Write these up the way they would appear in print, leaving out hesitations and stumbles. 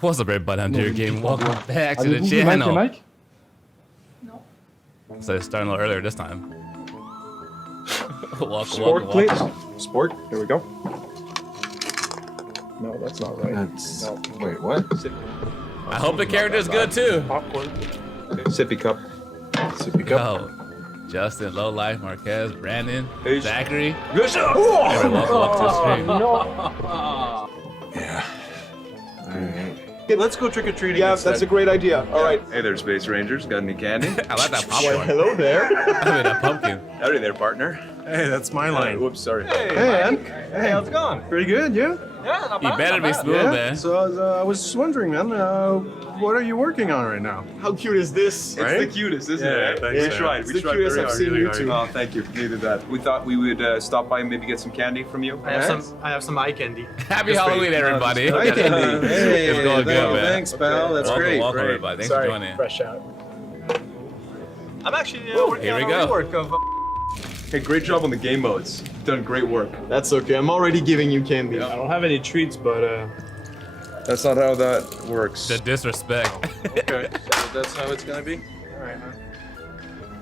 What's up, everybody? I'm Dear Game. Welcome back to the Your channel. mic? No. So it's starting a little earlier this time. Sport, please. Sport. Here we go. No, that's not right. That's... No. Wait, what? I hope the character's good too. Popcorn. Sippy cup. Sippy cup. Yo, Justin, Low Life, Marquez, Brandon, Hey. Zachary. Yes, sir. Everyone, welcome to the stream. Yeah. Alright. Okay, let's go trick or treating. Yeah, instead. that's a great idea. All right. Hey there, Space Rangers. Got any candy? I like that Why, popcorn. hello there. I mean, that pumpkin. Howdy there, partner. Hey, that's my line. Whoops, sorry. Hey, man. Hey, how's it going? Pretty good, yeah? Yeah, not You bad. better be smooth, Yeah. man. So I was just wondering, man, what are you working on right now? How cute is this? Right? It's the cutest, isn't Yeah, it? thanks, we man. tried. It's We the tried cutest very I've hard. seen Really you hard. two. Oh, thank you. Needed that. We thought we would stop by and maybe get some candy from you. I have some eye candy. Happy Halloween, everybody. Hi, Candy. Hey, It's going good, man. Thanks, pal. That's welcome, great. welcome, Great. everybody. Thanks Sorry, for joining. fresh out. I'm actually working here on we a go. rework of. Hey, great job on the game modes. You've done great work. That's okay. I'm already giving you candy. I don't have any treats, but That's not how that works. The disrespect. Okay, so that's how it's gonna be? alright, man.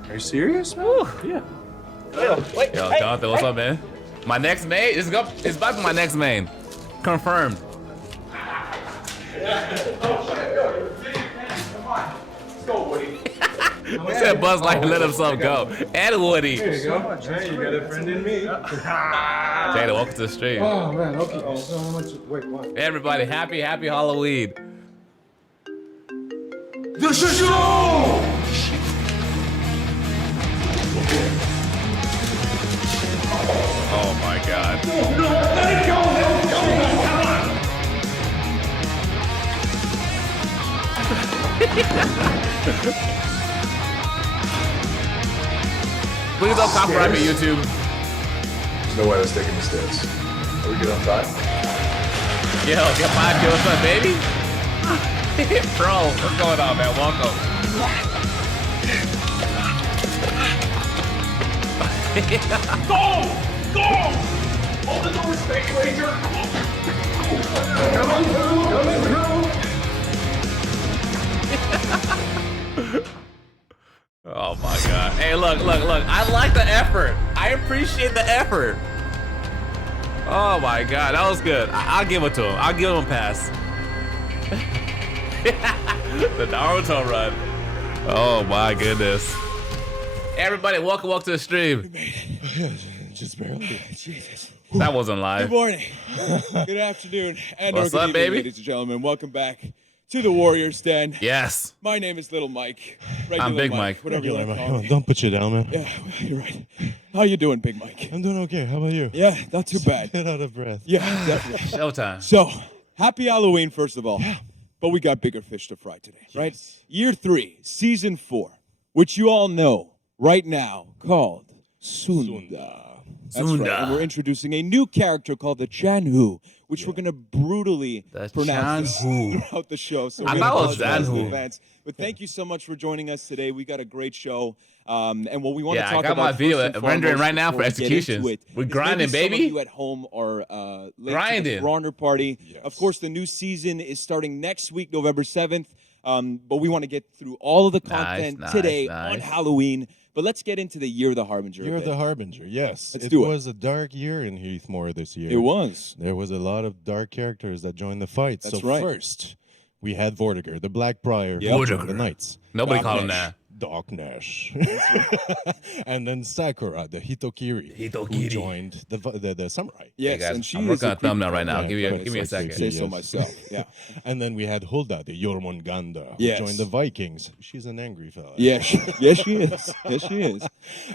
Are you serious, man? Yeah. Yo, Jonathan, what's up, man? My next main it's about to be my next main. Confirmed. He said Buzz Lightyear let himself go. And Woody. There you go. Hey, you got a friend in me. Jada, welcome to the stream. Oh, man. Okay. So how much? Wait, what? Everybody, happy Halloween. The show! Oh my god. Please don't copyright me, YouTube. There's no way I was taking the stairs. Are we good on time? Yo, get my idea. What's up, baby? Bro, what's going on, man? Welcome. Oh my god. Hey, look. I like the effort. I appreciate the effort. Oh my god, that was good. I'll give it to him. I'll give him a pass. The Naruto run. Oh my goodness. Everybody, welcome to the stream. Just barely. Jesus. That wasn't live. Good morning, good afternoon, and What's or good up, evening, baby? ladies and gentlemen. Welcome back to the Warriors Den. Yes. My name is Little Mike. Regular I'm Big Mike. Whatever you want to call me. Don't put you down, man. Yeah, you're right. How you doing, Big Mike? I'm doing okay. How about you? Yeah, not too bad. Get out of breath. Yeah, definitely. Showtime. So, happy Halloween, first of all. But we got bigger fish to fry today, right? Year 3, Season 4, which you all know right now, called Sunda. That's Sunda. right. And we're introducing a new character called the Chanhu, which we're going to brutally The pronounce Chanhu. throughout the show. So I we thought it was apologize in Zanhu. advance. But thank you so much for joining us today. We got a great show. And what we want Yeah, to I talk got about my video first and rendering foremost right now before for we get into executions. it We're is grinding, maybe some baby. of you at home are late Grinding. to the Bronner party. Of course, the new season is starting next week, November 7th. But we want to get through all of the content Nice, today nice. on Halloween. But let's get into the Year of the Harbinger. a Year of bit. the Harbinger, yes. Let's it do it. was a dark year in Heathmore this year. It was. There was a lot of dark characters that joined the fight. That's so right. first, we had Vortiger, the Black Prior, Yep. who joined Vortiger. the Knights. Nobody called him Darkness. that. Darkness. And then Sakura, the Hitokiri, who Hitokiri. joined the samurai. Yes, guys, and she I'm is working a on a thumbnail creepy right now. Yeah, Give me a it's second. Say so Yes. myself. Yeah. And then we had Hulda, the Jormungandr, Yes. who joined the Vikings. She's an angry fella. Yes, yes, she is. Yes, she is.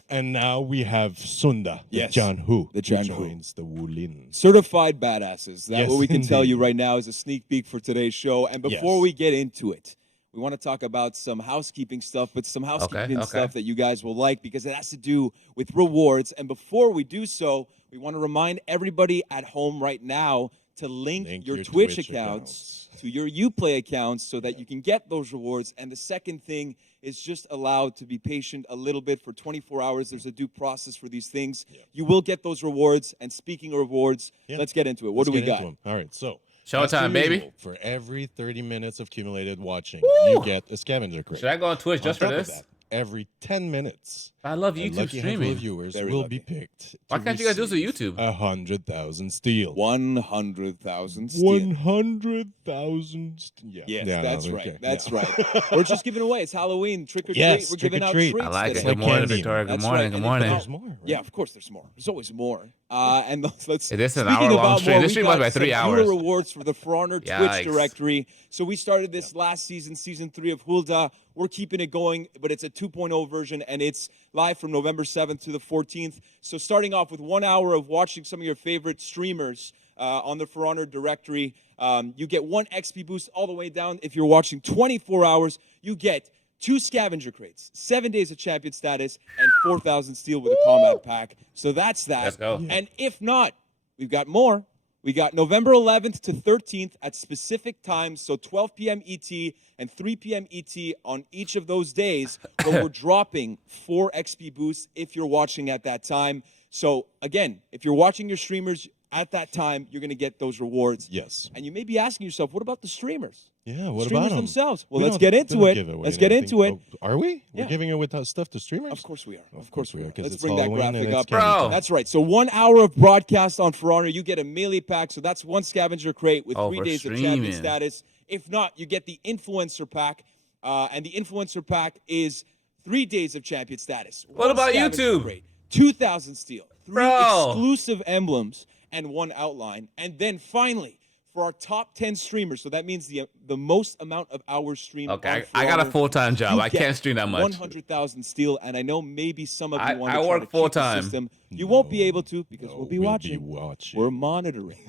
And now we have Sunda, Yes. the Janhu, The who Janhu. joins the Wulin. Certified badasses. That's Yes, what we can tell indeed. you right now is a sneak peek for today's show. And before Yes. we get into it, we want to talk about some housekeeping stuff, but some housekeeping okay. stuff that you guys will like because it has to do with rewards. And before we do so, we want to remind everybody at home right now to link your Twitch accounts to your Uplay accounts so that you can get those rewards. And the second thing is just allowed to be patient a little bit for 24 hours. There's a due process for these things. You will get those rewards. And speaking of rewards, Yeah. let's get into it. What Let's do we get got? into 'em. All right, so As per Showtime, baby. usual, for every 30 minutes of accumulated watching, you get a scavenger crate. Should I go on Twitch just for On top of this? that, every 10 minutes, I love a YouTube lucky handful streaming. of viewers Very will lucky. be picked. Why to can't you guys do this with receive YouTube? 100,000 steel. 100,000 steel. 100,000. Yeah, Yes, yeah, that's okay, right. That's yeah. right. We're just giving away. It's Halloween. Trick or treat. Yes, We're trick giving or out treat. treats I like it. today. Good morning, candy. Victoria. Good That's morning. right. Good And morning. if There's more. Yeah, of course there's more. There's always more. And let's. It is an speaking hour-long about stream. more, This we stream was got by 3 some hours. viewer rewards for the For Honor Twitch Yikes. directory. So we started this last season, season 3 of Hulda. We're keeping it going, but it's a 2.0 version, and it's live from November 7th to the 14th. So starting off with 1 hour of watching some of your favorite streamers on the For Honor directory. You get 1 XP boost all the way down. If you're watching 24 hours, you get 2 scavenger crates, 7 days of champion status, and 4,000 steel with a combat pack. So that's that. Let's go. And if not, we've got more. We got November 11th to 13th at specific times, so 12 p.m. ET and 3 p.m. ET on each of those days, but we're dropping 4 XP boosts if you're watching at that time. So again, if you're watching your streamers at that time, you're going to get those rewards. Yes. And you may be asking yourself, what about the streamers? Yeah, what Streamers about them? themselves. Well, We let's don't- get we into don't it. give away Let's get anything. into it. Oh, are we? Yeah. We're giving away stuff to streamers? Of course we are. Of course we are. 'cause Let's it's bring that Halloween and graphic it's up. candy Bro. time. That's right. So 1 hour of broadcast on For Honor, you get a melee pack. So that's 1 scavenger crate with 3 for days of streaming. champion status. If not, you get the influencer pack. And the influencer pack is 3 days of champion status. What 1 about scavenger YouTube? crate, 2,000 steel, 3 Bro. exclusive emblems, and 1 outline. And then finally, for our top 10 streamers, so that means the most amount of hours streamed. Okay, on For I got a Honor, full-time job. you I get can't stream that much. 100,000 steel, and I know maybe some of you I- want I to try work to cheat the full-time. system. You won't be able to because No, we'll be watching. watching. We're monitoring.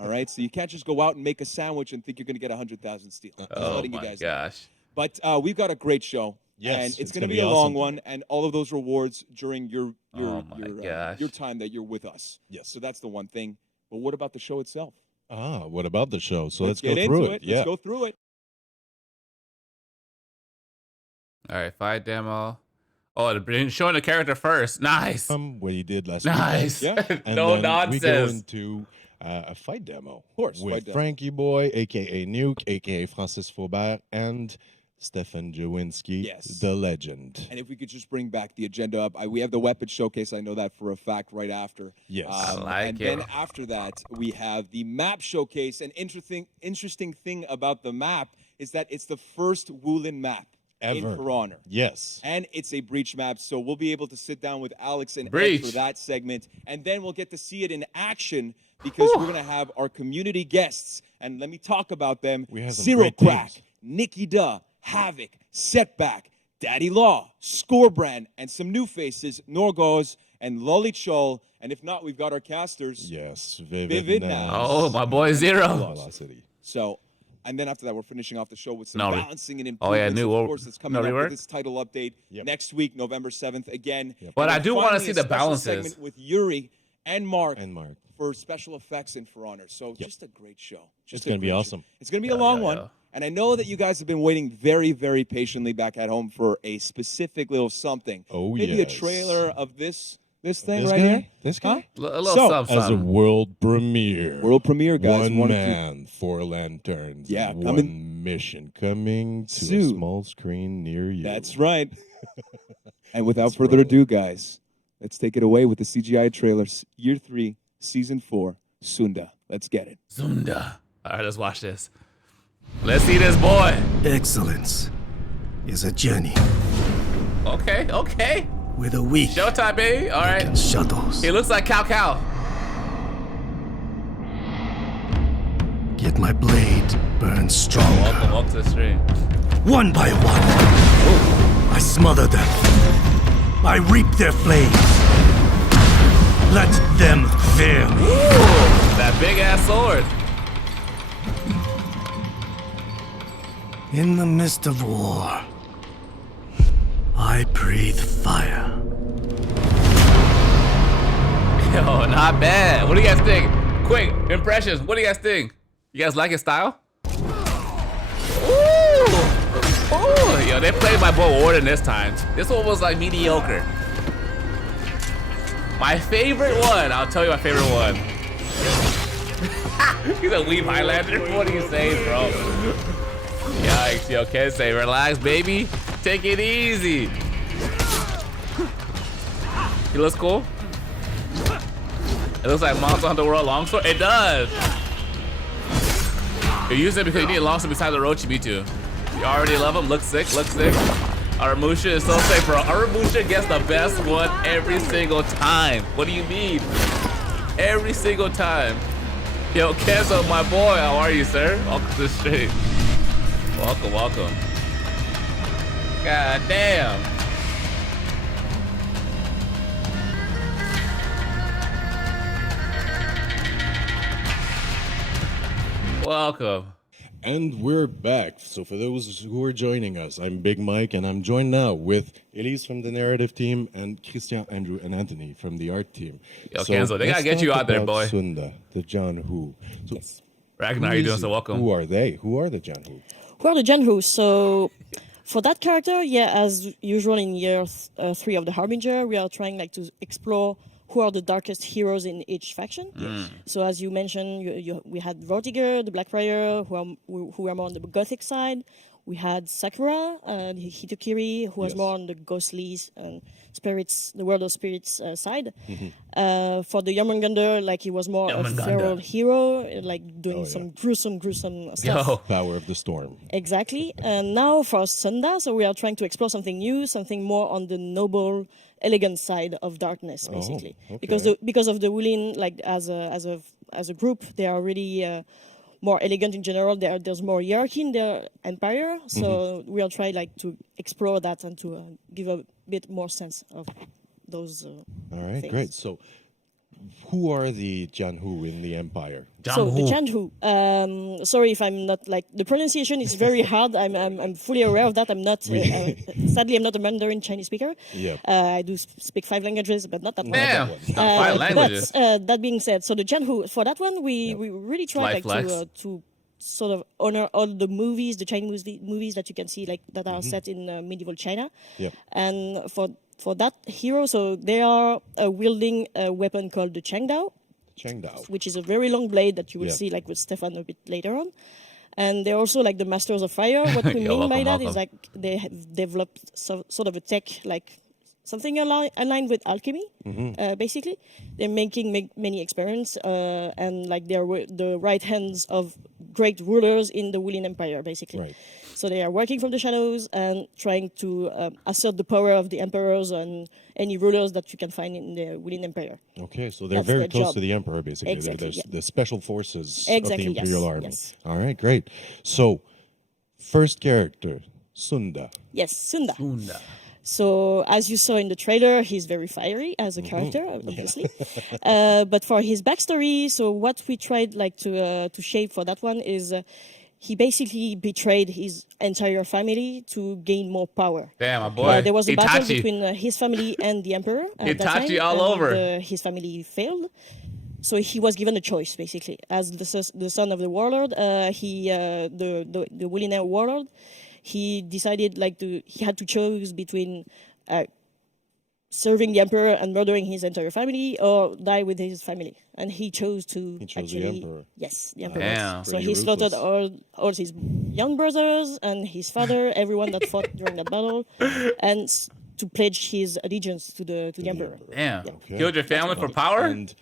All right, so you can't just go out and make a sandwich and think you're going to get 100,000 steel. Just Oh letting you my guys know. gosh. But we've got a great show. Yes, and it's it's going gonna to be be a long awesome. one, and all of those rewards during Oh my gosh. your time that you're with us. Yes. So that's the one thing. But what about the show itself? What about the show? So let's get go into through it. Yeah. Let's go through it. All right, fight demo. Oh, they're showing the character first. Nice. What he did last Nice. weekend. Yeah. And No then we go nonsense. into a fight demo. Of course, with fight demo. Frankie Boy, a.k.a. Nuke, a.k.a. Francis Faubert, and Stefan Jawinski, Yes. the legend. And if we could just bring back the agenda up, we have the weapon showcase. I know that for a fact right after. Yes. I like and it. then after that, we have the map showcase. An interesting thing about the map is that it's the first Wulin map Ever. in For Honor. Yes. And it's a breach map, so we'll be able to sit down with Alex and Ed Breach. for that segment. And then we'll get to see it in action because we're going to have our community guests. And let me talk about them. We have some Zero great Crack, teams. Nikki Duh, Havoc, Setback, Daddy Law, Scorebrand, and some new faces, Norgos and Lolly Chol. And if not, we've got our casters. Yes. Vivid now. Oh, my boy Zero. Velocity. So, and then after that, we're finishing off the show with some No, balancing and oh, yeah, improvements. new- Of course, it's coming no up rework? with this title update Yep. next week, November 7th, again. But And I then do wanna finally, see a the special balances. segment with Yuri and Mark And Mark. for special effects in For Honor. So Yep. just a great show. It's gonna be awesome. It's going to be a long one. yeah. And I know that you guys have been waiting very, very patiently back at home for a specific little something. Oh, Maybe yes. a trailer of this thing This right guy? here. This guy? Huh? A little So, something. As a world premiere. World premiere, guys. One One of man, 4 lanterns. Yeah, and coming one mission coming to a soon. small screen near you. That's right. And without further ado, guys, let's take it away with the CGI trailers. Year 3, Season 4, Sunda. Let's get it. Zunda. All right, let's watch this. Let's see this boy. Excellence is a journey Okay, okay. with a weak Showtime, baby. All right. shuttles. He looks like Cow Cow. Yet my blade burns stronger. Welcome to the stream. One by one, I smother them. I reap their flames. Let them fear me. That big ass sword. In the midst of war, I breathe fire. Yo, not bad. What do you guys think? Quick impressions. What do you guys think? You guys like his style? Ooh. Ooh. Yo, they played my boy Warden this time. This one was like mediocre. My favorite one. I'll tell you my favorite one. He's a weeb Highlander. What do you say, bro? Yikes, yo, Kensei, relax, baby. Take it easy. He looks cool. It looks like Monster Hunter World Longsword. It does. You use it because you need a longsword beside the Orochibitu. You already love him. Looks sick. Looks sick. Aramusha is so safe, bro. Aramusha gets the best one every single time. What do you mean? Every single time. Yo, Kenzo, my boy, how are you, sir? Welcome to the stream. Welcome, welcome. God damn. Welcome. And we're back. So for those who are joining us, I'm Big Mike, and I'm joined now with Elise from the narrative team and Christian, Andrew, and Anthony from the art team. Yo, Kenzo, they gotta get you out there, boy. Sunda, the Zhan Hu. So Ragnar, how you doing? So welcome. Who are they? Who are the Zhan Hu? Who are the Zhan Hu? So for that character, yeah, as usual in year 3 of the Harbinger, we are trying like to explore who are the darkest heroes in each faction. Yes. So as you mentioned, we had Vortiger, the Blackbriar, who are more on the gothic side. We had Sakura, Hitokiri, who was more on the ghostly and spirits, the world of spirits side. For the Jormungandr, like he was more a feral hero, like doing some gruesome stuff. Yo. Power of the Storm. Exactly. And now for Sunda, so we are trying to explore something new, something more on the noble, elegant side of darkness, basically. Okay. Because of the Wulin, like as a group, they are really more elegant in general. There's more hierarchy in their empire, so we'll try like to explore that and to give a bit more sense of those. All right, things. great. So, who are the Zhan Hu in the empire? The Zhan Hu. Sorry if I'm not like the pronunciation is very hard. I'm fully aware of that. I'm not. Sadly, I'm not a Mandarin Chinese speaker. Yeah. I do speak 5 languages, but not that one. Damn, 5 languages. But that being said, so the Zhan Hu, for that one, we really try like to sort of honor all the movies, the Chinese movies that you can see like that are set in medieval China. Yeah. And for that hero, so they are wielding a weapon called the Chengdao, which is a very long blade that you will see like with Stefan a bit later on. And they're also like the masters of fire. What we mean by that is like they have developed sort of a tech like something aligned with alchemy, basically. They're making many experiments and like they're the right hands of great rulers in the Wulin Empire, basically. Right. So they are working from the shadows and trying to assert the power of the emperors and any rulers that you can find in the Wulin Empire. Okay, so they're That's very their close job. to the Emperor, basically. Exactly, They're the special forces Exactly, of the Imperial Army. yes. All right, great. So, first character, Sunda. Yes, Sunda. So as you saw in the trailer, he's very fiery as a character, obviously. But for his backstory, so what we tried like to shape for that one is he basically betrayed his entire family to gain more power. Damn, my boy. There was a battle between his family and the emperor. At that time, all over. His family failed. So he was given a choice, basically. As the son of the warlord, the Wulin warlord, he decided he had to choose between serving the emperor and murdering his entire family or die with his family. And he chose to the emperor. Yes, the emperor. Damn. So he slaughtered all his young brothers and his father, everyone that fought during that battle, and to pledge his allegiance to the emperor. Damn. Yeah. Okay. Killed your family for power? And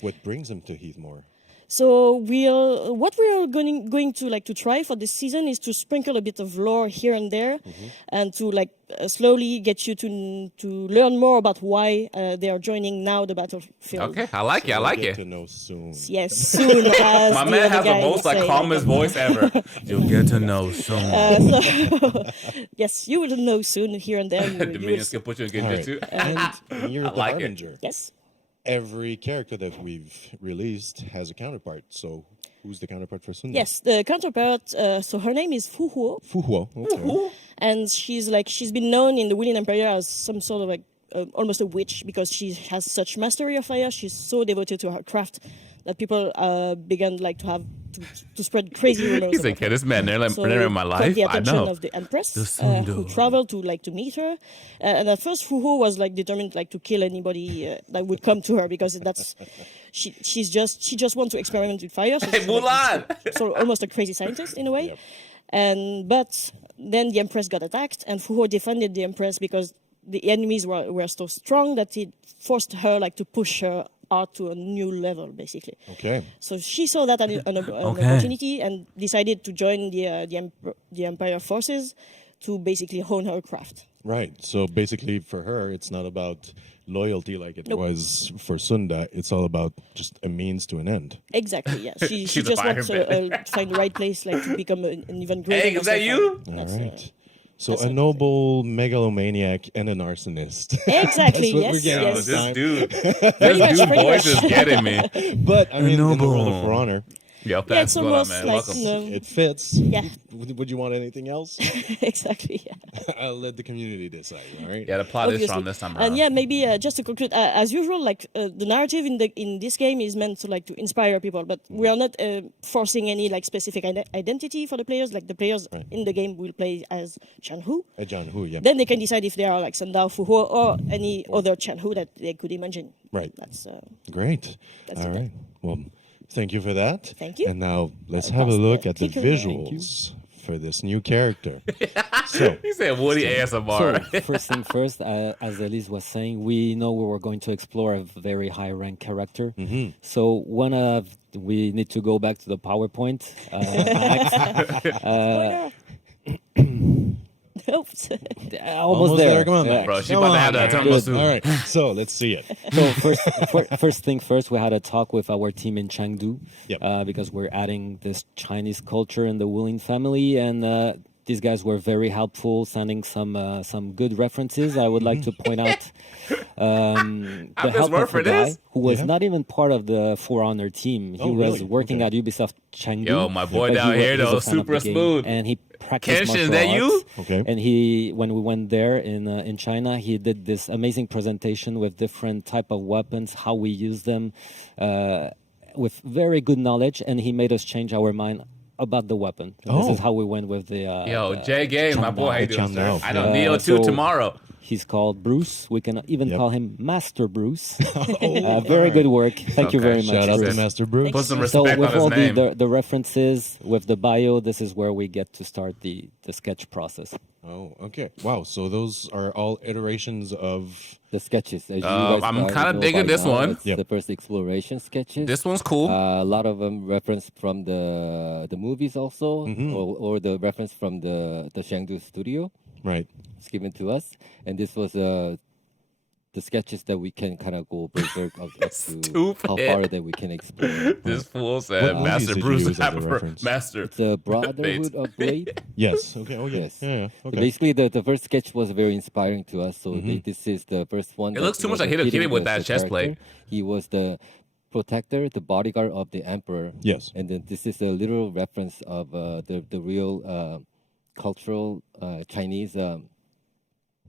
what brings him to Heathmore? So what we are going to try for this season is to sprinkle a bit of lore here and there, and to slowly get you to learn more about why they are joining now the battlefield. Okay, I like it. I like Get it. to know soon. Yes, soon. As My man has the most calmest voice ever. You'll get to know soon. Yes, you will know soon here and there. The minions can put you in All right. Genjutsu. And you're the like it. Harbinger. Yes. Every character that we've released has a counterpart. So, who's the counterpart for Sunda? Yes, the counterpart. So her name is Fu Huo, Fuhuo. Okay. and she's been known in the Wulin Empire as some sort of almost a witch because she has such mastery of fire. She's so devoted to her craft that people began to to spread crazy rumors. He's like, yeah, this man, they're in my Caught life. the I attention know. of the Empress, The who traveled to meet her. And at first, Fuho was determined to kill anybody that would come to her, because she just wants to experiment with fire. So Hey, she's Mulan! so almost a crazy scientist in a way. But then the Empress got attacked, and Fuho defended the Empress because the enemies were so strong that it forced her to push her art to a new level, basically. Okay. So she saw that an opportunity and decided to join the Empire forces to basically hone her craft. Right. So basically, for her, it's not about loyalty like it was for Sunda. It's all about just a means to an end. Exactly. Yeah. She She's a just wants fire to find the right place to become an even greater. Hey, is that you? All right. So that's a it. noble megalomaniac and an arsonist. Exactly. That's what Yes. we're getting Yo, this this time. dude, Pretty much, dude pretty voice much. is getting me. But I mean, in the noble. role of For Honor, Yo, Yeah, Pat, it's what's going on, almost man? like Welcome. it fits. Yeah. Would you want anything else? Exactly. Yeah. I'll let the community decide. All right. Yeah, the plot is Obviously. strong this time around. And yeah, maybe just to conclude, as usual, the narrative in this game is meant to inspire people, but we are not forcing any specific identity for the players. The players in the game will play as Chanhu. John Hu, yeah. Then they can decide if they are Sandao, Fuho, or any other Chanhu that they could imagine. Right. That's Great. That's All it. right. Well, thank you for that. Thank you. And now let's I'll have a pass look the at the clicker. visuals for this new character. So, He said Woody ASMR. So, first thing first, as Elise was saying, we know we were going to explore a very high rank character. So we need to go back to the PowerPoint. Oops. Almost there. Come on, Yeah. Max. Bro, she Come about to on, have that Max. tumble soon. All right. So let's see it. So first thing first, we had a talk with our team in Chengdu Yep. because we're adding this Chinese culture in the Wuling family, and these guys were very helpful, sending some good references. I would like to point out the just help work of for a guy this? who was not even part of the For Honor team. He Oh, was really? working Okay. at Ubisoft Chengdu. Yo, my boy but down he was- here, he's a though, fan of the super game, smooth. and he practiced Kenshin, martial is that you? arts. Okay. And when we went there in China, he did this amazing presentation with different type of weapons, how we use them, with very good knowledge, and he made us change our mind about the weapon. And This is how we went with the. Yo, Jay Game, my boy, how you doing, sir? Chandao. I know Uh, Neo 2 so- tomorrow. He's called Bruce. We can even Yep. call him Master Bruce. Very good work. Thank you Okay, very much. Shout out to Bruce. Master Bruce. Put some So respect with on his all name. the references, with the bio, this is where we get to start the sketch process. Oh, okay. Wow. So those are all iterations of. The sketches. As you guys I'm already kinda know digging by this now, one. it's Yep. the first exploration sketches. This one's cool. A lot of them reference from the movies also, or the reference from the Chengdu studio. Right. It's given to us, and this was the sketches that we can kind of go berserk of to Stupid. how far that we can explore. This fool said What movies Master did you Bruce. use I as a prefer reference? Master. It's a Brotherhood of Blade. Yes. Okay. Oh, yeah. Yes. Yeah. So Okay. basically, the first sketch was very inspiring to us. So this is the first one. It that looks too was much like Hito repeating Kitty with the that chest plate. character. He was the protector, the bodyguard of the emperor. Yes. And then this is a literal reference of the real cultural Chinese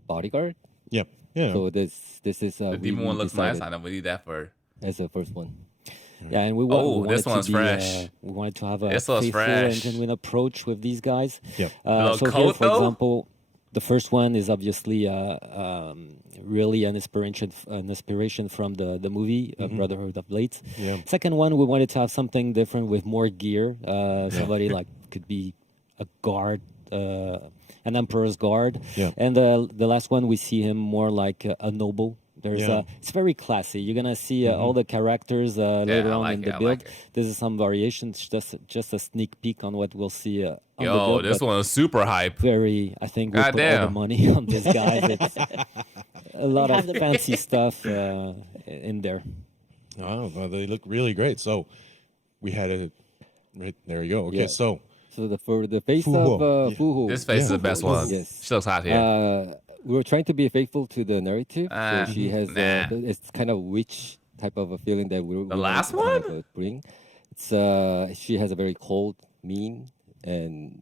bodyguard. Yep. Yeah. So this is The demon one looks nice. I know we need that for. as the first one. Yeah, and we Oh, wanted this to one's be, fresh. we wanted to have a This looks faithful and fresh. genuine approach with these guys. Yep. Little So here, coat, for though? example, the first one is obviously really an inspiration from the movie Brotherhood of Blade. Yeah. Second one, we wanted to have something different with more gear. Somebody could be a guard, an emperor's guard. Yeah. And the last one, we see him more like a noble. There's Yeah. it's very classy. You're gonna see all the characters later I on like in it, the I build. like it. This is some variations, just a sneak peek on what we'll see. On the Yo, build, this but one is super hype. very. I think we put all the Goddamn. money on this guy. It's a lot have of the fancy stuff in there. Oh, well, they look really great. So we had a. Right there you go. Okay. Yeah. So So for the face Fuho. of Yeah. Fuho, This face is the best one. Yes. She looks hot here. We were trying to be faithful to the narrative, so she has nah. it's kind of witch type of a feeling that we last wanted to kind one? of, bring. It's she has a very cold, mean, and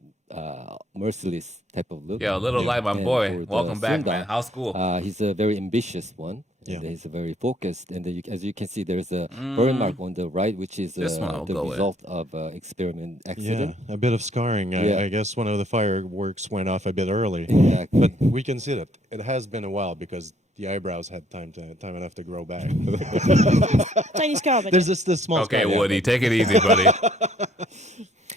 merciless type of look. Yo, little light, my And boy. for the Welcome back, Sunda, man. How's school? He's a very ambitious one. Yeah. And he's very focused. And then as you can see, there's a burn mark on the right, which is This one I'll the go with. result of experiment Yeah, accident. a bit of scarring. Yeah. I guess one of the fireworks went off a bit early. Exactly. But we can see that it has been a while because the eyebrows had time enough to grow back. Tiny scar, but There's just this small Okay, scar. Woody, take it easy, buddy.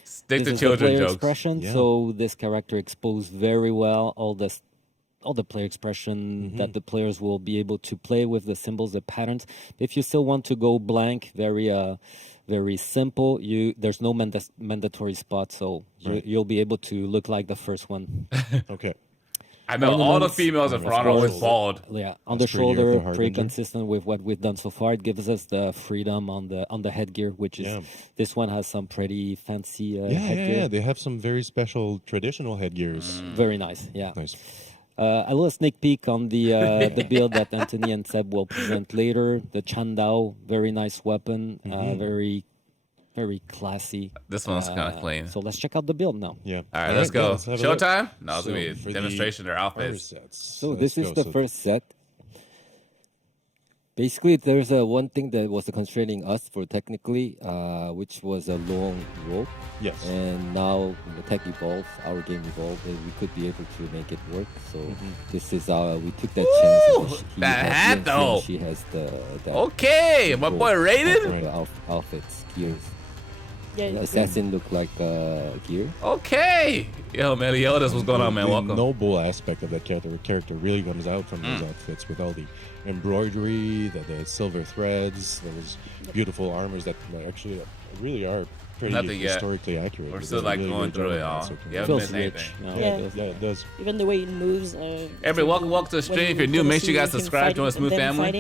Stick to This is the children player jokes. expression. Yeah. So this character exposed very well all the player expression that the players will be able to play with the symbols, the patterns. If you still want to go blank, very simple. There's no mandatory spot, so you'll be able to look like the first one. Okay. I know all the Ornaments, females in front are always bald. Yeah, on the That's pretty shoulder, Arthur pretty Harbinger. consistent with what we've done so far. It gives us the freedom on the headgear, which is Yeah. this one has some pretty fancy Yeah, headgear. yeah. They have some very special traditional headgears. Very nice. Yeah. Nice. A little sneak peek on the build that Anthony and Seb will present later. The Chandao, very nice weapon, very classy. This one's kind of clean. So let's check out the build now. Yeah. All right, let's go. have a look. Showtime? No, it's So, going to for be a the demonstration of their armor outfits. sets, So let's this is go. the So first set. Basically, there's one thing that was constraining us for technically, which was a long rope. Yes. And now the tech evolved, our game evolved, and we could be able to make it work. So this is we took that chance. He that has hat, the and though. She has the Okay, my boy rated. the outfits, gears. yeah, The assassin look like gear. Okay. Yo, man, Leotis, what's going on, man? The Welcome. noble aspect of that character really comes out from those outfits with all the embroidery, the silver threads, those beautiful armors that actually really are pretty Nothing yet. historically accurate. We're They still did a like really going great through job it on all. that, so Yeah, Feels missed rich. anything. No, Yeah. it does. Yeah, it does. Even the way it moves. Everybody, welcome to the stream. If you're new, make sure you guys subscribe. Join the Smooth family.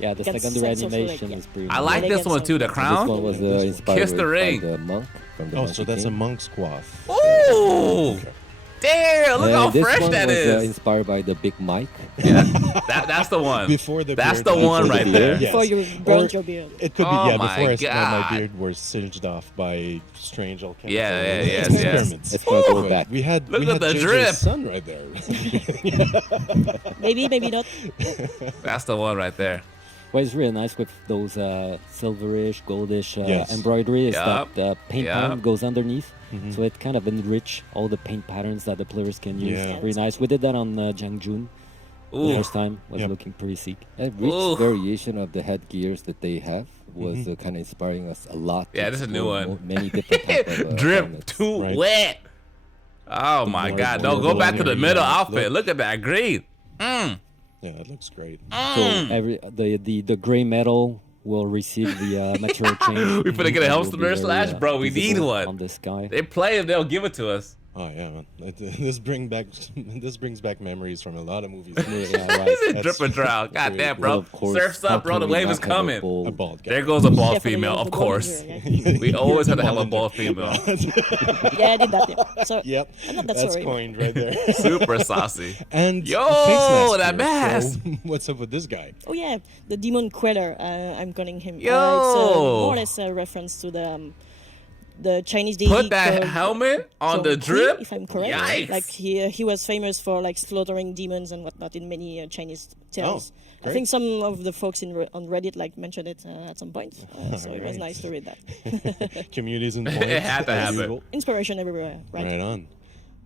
Yeah, the secondary animation is pretty. I like nice. this one too. The This crown. one was inspired Kiss the ring. by the monk from the Oh, Monkey so that's a King. monk's coif. Ooh. Damn, look And how this fresh one that was, is. inspired by the Big Mike. That's the one. Before the That's beard. the one Before the right beard. there. Yes. Before you burnt your beard. It could be, Oh yeah, my before God. my beard was singed off by strange alchemical Yes. experiments. It's gonna go But back. We had Look we at had the JJ's drip. son right there. Maybe not. That's the one right there. What is really nice with those silverish, goldish Yes. embroidery is Yup. that the paint Yup. pattern goes underneath, so it kind of enrich all the paint patterns that the players can use. Yeah. Very nice. We did that on Jiangjun. The Ooh. first time was Yep. looking pretty sick. A rich Ooh. variation of the headgears that they have was kind of inspiring us a lot. Yeah, to this is a new explore one. Many different type of Drip helmets. too Right. wet. Oh my more- God! the No, more go back to the linear middle you outfit. look. Look at that green. Yeah, it looks great. So the gray metal will receive the material change. We finna get a and help will be nurse very, slash, bro. We need visible one. on the sky. They play if they'll give it to us. Oh yeah, man. This brings back memories from a lot of movies. Yeah, right. This is That's- drip and drown. God really damn, cool. bro. Well, of course, Surf's how up, bro. can The we wave not is have a coming. bold- A bald guy. There goes a bald Definitely female, was of the golden course. girl, yeah. We always have to have a Bald bald female. Yeah, I did that. Yeah. So Yep, I'm not that that's sorry. coined right there. Super saucy. And Yo, a face that mask. mask. So, what's up with this guy? Oh yeah, the demon queller. I'm calling him. Yo! It's more or less a reference to the Chinese deity. Put that called helmet on the Zhong, drip. if I'm correct. Yikes. Like he was famous for like slaughtering demons and whatnot in many Chinese tales. I great. think some of the folks on Reddit like mentioned it at some point. So it was Right. nice to read that. Communities and points. It had to as happen. usual. Inspiration everywhere, right? Right on.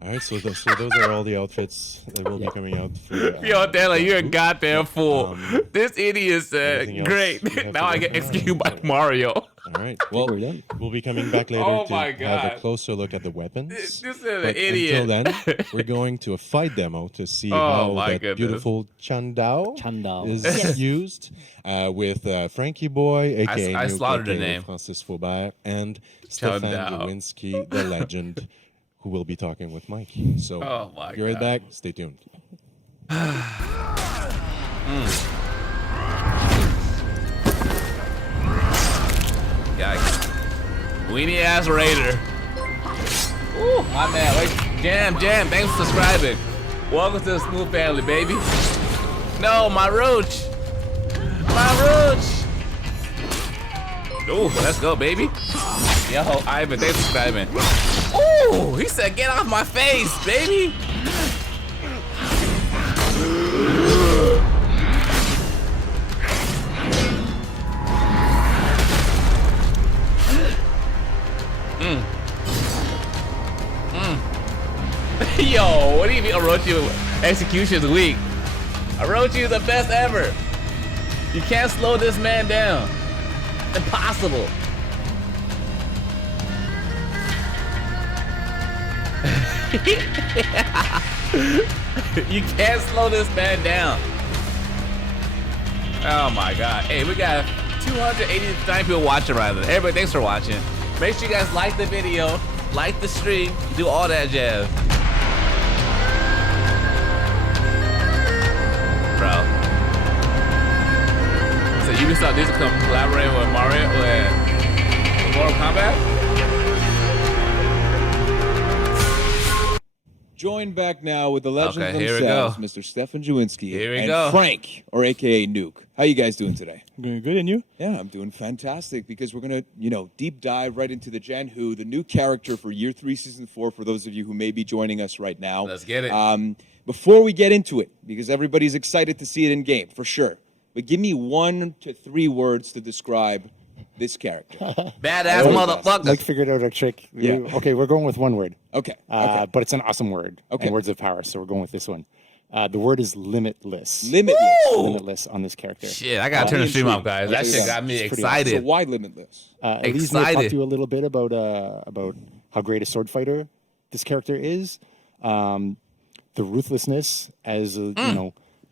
All right, so those are all the outfits that will be coming out for. Yo, Della, you're a goddamn fool. This idiot said, anything else great. you have Now to I go get for? executed by Mario. All right. Well, we're done. we'll be coming back later Oh to my have God. a closer look at the weapons. This is an But idiot. Until then, we're going to a fight demo to see Oh how my that goodness. beautiful Chandao Chandao. is used with Frankie Boy, aka I New slaughtered the aka name. Francis Faubert, and Stefan Chandao. Lewinsky, the legend, who will be talking with Mike. So, Oh my be right God. back. Stay tuned. Yikes. Weenie ass Raider. Ooh, my man. Wait. Jam. Thanks for subscribing. Welcome to the Smooth family, baby. No, my roach. My roach. Ooh, let's go, baby. Yo, Ivan, thanks for subscribing. Oh, he said, get off my face, baby. Yo, what do you mean Orochi execution is weak? Orochi is the best ever. You can't slow this man down. Impossible. You can't slow this man down. Oh my god. Hey, we got 289 people watching right now. Everybody, thanks for watching. Make sure you guys like the video, like the stream, do all that jazz. Bro. So Ubisoft needs to come collaborate with Mario with Mortal Kombat? Joined back now with the legends Okay, here we themselves, go. Mr. Stefan Jawinski Here we and go. Frank, or AKA Nuke. How you guys doing today? Doing good, and you? Yeah, I'm doing fantastic because we're gonna, deep dive right into the Zhan, who the new character for Year 3, Season 4. For those of you who may be joining us right now, Let's get it. Before we get into it, because everybody's excited to see it in game for sure, but give me 1 to 3 words to describe this character. Badass motherfucker. Mike figured out a trick. Yeah. Okay, we're going with one word. Okay. But it's an awesome word. Okay. And words of power, so we're going with this one. The word is limitless. Limitless. Limitless on this character. Shit, I gotta turn the stream off, guys. That shit got me It's pretty So excited. why limitless? Elise may talk to you a little bit about how great a sword fighter this character is. The ruthlessness as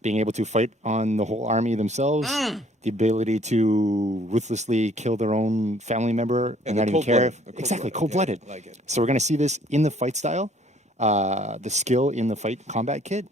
being able to fight on the whole army themselves. The ability to ruthlessly kill their own family member and not even care. Exactly, cold-blooded. Like it. So we're going to see this in the fight style, the skill in the fight combat kit,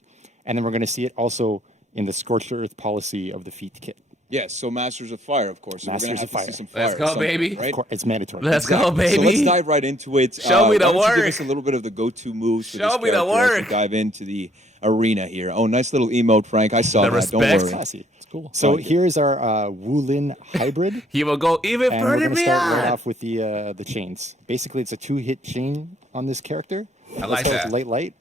and then we're going to see it also in the scorched earth policy of the feat kit. Yes, so Masters of Fire, of course. So Masters we're gonna of have to Fire. see some fire. Let's go, somewhere, baby. Right? It's mandatory. Let's go, baby. So let's dive right into it. Show me the why don't you give work. us a little bit of the go-to moves for Show this me the character as we work. dive into the arena here. Oh, nice little emote, Frank. I saw The that. respect. Don't worry. Classy. It's cool. So here's our Wulin hybrid. He will go even And we're further going to start right beyond. off with the chains. Basically, it's a 2-hit chain on this character. I like Let's start that. with light.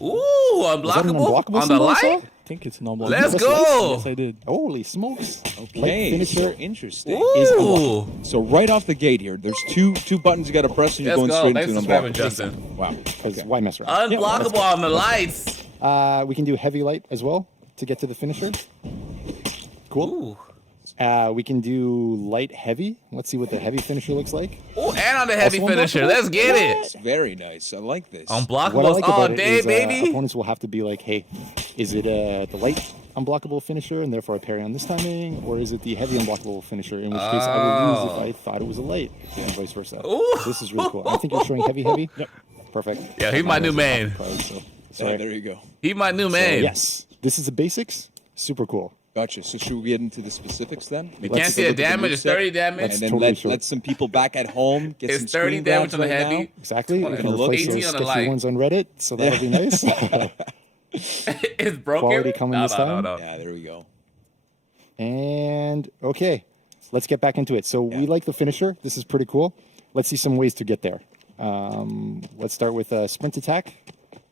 Ooh, Was that an unblockable unblockable on the symbol I saw? light. I think it's an unblockable. Let's Yes, go. Yes, I did. Holy smokes. Okay, Light finisher. so interesting. Ooh. So right off the gate here, there's two buttons you got to press and you're Let's going go. straight Thanks into for an subscribing, unblockable. Justin. Wow. Because why mess around? Unblockable on the lights. We can do heavy light as well to get to the finisher. Cool. Ooh. We can do light heavy. Let's see what the heavy finisher looks like. Ooh, and on the heavy Also finisher. unblockable? Let's get it. It's very nice. I like this. What I Unblockables like all about day, it is baby. opponents will have to be like, hey, is it the light unblockable finisher and therefore I parry on this timing, or is it the heavy unblockable finisher, in which case I would lose if I thought it was a light, and vice versa. Ooh. This is really cool. I think you're showing heavy. Yep. Perfect. Yeah, he's my new main. Sorry. There you go. He's my new man. Yes, this is the basics. Super cool. Gotcha. So should we get into the specifics then? You can't see the damage. It's 30 damage. And then totally let some people back at home get some It's 30 screen damage grabs on the right heavy. now. Exactly. Come We on, can look, replace 18 those on the sketchy light. ones on Reddit, so that'll be nice. It's broken. Quality coming this time. No. Yeah, there we go. And okay, let's get back into it. So we like the finisher. This is pretty cool. Let's see some ways to get there. Let's start with a sprint attack.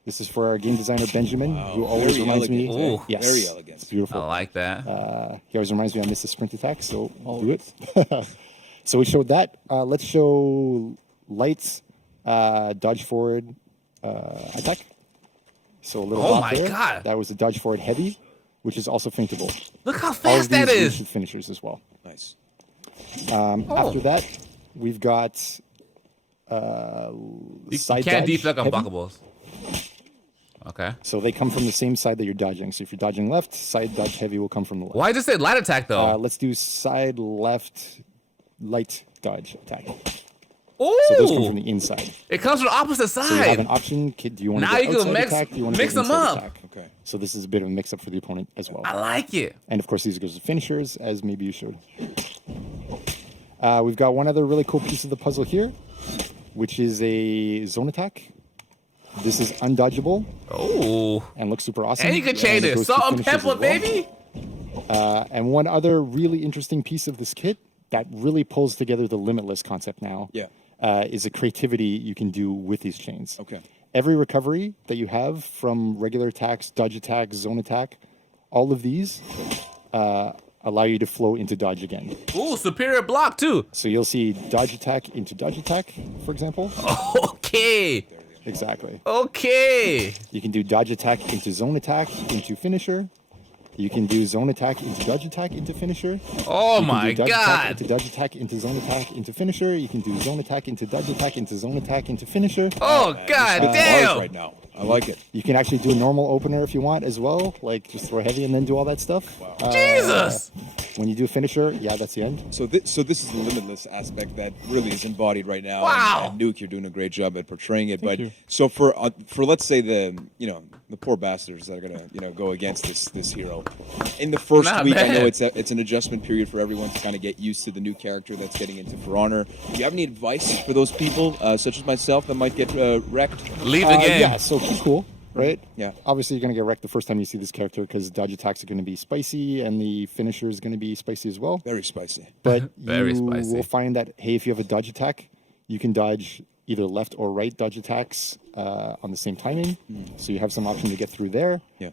This is for our game designer Benjamin, who always Very reminds me. elegant. Ooh. Yes, Very elegant. It's beautiful. I like that. He always reminds me I missed the sprint attack, so I'll do it. So we showed that. Let's show lights, dodge forward, attack. So a little Oh hop my there. God. That was the dodge forward heavy, which is also feintable. Look how All of fast that these is. should finishers as well. Nice. After that, we've got You side can't dodge deflect heavy. unblockables. Okay. So they come from the same side that you're dodging. So if you're dodging left, side dodge heavy will come from the left. Why does it say light attack though? Let's do side left light dodge attack. Ooh. So those come from the inside. It comes from the opposite So you have side. an option. Do you want to Now go you can outside mix- attack? Do you want to mix go them inside up. Attack? Okay. So this is a bit of a mix-up for the opponent as well. I like it. And of course, these goes to finishers, as maybe you showed. We've got one other really cool piece of the puzzle here, which is a zone attack. This is undodgeable Oh. and looks super awesome. And you can change it it. goes to Salt and finishers pepper, as well. baby. And one other really interesting piece of this kit that really pulls together the limitless concept now. Yeah. is a creativity you can do with these chains. Okay. Every recovery that you have from regular attacks, dodge attack, zone attack, all of these allow you to flow into dodge again. Ooh, superior block too. So you'll see dodge attack into dodge attack, for example. Okay. Exactly. Okay. You can do dodge attack into zone attack into finisher. You can do zone attack into dodge attack into finisher. Oh you can my do dodge God. Attack into dodge attack into zone attack into finisher. You can do zone attack into dodge attack into zone attack into finisher. Oh, God damn. Right now. I like it. You can actually do a normal opener if you want as well, like just throw heavy and then do all that stuff. Wow. Jesus! When you do a finisher, yeah, that's the end. So this is the limitless aspect that really is embodied right now. Wow. And Nuke, you're doing a great job at portraying it. Thank you. So for let's say the poor bastards that are gonna go against this hero. In the first Not week, bad. I know it's an adjustment period for everyone to kind of get used to the new character that's getting into For Honor. Do you have any advice for those people, such as myself, that might get wrecked? Leave the game. Yeah, so keep cool, right? Yeah. Obviously, you're going to get wrecked the first time you see this character because dodge attacks are going to be spicy and the finisher is going to be spicy as well. Very spicy. But Very you spicy. will find that, hey, if you have a dodge attack, you can dodge either left or right dodge attacks on the same timing. So you have some option to get through there. Yeah.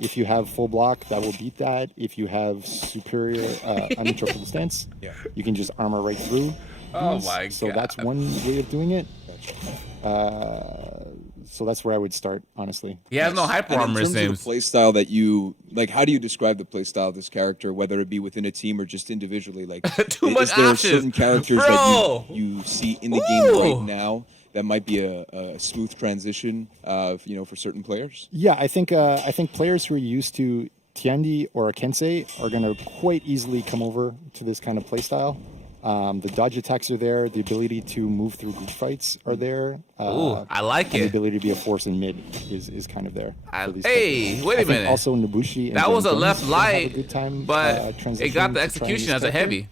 If you have full block, that will beat that. If you have superior uninterruptible stance, you can just armor right through. Oh these. my So God. that's one way of doing it. So that's where I would start, honestly. He has no hyper And armor, in it terms of seems. the play style that you like, how do you describe the play style of this character, whether it be within a team or just individually? Like, Too much is there options. certain characters Bro. that you see in the game Ooh. right now that might be a smooth transition, for certain players? Yeah, I think players who are used to Tiandi or a Kensei are going to quite easily come over to this kind of play style. The dodge attacks are there. The ability to move through group fights are there. Ooh, I like and the it. ability to be a force in mid is kind of there. for these Hey, characters. wait a I think minute. Also, Nobushi and That was a Jen left Jones will have a light, good time, but it transitioning got the to trying execution this as a character. heavy.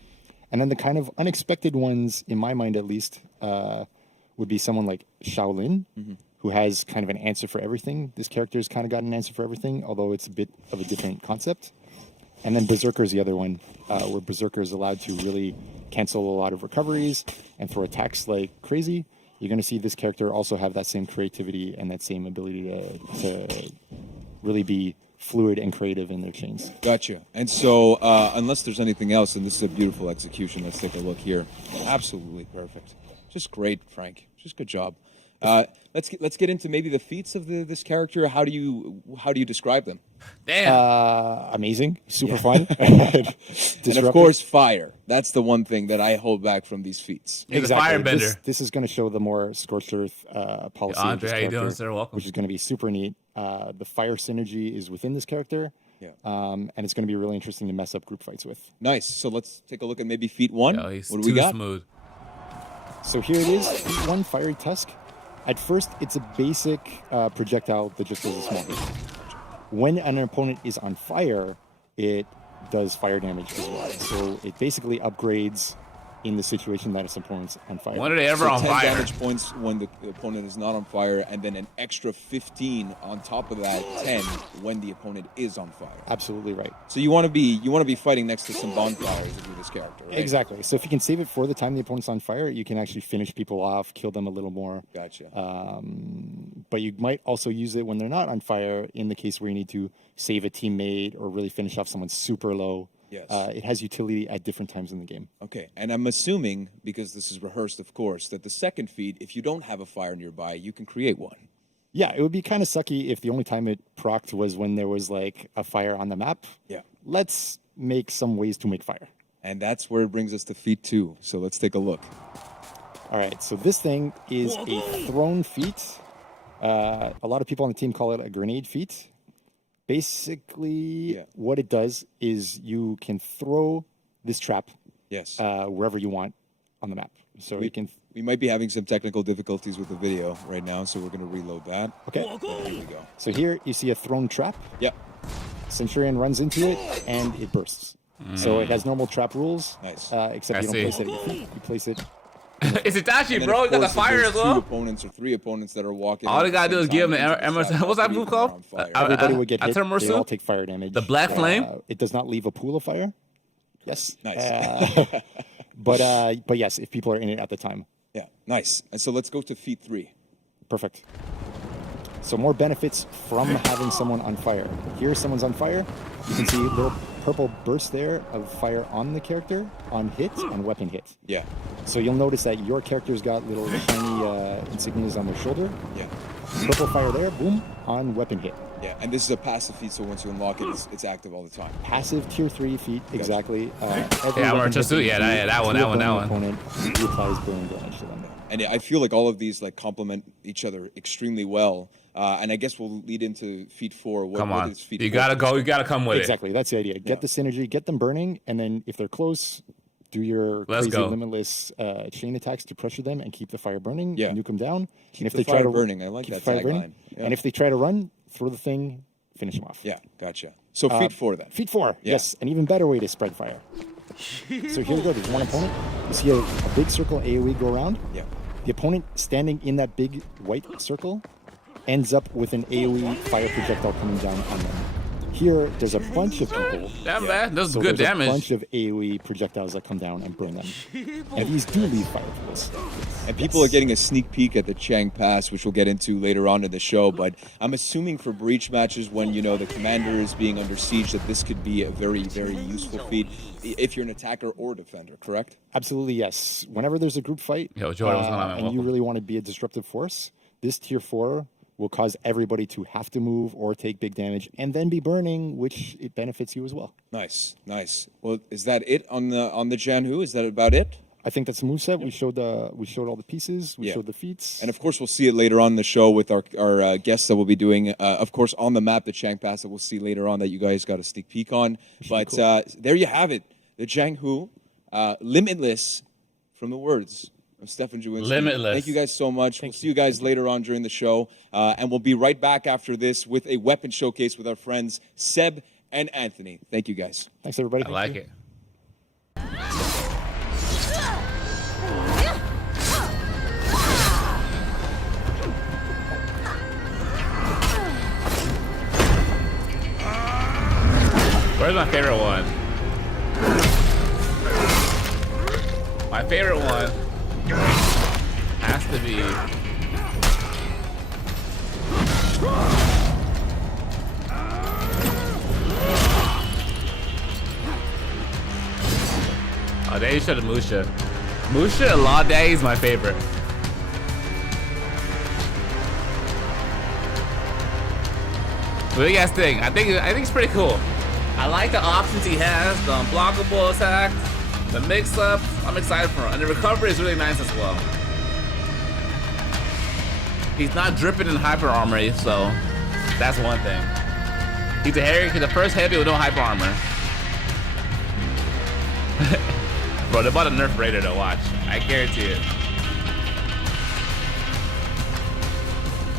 And then the kind of unexpected ones, in my mind at least, would be someone like Shaolin, who has kind of an answer for everything. This character's kind of got an answer for everything, although it's a bit of a different concept. And then Berserker is the other one, where Berserker is allowed to really cancel a lot of recoveries and throw attacks like crazy. You're going to see this character also have that same creativity and that same ability to really be fluid and creative in their chains. Gotcha. And so, unless there's anything else, and this is a beautiful execution, let's take a look here. Absolutely perfect. Just great, Frank. Just good job. Let's get into maybe the feats of this character. How do you describe them? Damn. Amazing, super fun. And of course, fire. That's the one thing that I hold back from these feats. He's a firebender. This is going to show the more scorched earth policy. Andre, of this how you doing, character, sir? Welcome. Which is going to be super neat. The fire synergy is within this character. Yeah. And it's going to be really interesting to mess up group fights with. Nice. So let's take a look at maybe feat one. Yo, he's What do we too got? smooth. So here it is, feat one, Fiery Tusk. At first, it's a basic projectile that just does a small hit. When an opponent is on fire, it does fire damage as well. So it basically upgrades in the situation that its opponent's on fire. When are they ever So on 10 fire? damage points when the opponent is not on fire, and then an extra 15 on top of that 10 when the opponent is on fire. Absolutely right. So you want to be fighting next to some bonfires if you're this character, right? Exactly. So if you can save it for the time the opponent's on fire, you can actually finish people off, kill them a little more. Gotcha. But you might also use it when they're not on fire in the case where you need to save a teammate or really finish off someone super low. Yes. It has utility at different times in the game. Okay, and I'm assuming, because this is rehearsed, of course, that the second feat, if you don't have a fire nearby, you can create one. Yeah, it would be kind of sucky if the only time it procced was when there was like a fire on the map. Yeah. Let's make some ways to make fire. And that's where it brings us to feat two. So let's take a look. All right, so this thing is a thrown feat. A lot of people on the team call it a grenade feat. Basically, what it does is you can throw this trap Yes. wherever you want on the map. So you can... We might be having some technical difficulties with the video right now, so we're going to reload that. Okay. There we go. So here you see a thrown trap. Yep. Centurion runs into it, and it bursts. So it has normal trap rules. Nice. Except you don't place it at your feet. You place it... It's Itachi, And then, bro. of You got the course, if fire there's as well. two opponents or three opponents that are walking. All at they gotta the do is same give him time, the Emerson. What's that move called? Everybody would get hit. They Atermursu? all take fire damage. The black flame? It does not leave a pool of fire. Yes. Nice. But yes, if people are in it at the time. Yeah, nice. And so let's go to feat 3. Perfect. So more benefits from having someone on fire. Here, someone's on fire. You can see a little purple burst there of fire on the character, on hit, and weapon hit. Yeah. So you'll notice that your character's got little shiny insignias on their shoulder. Yeah. Purple fire there, boom, on weapon hit. Yeah, and this is a passive feat, so once you unlock it, it's active all the time. Passive tier 3 feat, exactly. Yeah, I'm just that one. Opponent applies burning damage to them. And I feel like all of these like complement each other extremely well. And I guess we'll lead into feat 4. Come on, is feat you 4? gotta go. You gotta come with exactly, that's the idea. Get the synergy, get them burning, and then if they're close, do your crazy limitless chain attacks to pressure them and keep the fire burning. Yeah, nuke them down. Keep and if the they fire try to burning, I like that tagline. Yeah. And if they try to run, throw the thing, finish them off. Yeah, gotcha. So feat 4 then. Feat 4, yes, an even better way to spread fire. So here we go. There's one opponent. You see a big circle AOE go around. Yeah. The opponent standing in that big white circle ends up with an AOE fire projectile coming down on them. Here, there's a bunch of people. Damn, man, this is So good there's damage. a bunch of AOE projectiles that come down and burn them. And these do leave fire pools. And people are getting a sneak peek at the Chang Pass, which we'll get into later on in the show. But I'm assuming for breach matches, when you know the commander is being under siege, that this could be a very, very useful feat if you're an attacker or defender. Correct? Absolutely, yes. Whenever there's a group fight, Yo, Jordan, what's going on, man? and you Welcome. really want to be a disruptive force, this tier 4 will cause everybody to have to move or take big damage and then be burning, which it benefits you as well. Nice, nice. Well, is that it on the Zhan Hu? Is that about it? I think that's the moveset. We showed all the pieces. We showed the feats. And of course, we'll see it later on in the show with our guests that we'll be doing, of course, on the map, the Chang Pass that we'll see later on that you guys got a sneak peek on. But cool. There you have it, the Zhan Hu, limitless, from the words of Stefan Jawinski. Limitless. Thank you guys so much. We'll see you guys later on during the show. And we'll be right back after this with a weapon showcase with our friends Seb and Anthony. Thank you guys. Thanks, everybody. I like it. Where's my favorite one? My favorite one has to be oh, they showed the Musha. Musha Law Day is my favorite. What do you guys think? I think it's pretty cool. I like the options he has, the unblockable attack, the mix-up. I'm excited for him. And the recovery is really nice as well. He's not dripping in hyper armor, so that's one thing. He's the first heavy with no hyper armor. Bro, they're about to nerf Raider to watch. I guarantee it.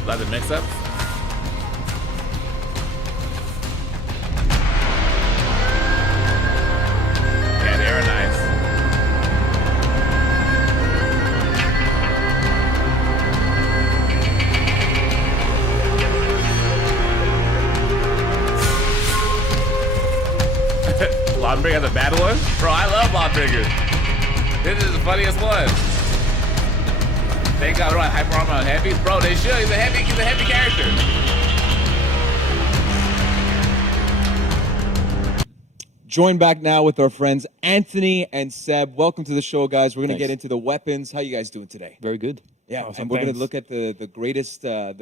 Like the mix-ups. Yeah, they are nice. Lawbringer has a bad one? Bro, I love Lawbringer. This is the funniest one. They got right hyper armor on heavy. Bro, they should. He's a heavy character. Join back now with our friends Anthony and Seb. Welcome to the show, guys. We're going to get into the weapons. How you guys doing today? Very good. Yeah, Awesome, and we're going to thanks. look at the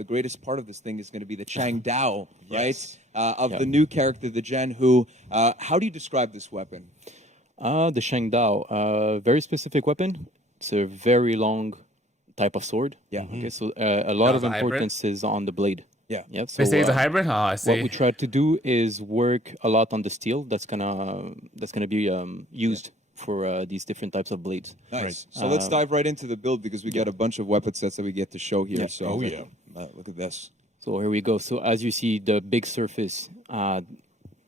greatest part of this thing is going to be the Chang Dao, right? Of the new character, the Zhan Hu. How do you describe this weapon? The Shang Dao, very specific weapon. It's a very long type of sword. Yeah. Okay, so a lot of a hybrid? importance is on the blade. Yeah. Yeah. So, They say it's a hybrid? Oh, I see. What we try to do is work a lot on the steel that's gonna be used for these different types of blades. Nice. So let's dive right into the build because we got a bunch of weapon sets that we get to show here. Yeah. So look at this. So here we go. So as you see, the big surface,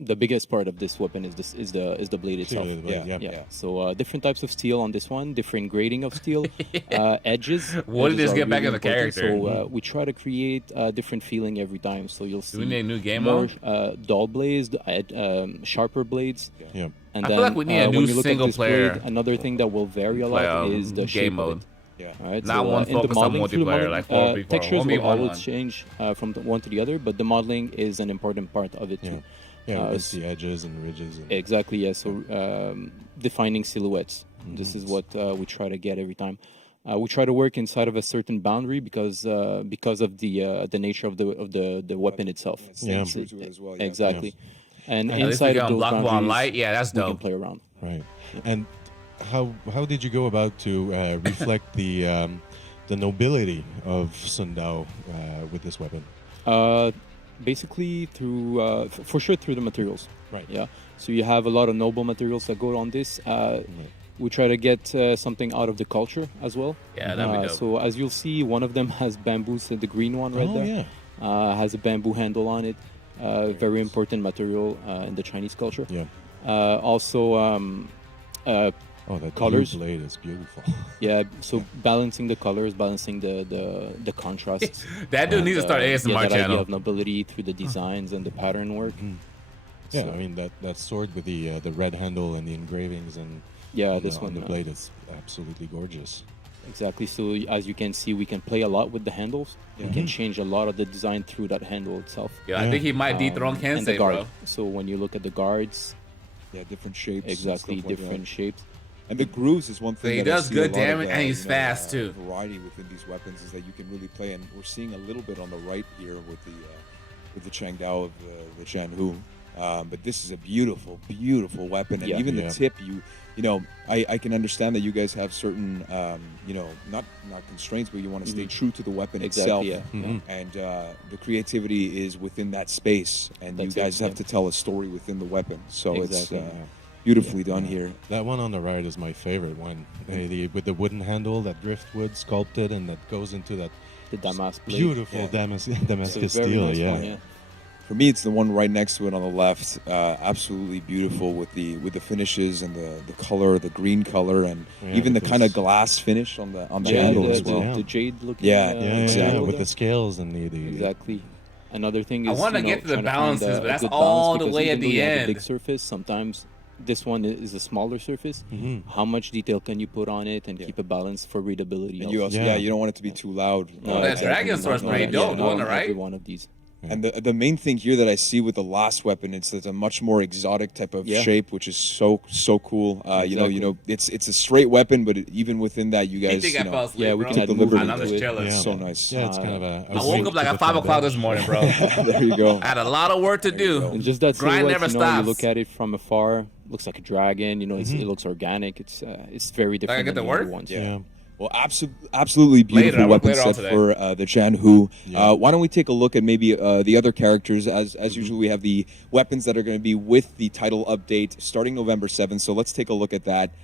the biggest part of this weapon is the blade itself. Clearly the blade, Yeah. yeah. So different types of steel on this one, different grading of steel, edges. What did Edges this are get back really in the important. character? So we try to create a different feeling every time. So you'll see we need a new game more mode? dull blades, sharper blades. Yeah. And I then feel like we need a when new you look at single this player blade, another thing that will vary a play, lot is the game shape mode. of it. Yeah. Right. Not one in the focus on modeling, through the multiplayer, modeling, like 4v4, textures will 1v1 always one. change from the one to the other, but the modeling is an important part of it too. Yeah, with the edges and ridges. And Exactly. Yeah. So defining silhouettes. This is what we try to get every time. We try to work inside of a certain boundary because of the nature of the weapon itself. Yeah. True to it as well, yeah. Exactly. And At least inside we of get those unblockable on boundaries, light. Yeah, that's we dope. can play around. Right. And how did you go about to reflect the nobility of Sun Dao with this weapon? Basically through for sure through the materials. Right. Yeah. So you have a lot of noble materials that go on this. We try to get something out of the culture as well. Yeah, that'd be dope. So as you'll see, one of them has bamboo. So the green one right there has a bamboo handle on it. Very important material in the Chinese culture. Yeah. Also. That colors. blue blade is beautiful. Yeah, so balancing the colors, balancing the contrasts. That dude needs to start ASMR that channel. idea of nobility through the designs and the pattern work. Yeah, So- I mean that sword with the red handle and the engravings and this on one the blade is absolutely gorgeous. Exactly. So as you can see, we can play a lot with the handles. We can change a lot of the design through that handle itself. Yeah, I think he might dethrone and the Kensei, guard. bro. So when you look at the guards, different shapes. and exactly stuff like different that. shapes. And the grooves is one thing. He that I does see good a lot of, damage, and he's fast, too. Variety within these weapons is that you can really play, and we're seeing a little bit on the right here with the Changdao of the Zhan. But this is a beautiful, beautiful weapon, and even the tip. I can understand that you guys have certain, not constraints, but you want to stay true to the weapon itself. And the creativity is within that space, and you guys have to tell a story within the weapon. So it's beautifully done here. That one on the right is my favorite one. With the wooden handle, that driftwood sculpted, and that goes into that the Damask blade. beautiful Damascus very steel. nice one, For me, it's the one right next to it on the left. Absolutely beautiful with the finishes and the color, the green color, and even the kind of glass finish on the handle as well. The jade looking. Yeah, with the scales and the exactly. Another thing is I want to get to the trying balances, find but that's a good all balance, the because way even at though the you have a end. big surface, sometimes this one is a smaller surface. How much detail can you put on it and keep a balance for readability? And you also, you don't want it to be too loud. That dragon sword's pretty dope, the one on the right. Every one of these. And the main thing here that I see with the last weapon, it's a much more exotic type of shape, which is so cool. It's a straight weapon, but even within that, you guys, I fell asleep, we bro. can add the liberty. I'm just chilling. It's so nice. Yeah, it's kind of a. I woke up like at 5 o'clock this morning, bro. There you go. I had a lot of work to do. And just that Grind silhouette, never you stops. look at it from afar, looks like a dragon. It looks organic. It's very different. I get than to the other work? ones. Yeah. Well, absolutely beautiful Later, I work weapon later on set today. for the Zhan. Why don't we take a look at maybe the other characters? As usual, we have the weapons that are going to be with the title update starting November 7th. So let's take a look at that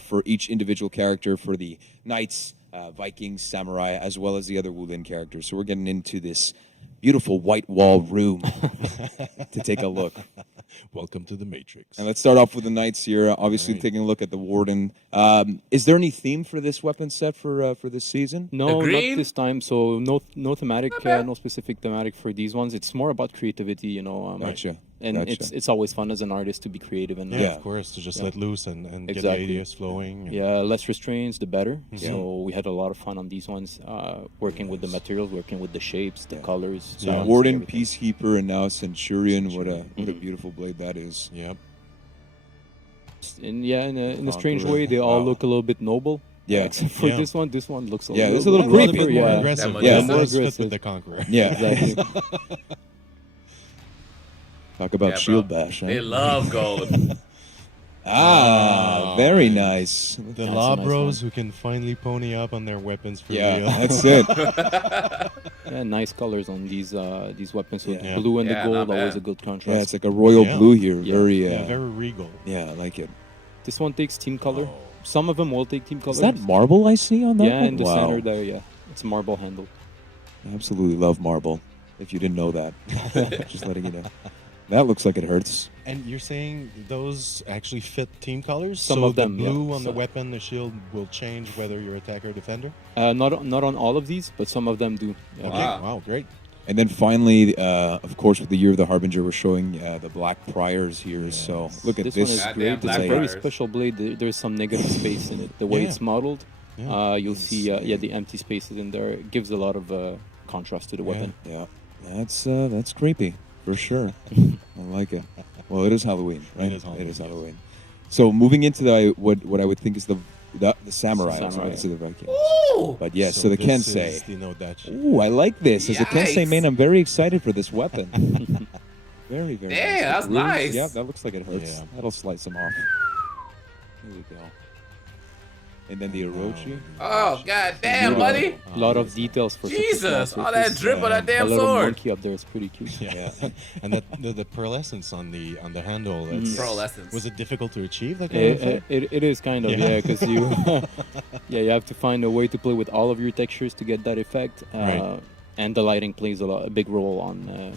for each individual character for the Knights, Vikings, Samurai, as well as the other Wulin characters. So we're getting into this beautiful white wall room to take a look. Welcome to the Matrix. And let's start off with the Knights here. Obviously, taking a look at the Warden. Is there any theme for this weapon set for this season? No, not this time. So no thematic, no specific thematic for these ones. It's more about creativity, Gotcha. And Gotcha. it's always fun as an artist to be creative and of course, to just let loose and get the ideas flowing. Yeah, less restraints, the better. So we had a lot of fun on these ones, working with the materials, working with the shapes, the colors. So Warden, Peacekeeper, and now Centurion. What a beautiful blade that is. Yep. And in a strange way, they all look a little bit noble. Yeah. Except for this one looks a this is a little little creepy. creepy. More Yeah, aggressive. Yeah, more more aggressive aggressive. with the Conqueror. Yeah. Exactly. Talk about Yeah, shield bro. bash. Huh? They love gold. Very nice. The law bros who can finally pony up on their weapons for real. That's it. Yeah, nice colors on these weapons with Yeah. blue and Yeah, the gold. not bad. Always a good contrast. Yeah, it's like a royal blue here. Yeah. Very, very regal. yeah, I like it. This one takes team color. Some of them will take team colors. Is that marble I see on that Yeah, one? in the Wow. center there. Yeah, it's a marble handle. I absolutely love marble. If you didn't know that, just letting you know. That looks like it hurts. And you're saying those actually fit team colors? Some so of them, the blue yeah. on the So- weapon, the shield will change whether you're attacker or defender? Not on all of these, but some of them do. Okay. Wow, great. And then finally, of course, with the Year of the Harbinger, we're showing the Black Priors here. So look at This this. one is Goddamn great. It's Black a very Friars. special blade. There's some negative space in it. The way Yeah. it's modeled, You'll see, the empty spaces in there. It gives a lot of contrast to the weapon. Yeah, that's creepy for sure. I like it. Well, it is Halloween, right? It is Halloween. So moving into what I would think is the samurai. To the Viking. Ooh! But yes, so the this kensei. is the Nodachi. Ooh, I like this. As a kensei Yikes. main, I'm very excited for this weapon. Very, very Damn, nice. that's Runes, nice. Yeah, that looks like it hurts. Yeah. That'll slice him off. Here we go. And then the Orochi. Oh, god damn, buddy. A lot of details for such a Jesus, small all that surface. drip on that A damn little sword. monkey up there is pretty cute. Yeah, and the pearlescence on the handle. Pearlescence. Was it difficult to achieve? That kind of effect? It is kind of, because you you have to find a way to play with all of your textures to get that effect. Right. And the lighting plays a big role on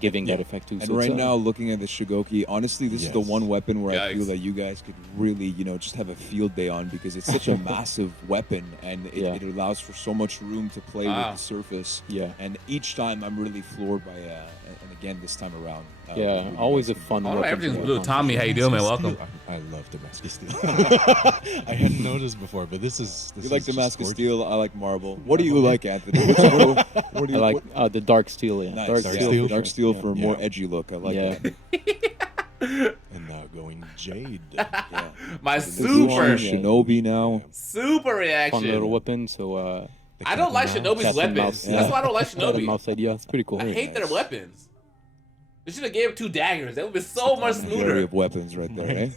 giving that effect too. And So right it's, now, looking at the Shigoki, honestly, this is the one weapon where I feel Yikes. that you guys could really, just have a field day on because it's such a massive weapon and it allows for so much room to play with the surface. Yeah. And each time I'm really floored by, and again this time around. always a fun Oh, weapon. everything's to blue. work on. Tommy, how you doing, man? Welcome. I love Damascus steel. I hadn't noticed before, but this is. You like is just Damascus gorgeous. steel, I like marble. What do you like, Anthony? What do you I like the dark steel. Yeah, Nice. dark Dark steel. steel, for dark sure. steel Yeah. for a more edgy look. I like that. And now going Jade. My Super super, Shinobi now. super Fun reaction. little weapon. So I don't like Shinobi's cat and weapons. mouse. That's why I don't like cat and Shinobi. mouse idea. It's pretty cool. I hate their weapons. They should have gave him 2 daggers. That would be so much Flurry smoother. of weapons right there, eh?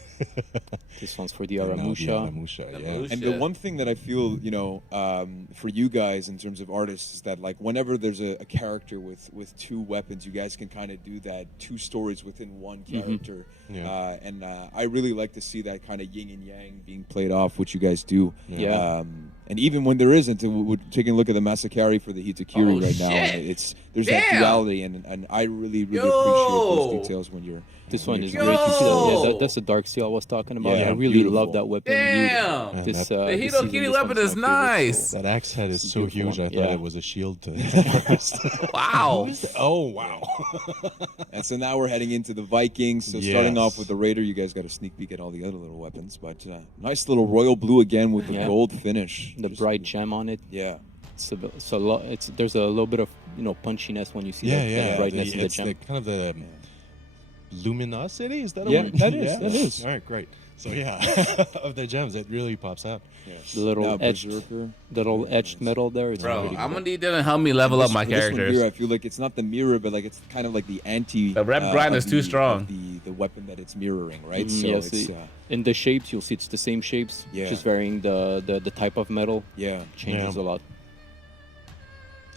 This one's for the And now the Aramusha. Aramusha, The yeah. Musha. And the one thing that I feel, for you guys in terms of artists is that like whenever there's a character with 2 weapons, you guys can kind of do that 2 stories within one character. Yeah. And I really like to see that kind of yin and yang being played off, which you guys do. Yeah. And even when there isn't, we're taking a look at the Masakari for the Hitakiri Oh, right now. shit. There's that Damn. duality, and I really Yo. appreciate those details when you're. This one is Yo. great. You see that's the dark steel I was talking about. Yeah, I really beautiful. love that weapon. Damn. And This, that- The this Hito season, Kitty this weapon one's is my favorite, nice. That axe head is so beautiful huge, I one. thought Yeah. it was a shield to at first. Wow. Oh, wow. And so now we're heading into the Vikings. So starting off with the Raider, you guys got a sneak peek at all the other little weapons. But nice little royal blue again with the Yeah. gold finish. The bright gem on it. Yeah. There's a little bit of punchiness when you see that brightness in the It's gem. the kind of the luminosity. Is that a Yeah, word? that is, that is. All right, great. So yeah, of the gems, it really pops out. The little Now, etched, Berserker. the little etched metal there. It's Bro, really I'm cool. gonna need them to help me level up my This one characters. here, I feel like it's not the mirror, but like it's kind of like the anti. The rep grind of is too strong. The weapon that it's mirroring, right? Mhm, So yeah, it's so in the shapes, you'll see it's the same shapes, Yeah. just varying the type of metal. yeah. Changes a lot.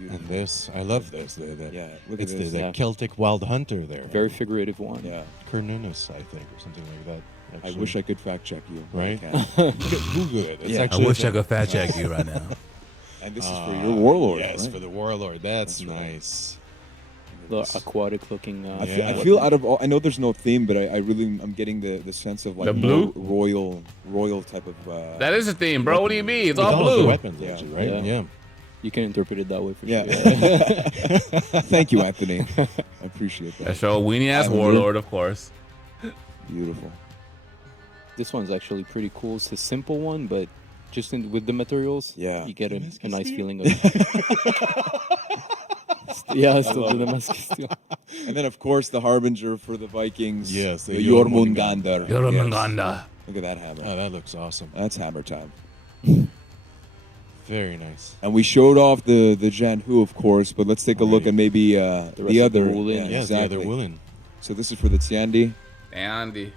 And this, I love this. Yeah, look at It's this. the Yeah. Celtic wild hunter there. Very figurative one. Yeah. Cernunnos, I think, or something like that. I actually. wish I could fact check you. but I Right? can't. Google it. It's Yeah. I actually wish I could fact check you right now. And this is for your warlord. Yes, right? for the warlord. That's, That's right. nice. The aquatic looking. I feel, Yeah. I feel out of all, I know there's no theme, but I really I'm getting the sense of like The blue? more royal type of. That is a theme, bro. What do you mean? It's With all all of the blue. weapons, Yeah. actually, right? Yeah. Yeah. You can interpret it that way for Yeah. sure. Thank you, Anthony. I appreciate that. That show a weenie ass I'm warlord, of course. Beautiful. This one's actually pretty cool. It's a simple one, but just with the materials, Yeah. you get a nice feeling of. Yeah, it's still the Damascus steel. And then of course the harbinger for the Vikings. Yes, the the Jormungandr. Jormungandr. Look at that hammer. Oh, that looks awesome. That's hammer time. Very nice. And we showed off the Zhan Hu, of course, but let's take a look Right. at maybe rest the of other. the Wulin. Yeah, exactly. the other Woolen. So this is for the Tiandi. Andy.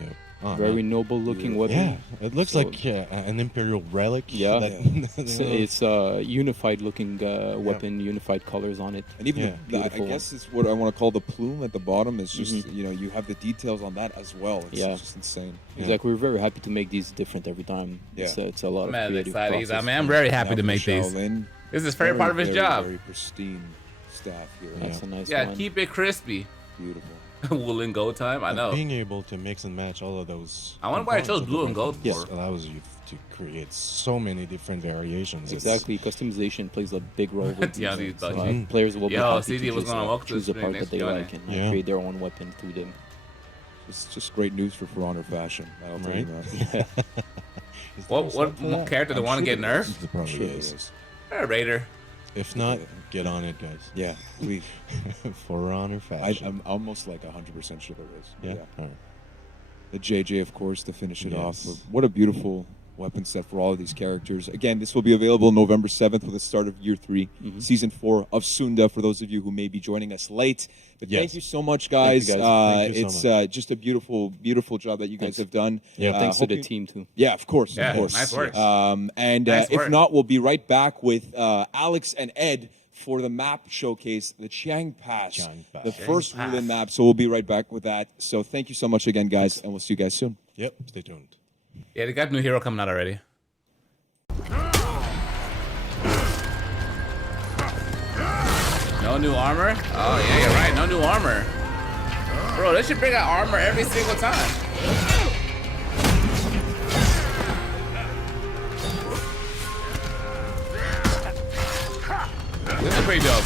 Yeah. Oh, Very man. noble looking weapon. Yeah, it looks So- like an imperial relic. Yeah. that- It's a unified looking weapon, unified colors on it. And even Yeah. I Beautiful guess it's what I want to call the plume at the bottom. Is just you have the details on that as well. It's Yeah. just insane. Exactly. We're very happy to make these different every time. Yeah. It's a lot of Man, creative excited. process. I'm very happy Now to for make these. Shaolin. This is his favorite part of his Very, job. Very pristine staff here. That's a nice Yeah, one. keep it crispy. Beautiful. Woolen gold time. I know. Being able to mix and match all of those. I wonder why I chose components of blue the and gold weapons for. allows you to create so many different variations. It's- Exactly. Customization plays a big role with Yeah, these. these So, bugs. players will be Yo, happy CD to was just, gonna walk to the choose a screen part next that they to it. like and Yeah. create their own weapon through them. It's just great news for honor fashion. I'll tell you Right. that. What character do they want to get nerfed? It probably is. Raider. If not, get on it, guys. Yeah, please. For honor fashion. I'm almost like 100% sure there is. Yeah? All right. The JJ, of course, to finish it Yes. off. What a beautiful weapon set for all of these characters. Again, this will be available November 7th with the start of Year 3, Season 4 of Sunda, for those of you who may be joining us late. But thank you so much, guys. Thank you, guys. Thank you so much. Just a beautiful, beautiful job that you guys have done. Yeah, thanks to the team, too. Yeah, of course. Yeah, of course. nice work. Nice work. If not, we'll be right back with Alex and Ed for the map showcase, the Chiang Pass, the first Wulin map. So we'll be right back with that. So thank you so much again, guys, and we'll see you guys soon. Yep, stay tuned. Yeah, they got a new hero coming out already. No new armor? Oh, yeah, you're right. No new armor. Bro, they should bring out armor every single time. This is pretty dope.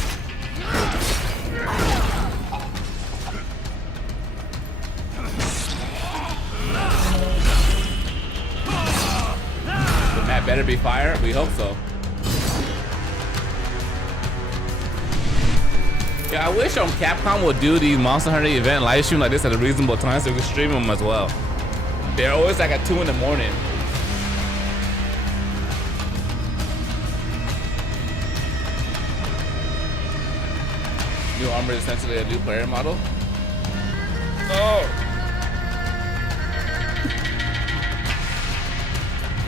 The map better be fire. We hope so. Yeah, I wish Capcom would do these Monster Hunter event live stream like this at a reasonable time so we can stream them as well. They're always like at 2 in the morning. New armor is essentially a new player model. Oh!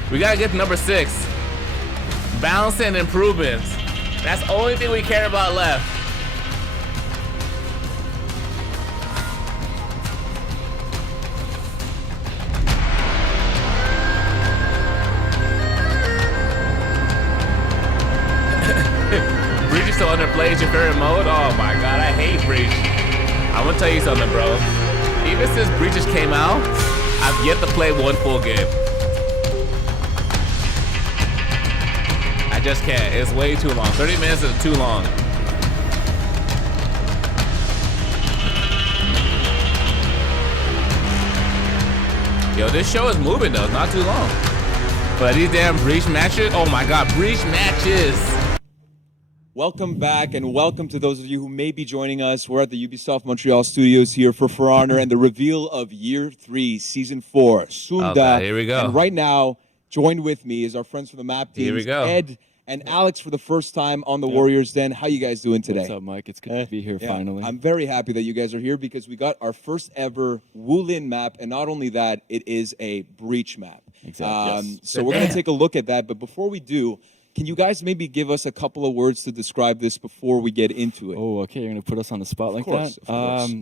We gotta get to number 6. Balance and improvements. That's the only thing we care about left. Breach is still underplayed your favorite mode? Oh my god, I hate Breach. I'm gonna tell you something, bro. Even since Breaches came out, I've yet to play one full game. I just can't. It's way too long. 30 minutes is too long. Yo, this show is moving though. It's not too long. But these damn Breach matches, oh my god, Breach matches. Welcome back, and welcome to those of you who may be joining us. We're at the Ubisoft Montreal studios here for Honor and the reveal of Year 3, Season 4, Sunda. Okay, here we go. And right now, joined with me is our friends from the map team, Here we go. Ed and Alex, for the first time on the Warriors Den. How you guys doing today? What's up, Mike? It's good to be here finally. I'm very happy that you guys are here because we got our first ever Wulin map, and not only that, it is a Breach map. Exactly. So we're going to take a look at that, but before we do, can you guys maybe give us a couple of words to describe this before we get into it? Oh, okay. You're going to put us on the spot like course, that? Of course.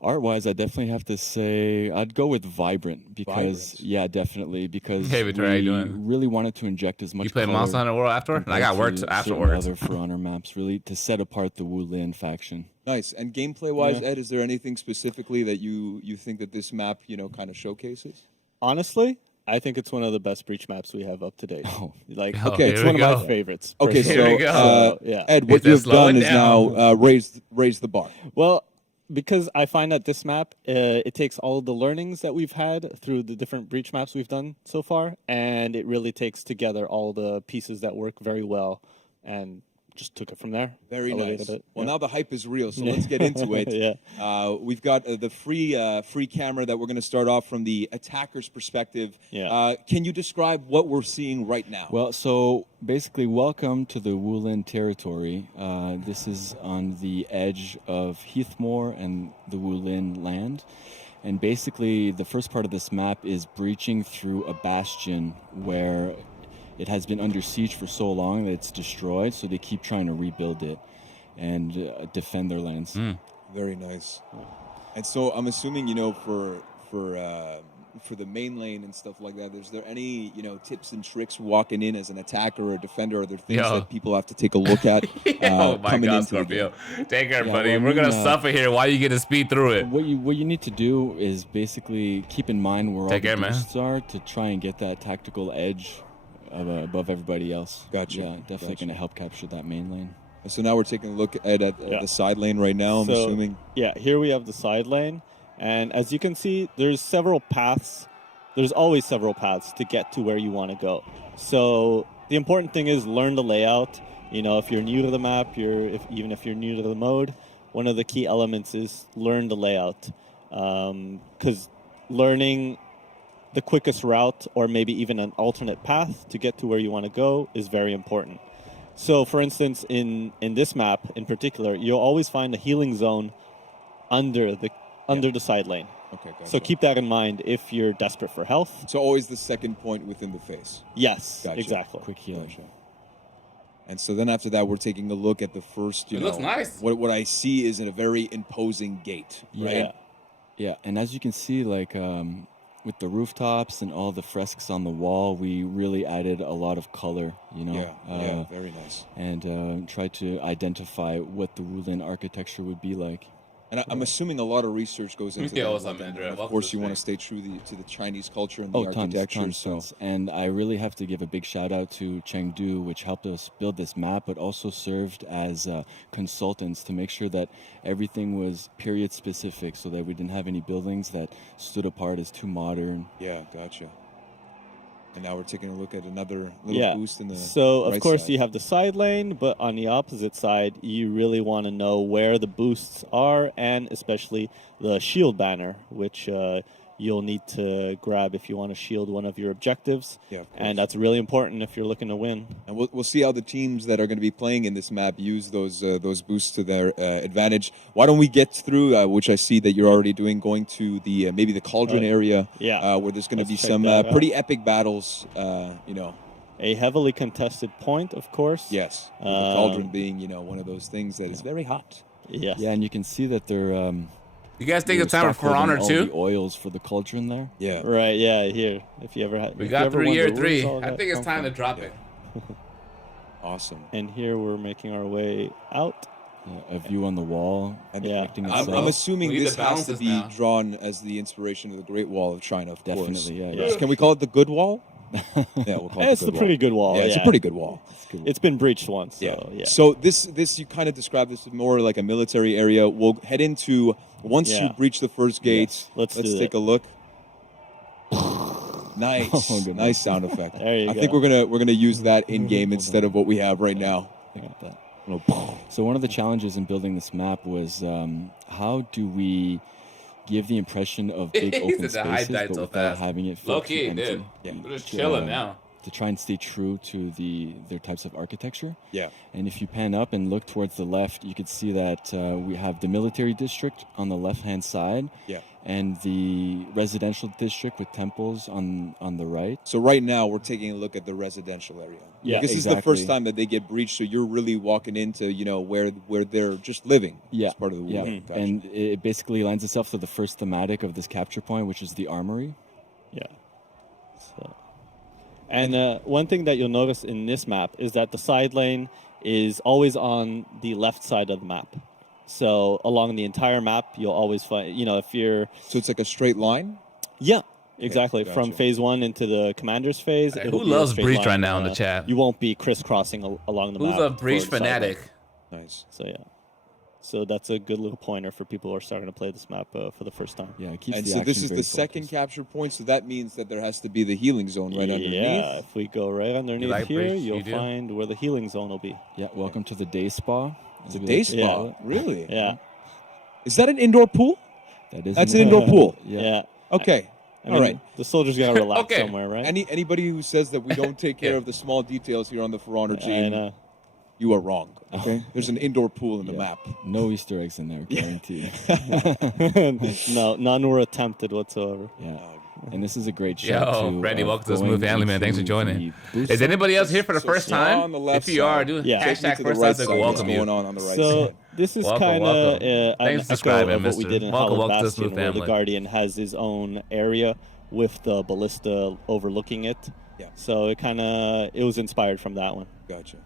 Art-wise, I definitely have to say I'd go with vibrant because, yeah, definitely because Hey, Victor, how you doing? really wanted to inject as much. You play color Monster Hunter World after? I got work compared to afterwards. certain other For Honor maps, really, to set apart the Wulin faction. Nice. And gameplay-wise, Ed, is there anything specifically that you think that this map, kind of showcases? Honestly, I think it's one of the best Breach maps we have up to date. Okay, it's one of my favorites. Okay, personally. so yeah. Ed, what you've done is now raise the bar. Well, because I find that this map, it takes all the learnings that we've had through the different Breach maps we've done so far, and it really takes together all the pieces that work very well, and just took it from there. Very elevated nice. it. Well, Yeah. now the hype is real, so let's get into it. Yeah. We've got the free camera that we're going to start off from the attacker's perspective. Yeah. Can you describe what we're seeing right now? Well, so basically, welcome to the Wulin territory. This is on the edge of Heathmore and the Wulin land. And basically, the first part of this map is breaching through a bastion where it has been under siege for so long that it's destroyed, so they keep trying to rebuild it and defend their lands. Very nice. And so I'm assuming, for the main lane and stuff like that, is there any, tips and tricks walking in as an attacker or a defender? Are there things that people have to take a look at Oh my coming god, into the Scorpio. Take care, Yeah, buddy. well, We're going to I mean, suffer here while you get to speed through it. What you need to do is basically keep in mind where Take all care, the man. boosts are to try and get that tactical edge above everybody else. Gotcha. Yeah, definitely going to help capture that main lane. So now we're taking a look at the side lane right now, I'm assuming. Yeah, here we have the side lane, and as you can see, there's several paths there's always several paths to get to where you want to go. So the important thing is learn the layout. You know, if you're new to the map, even if you're new to the mode, one of the key elements is learn the layout. Because learning the quickest route or maybe even an alternate path to get to where you want to go is very important. So, for instance, in this map in particular, you'll always find a healing zone under the side lane. Okay, gotcha. So keep that in mind if you're desperate for health. So always the second point within the face. Yes, Gotcha. exactly. Quick healing. Gotcha. And so then after that, we're taking a look at the first, It looks nice. What I see is a very imposing gate, right? Yeah, and as you can see, like with the rooftops and all the fresks on the wall, we really added a lot of color, you know. Yeah, very nice. And tried to identify what the Wulin architecture would be like. And I'm assuming a lot of research goes into that. what's up, man? Of course, you want to stay true to the Chinese culture and the architecture. Tons. And I really have to give a big shout out to Chengdu, which helped us build this map, but also served as consultants to make sure that everything was period specific, so that we didn't have any buildings that stood apart as too modern. Yeah, gotcha. And now we're taking a look at another little boost in the So, of right course, side. you have the side lane, but on the opposite side, you really want to know where the boosts are, and especially the shield banner, which you'll need to grab if you want to shield one of your objectives. Yeah, of course. And that's really important if you're looking to win. And we'll see how the teams that are going to be playing in this map use those boosts to their advantage. Why don't we get through, which I see that you're already doing, going to the maybe the Cauldron area, where there's going to be some pretty epic battles, you know. A heavily contested point, of course. Yes, with the Cauldron being, you know, one of those things that is very hot. Yes. Yeah, and you can see that they're... You guys take the time for Honor all too? the oils for the Cauldron there. Yeah. Right, yeah, here. If you ever had... We got through year 3. I think it's time to drop it. Awesome. And here we're making our way out. A view on the wall. I'm assuming this has to be drawn as the inspiration of the Great Wall of China, of course. Definitely, yeah. Can we call it the Good Wall? Yeah, we'll call it It's a pretty good wall. Yeah, it's a pretty good wall. It's been breached once. So, yeah. So this you kind of describe this as more like a military area. We'll head into once you breach the first gate. Let's take a look. Nice, nice sound effect. There you I go. think we're gonna use that in game instead of what we have right now. So one of the challenges in building this map was how do we give the impression of big open He said the hype spaces, died but so without fast. having it feel Low too key, empty. dude. We're just chilling now. To try and stay true to their types of architecture. Yeah. And if you pan up and look towards the left, you could see that we have the military district on the left-hand side. Yeah. And the residential district with temples on the right. So right now we're taking a look at the residential area. Yeah, This is the first time that they get breached, so you're really walking into, you know, where they're just living. Yeah. As part of the yeah. war. Gotcha. And it basically lends itself to the first thematic of this capture point, which is the armory. Yeah. And one thing that you'll notice in this map is that the side lane is always on the left side of the map. So along the entire map, you'll always find, you know, if you're... So it's like a straight line? Yeah, exactly. Okay, From gotcha. phase 1 into the commander's phase. Hey, it'll who be a loves straight Breach line, right now in the chat? You won't be crisscrossing along the map. Who's a Breach for the side lane. fanatic? Nice. So yeah. So that's a good little pointer for people who are starting to play this map for the first time. Yeah, it keeps And the so this action is very the second capture point, so that means that there has to be the healing zone right underneath. Yeah, if we go right underneath like here, Breach? you'll You do? find where the healing zone will be. Yeah, welcome to the day spa. It's a day spa? Really? Yeah. Is that an indoor pool? That's an indoor pool. Yeah. Okay. I All mean, right. The soldiers gotta relax Okay. somewhere, right? Anybody who says that we don't take care of the small details here on the For Honor I team, know. you are wrong. Okay. There's an indoor pool in the map. No Easter eggs in there, guaranteed. No, none were attempted whatsoever. Yeah. And this is a great shot. Yo, to, Brandy, welcome to the going Smooth Family, man. Thanks for into joining. the boost Is anybody else here for the So first small time? on the left If you are, side. do Yeah. Take me hashtag to the first right time side. to What's welcome going you. on the right So side? this is Welcome, kind welcome. of Thanks an for subscribing, echo of what we mister. did in Welcome, Hallowed welcome to the Bastion, Smooth where the Family. Guardian has his own area with the ballista overlooking it. Yeah. So it was inspired from that one. Gotcha.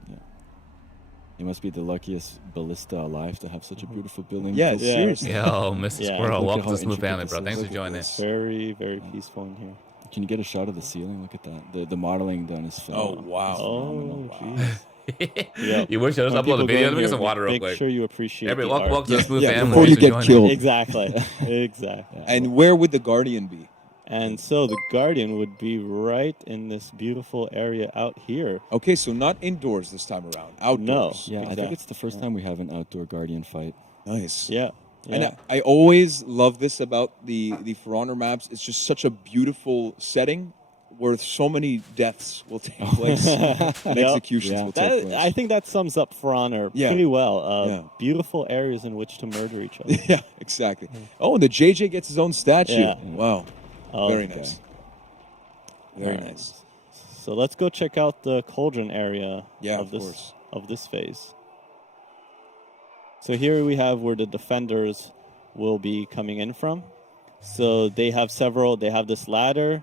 You must be the luckiest ballista alive to have such a beautiful building. Yeah, built. seriously. Yo, Mr. Yeah. Squirrel, Look at welcome how to the Smooth intricate Family, this bro. is. Thanks for Look at joining. this. Very, very peaceful in here. Can you get a shot of the ceiling? Look at that. The modeling done is phenomenal. Oh, wow. Oh, Phenomenal. jeez. Yeah. You wish I was When upload a people video. go Let in me get some here, water real make quick. sure you appreciate Everybody, the welcome art. to the Smooth Yeah, Family. before you Thanks for get joining. killed. Exactly. Exactly. And where would the Guardian be? And so the Guardian would be right in this beautiful area out here. Okay, so not indoors this time around. Outdoors. Yeah, I think it's the first time we have an outdoor Guardian fight. Nice. Yeah. And I always love this about the For Honor maps. It's just such a beautiful setting where so many deaths will take place and executions will take place. I think that sums up For Honor pretty well. Beautiful areas in which to murder each other. Yeah, exactly. Oh, and the JJ gets his own statue. Yeah. Wow. Oh, Very okay. nice. Very nice. So let's go check out the cauldron area of course. Of this phase. So here we have where the defenders will be coming in from. So they have they have this ladder,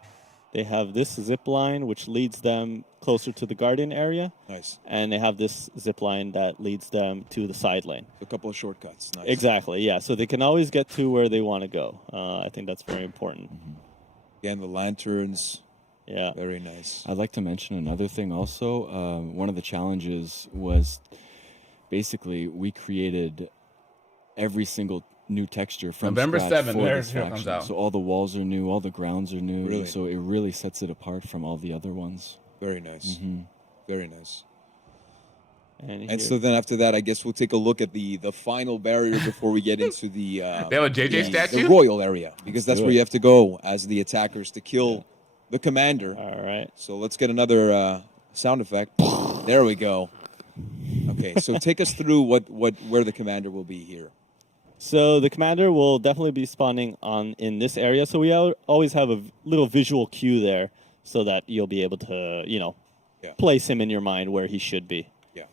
they have this zip line which leads them closer to the Guardian area. Nice. And they have this zip line that leads them to the side lane. A couple of shortcuts. Nice. Exactly, yeah. So they can always get to where they want to go. I think that's very important. Again, the lanterns. Yeah. Very nice. I'd like to mention another thing also. One of the challenges was basically we created every single new texture from November scratch 7th, for there this it comes faction. out. So all the walls are new, all the grounds are new. Really? So it really sets it apart from all the other ones. Very nice. Very nice. And so then after that, I guess we'll take a look at the final barrier before we get into the They have a JJ statue? the royal area, because that's do where it. you have to go as the attackers to kill the commander. All right. So let's get another sound effect. There we go. Okay, so take us through where the commander will be here. So the commander will definitely be spawning in this area. So we always have a little visual cue there so that you'll be able to, place him in your mind where he should be. Yeah.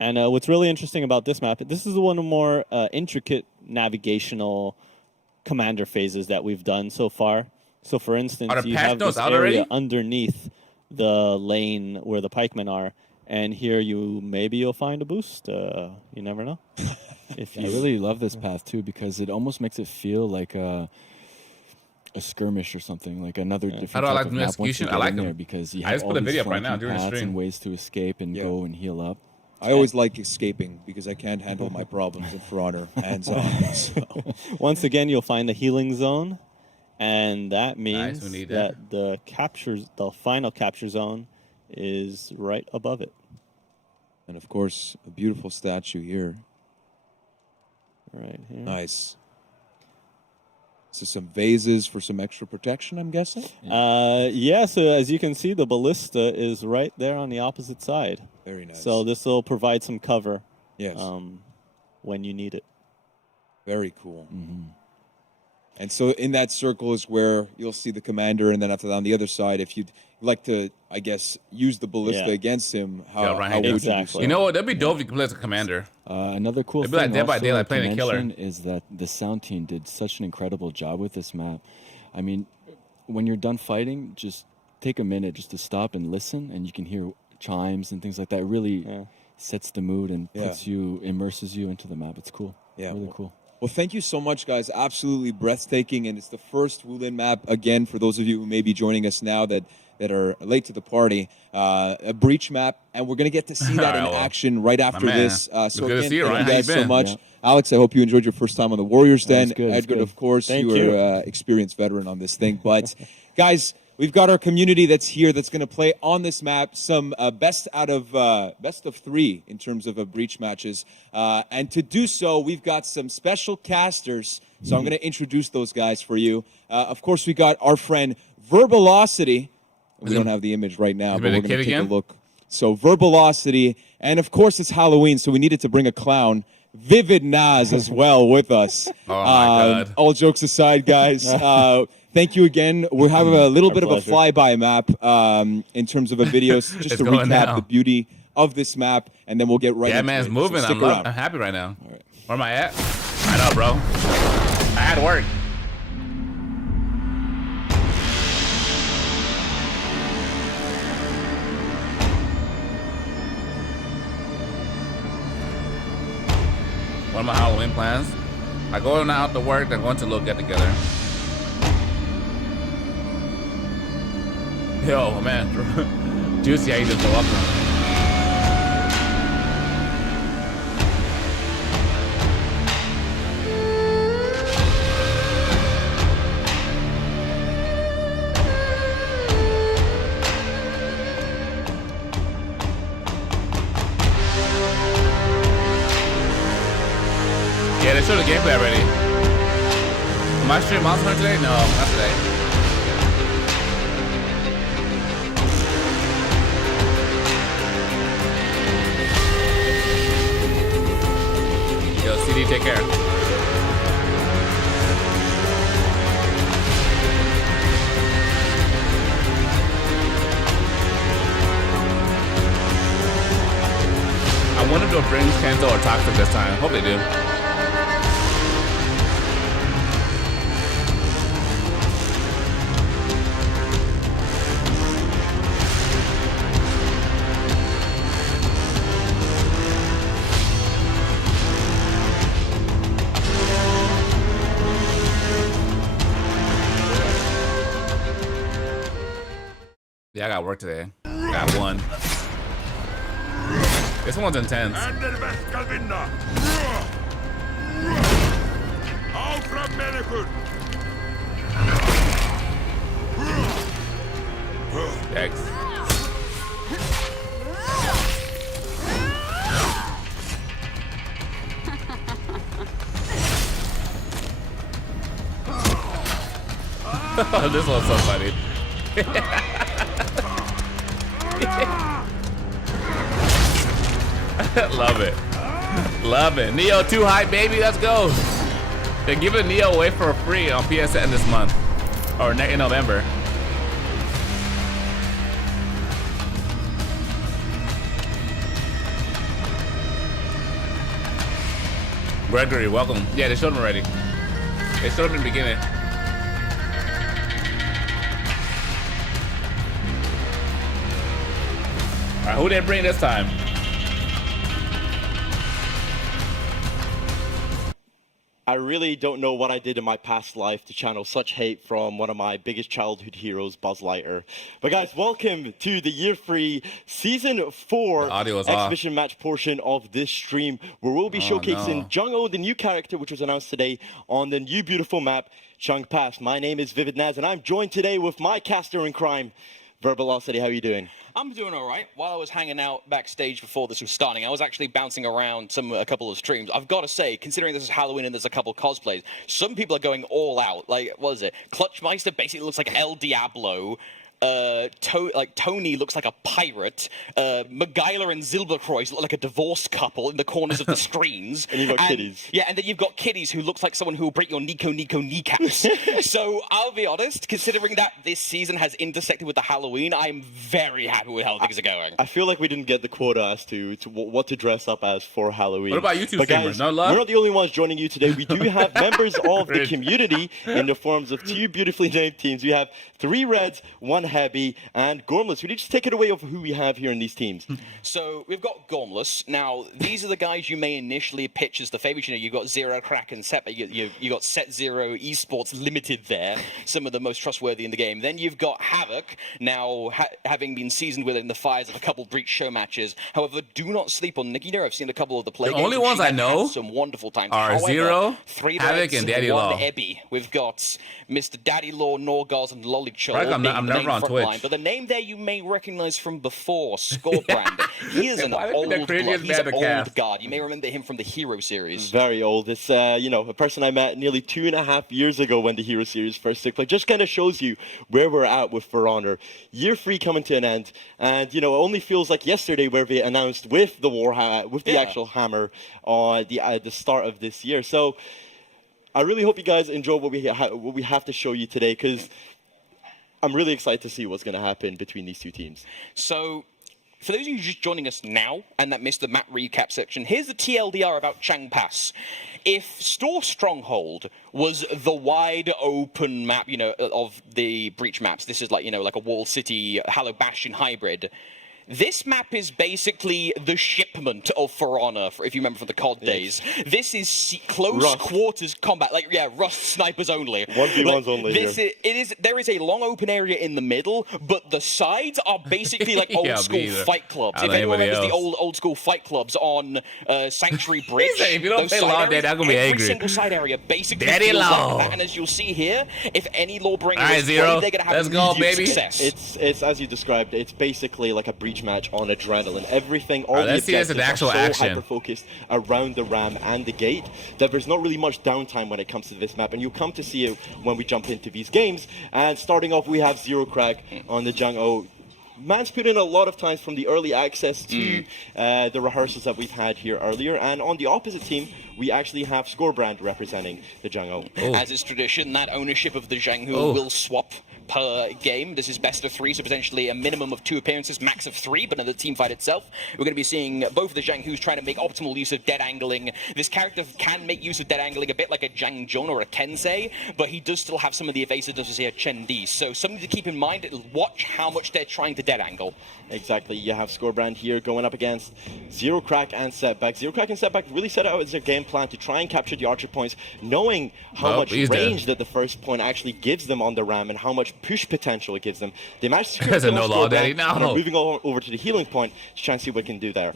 And what's really interesting about this map, this is one of the more intricate navigational commander phases that we've done so far. So for instance, Are the you patch have notes this out area already? underneath the lane where the pikemen are. And here you'll find a boost. You never know. I really love this path too because it almost makes it feel like a skirmish or something, like another different How do I type like of the map once execution? you I get like in them. there because you I have just all put a these video up right now flanking during the paths stream. and ways to escape and go and heal up. I always like escaping because I can't handle my problems in For Honor hands on. So. Once again, you'll find the healing zone, and that means we need that the final capture zone is right above it. And of course, a beautiful statue here. Right here. Nice. So some vases for some extra protection, I'm guessing? Yeah, so as you can see, the ballista is right there on the opposite side. Very nice. So this will provide some cover Yes. when you need it. Very cool. And so in that circle is where you'll see the commander, and then after that, on the other side, if you'd like to, I guess, use the ballista Yeah. against him, how Ryan, would you do so? You know what? That'd be dope if you could play as a commander. Another cool It'd thing be like Dead by also Daylight to playing a killer. mention is that the sound team did such an incredible job with this map. I mean, when you're done fighting, just take a minute just to stop and listen, and you can hear chimes and things like that. It really sets the mood and immerses you into the map. It's cool. Yeah. Really cool. Well, thank you so much, guys. Absolutely breathtaking, and it's the first Wulin map, again, for those of you who may be joining us now that are late to the party, a breach map, and we're going to get to see that in Well, action right after man. this. It's So good to again, see you, thank Ryan. you How you guys so been? much. Yeah. Alex, I hope you enjoyed your first time on the Warriors Den. That was good, it's Edgar, good. of course, Thank you you. are experienced veteran on this thing. But, guys, we've got our community that's here that's going to play on this map some best of 3 in terms of breach matches. And to do so, we've got some special casters. So I'm going to introduce those guys for you. Of course, we got our friend Verbalocity. We don't have the image right now, Is it but a we're going kid to take a again? look. So Verbalocity, and of course it's Halloween, so we needed to bring a clown. Vivid Naz as well with us. Oh, my God. All jokes aside, guys, thank you again. We'll have a little bit pleasure. of a flyby map in terms of a video, just It's to going recap now. the beauty of this map, and then we'll get right Yeah, into man, it's it. moving. So I'm stick around. happy right now. Where am I at? I know, bro. I had to work. What are my Halloween plans? I go out to work, then going to a little get together. Yo, man, Juicy, how you just go up there. Am I streaming Monster Hunter today? No, not today. Yo, CD, take care. I wonder if they'll bring Kento or Toxic this time. Hope they do. Yeah, I got work today. Got one. This one's intense. Yikes. This one's so funny. Love it. Love it. Neo 2 hype, baby. Let's go. They're giving Neo away for free on PSN this month. Or in November. Gregory, welcome. Yeah, they showed him already. They showed him in the beginning. All right, who did they bring this time? I really don't know what I did in my past life to channel such hate from one of my biggest childhood heroes, Buzz Lightyear. But guys, welcome to the Year 3 Season 4 exhibition match portion of this stream, where we'll be showcasing Jung-Oh, the new character, which was announced today on the new beautiful map, Chung Pass. My name is Vivid Naz, and I'm joined today with my caster in crime, Verbalocity. How are you doing? I'm doing all right. While I was hanging out backstage before this was starting, I was actually bouncing around a couple of streams. I've got to say, considering this is Halloween and there's a couple cosplays, some people are going all out. Like, what is it? Clutchmeister basically looks like El Diablo. Tony looks like a pirate. Maguyler and Zilberkreuz look like a divorced couple in the corners of the screens. And you've got kiddies. Yeah, and then you've got kiddies who looks like someone who will break your Nico kneecaps. So I'll be honest, considering that this season has intersected with the Halloween, I'm very happy with how things are going. I feel like we didn't get the quota as to what to dress up as for Halloween. What about YouTube but streamers? Guys, No love? we're not the only ones joining you today. We do have members of the community in the forms of 2 beautifully named teams. We have 3 Reds, 1 Heavy, and Gormless. Would you just take it away of who we have here in these teams? So we've got Gormless. Now, these are the guys you may initially pitch as the favorites. You know, you've got Zero, Crack, and Set, but you got Set Zero Esports Limited there, some of the most trustworthy in the game. Then you've got Havoc, now having been seasoned within the fires of a couple Breach show matches. However, do not sleep on Nikki. I've seen a couple of the play The games. only ones I know some wonderful times. are However, Zero, 3 Havoc, Reds, and Daddy 1 Law. Ebby. We've got Mr. Daddy Law, Norgals, and Lollichol. Right, I'm never on Twitch. Line. But the name there you may recognize from before, Scorbrand. He is an Why old did the blood. craziest He's man an to old cast? guard. You may remember him from the Hero series. Very old. It's, a person I met nearly 2.5 years ago when the Hero series first took place. Just kind of shows you where we're at with For Honor. Year 3 coming to an end. And, it only feels like yesterday where they announced with the actual hammer on the start of this year. So I really hope you guys enjoy what we have to show you today, because I'm really excited to see what's going to happen between these 2 teams. So, for those of you just joining us now and that missed the map recap section, here's the TLDR about Chang Pass. If Store Stronghold was the wide open map, of the Breach maps, this is like a Wall City, Hallow Bastion hybrid. This map is basically the shipment of For Honor, if you remember from the COD days. This is close quarters combat, Rust snipers only. 1v1s only here. There is a long open area in the middle, but the sides are basically like old school fight clubs. If anyone remembers the old school fight clubs on Sanctuary Bridge, If you don't play Law Dead, I'm gonna be angry. Every single side area basically Daddy feels Law. like that. And as you'll see here, if any Lawbringer All right, is Zero. played, they're going to have Let's go, immediate baby. success. It's as you described. It's basically like a Breach breach match on adrenaline. Everything, all the let's see this in objectives actual are so action. hyper-focused around the ram and the gate that there's not really much downtime when it comes to this map, and you'll come to see it when we jump into these games. And starting off, we have Zero Crack on the Zhan. Man's put in a lot of times from the early access to the rehearsals that we've had here earlier, and on the opposite team, we actually have Scorebrand representing the Zhang. As is tradition, that ownership of the Zhang will swap per game. This is best of 3, so potentially a minimum of 2 appearances, max of 3, but in the team fight itself, we're going to be seeing both of the Zhang Hu's trying to make optimal use of dead angling. This character can make use of dead angling a bit like a Zhang Zhong or a Kensei, but he does still have some of the evasiveness as a Chen Di. So something to keep in mind, watch how much they're trying to dead angle. Exactly, you have Scorebrand here going up against Zero Crack and Setback. Zero Crack and Setback really set out as their game plan to try and capture the archer points, knowing how much range that the first point actually gives them on the ram and how much push potential it gives them. They managed to There's a no law daddy now. And are moving over to the healing point to try and see what we can do there.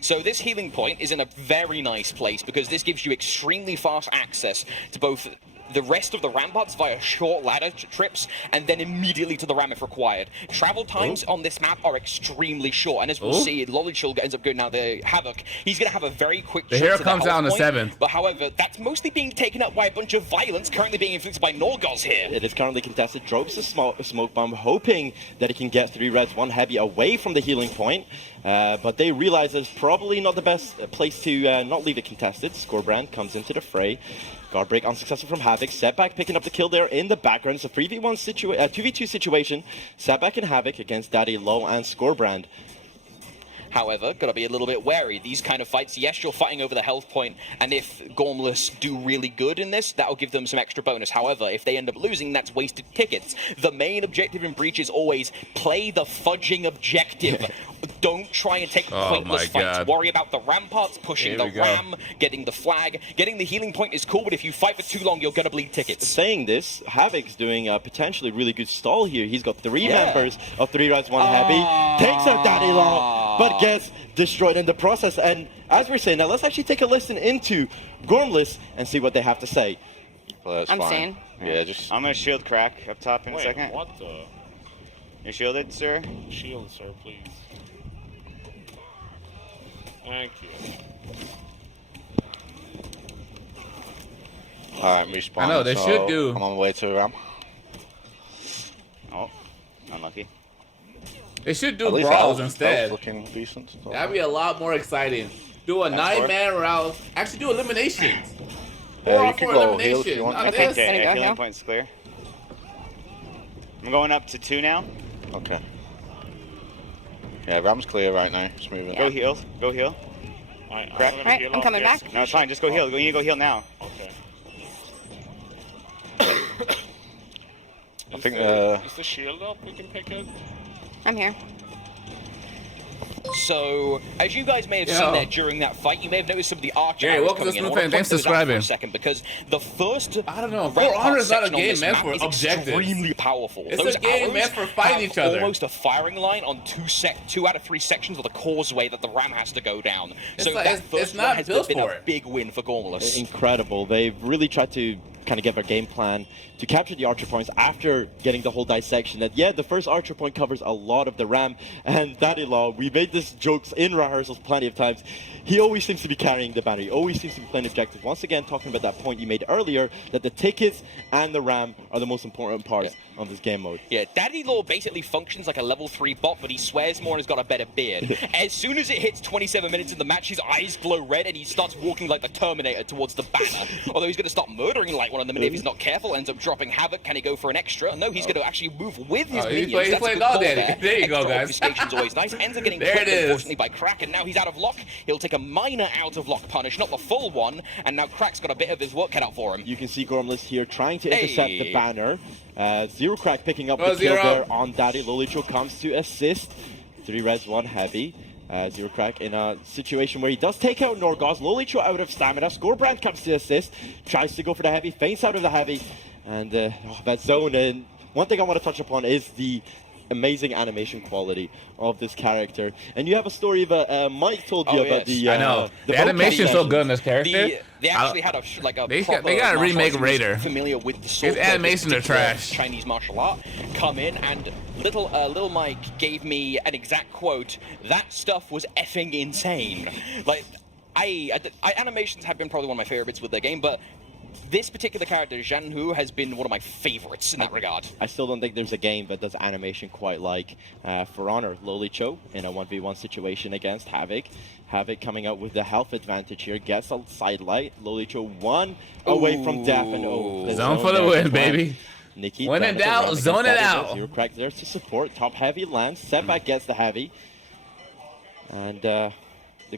So this healing point is in a very nice place because this gives you extremely fast access to both the rest of the ramparts via short ladder trips, and then immediately to the ram if required. Travel times on this map are extremely short, and as we'll see, Lolichul ends up going now the Havoc. He's going to have a very quick The trip hero to comes the out on the point, 7th. But however, that's mostly being taken up by a bunch of violence currently being inflicted by Norgos here. It is currently contested. Drops a smoke bomb, hoping that he can get 3 reds, 1 heavy away from the healing point. But they realize it's probably not the best place to not leave it contested. Scorebrand comes into the fray. Guard break unsuccessful from Havoc. Setback picking up the kill there in the background. It's a 2v2 situation. Setback and Havoc against Daddy Low and Scorebrand. However, gotta be a little bit wary. These kind of fights, yes, you're fighting over the health point, and if Gormless do really good in this, that'll give them some extra bonus. However, if they end up losing, that's wasted tickets. The main objective in Breach is always play the fudging objective. Don't try and take pointless fights. Worry about the ramparts, pushing the ram, getting the flag. Getting the healing point is cool, but if you fight for too long, you're gonna bleed tickets. Saying this, Havoc's doing a potentially really good stall here. He's got 3 members of 3 reds, 1 heavy. Takes out Daddy Law, but gets destroyed in the process. And as we're saying, now let's actually take a listen into Gormless and see what they have to say. Well, I'm fine. Yeah, just. I'm gonna shield Crack up top in a second. What the? You shielded, sir? Shield, sir, please. Thank you. Alright, respawn. I know, they should do. I'm on my way to the ram. Oh, unlucky. They should do brawls instead. Looking decent. So. That'd be a lot more exciting. Do a 9-man round. Actually, do eliminations. Yeah, you can go heal if you want. Not Okay, this. healing point's clear. I'm going up to 2 now. Okay. Yeah, ram's clear right now. Just moving. Yeah. Go heal. Go heal. Crack. Right, I'm coming back. No, it's fine. Just go heal. You need to go heal now. Okay. I think is the shield up? We can pick it. I'm here. So, as you guys may have seen there during that fight, you may have noticed some of the archer arrows welcome to coming in. Smooth Fan. Thanks for subscribing. For a second, because the first I don't know. For Honor is not a game meant for objectives. Extremely powerful. It's Those a game meant for fighting each other. Almost a firing line on 2 out of 3 sections of the causeway that the ram has to go down. So that first one has been a big win for Gormless. Incredible. They've really tried to kind of get their game plan to capture the archer points after getting the whole dissection. That the first archer point covers a lot of the ram, and Daddy Law, we made this jokes in rehearsals plenty of times. He always seems to be carrying the banner. He always seems to be playing objectives. Once again, talking about that point you made earlier, that the tickets and the ram are the most important parts of this game mode. Yeah, Daddy Law basically functions like a level 3 bot, but he swears more and has got a better beard. As soon as it hits 27 minutes in the match, his eyes glow red and he starts walking like the Terminator towards the banner. Although he's going to start murdering like one of them, and if he's not careful, ends up dropping Havoc. Can he go for an extra? No, he's going to actually move with his minions. He's playing all daddy. There you go, guys. Obfuscation's always nice. Ends up getting clipped, unfortunately, by Crack, and now he's out of lock. He'll take a minor out of lock punish, not the full one, and now Crack's got a bit of his work cut out for him. You can see Gormless here trying to intercept the banner. Zero Crack picking up the kill there on Daddy. Lolicho comes to assist. 3 reds, 1 heavy. Zero Crack in a situation where he does take out Norgos. Lolicho out of stamina. Scorebrand comes to assist. Tries to go for the heavy. Feints out of the heavy. And that zone. And one thing I want to touch upon is the amazing animation quality of this character. And you have a story that Mike told you about the. I know the animation is so good in this character. They actually had a they proper got to remake martial artist Raider. familiar with the sword. His animation are trash. Chinese martial art come in, and little Mike gave me an exact quote. That stuff was effing insane. Like, animations have been probably one of my favorite bits with the game, but this particular character, Zhan Hu, has been one of my favorites in that regard. I still don't think there's a game that does animation quite like For Honor. Loli Cho in a 1v1 situation against Havoc. Havoc coming out with the health advantage here, gets a sidelight. Loli Cho one away from death, and zone for the win, baby. Nikki, when in doubt, zone it out. Zero Crack there to support. Top heavy lands. Setback gets the heavy. And the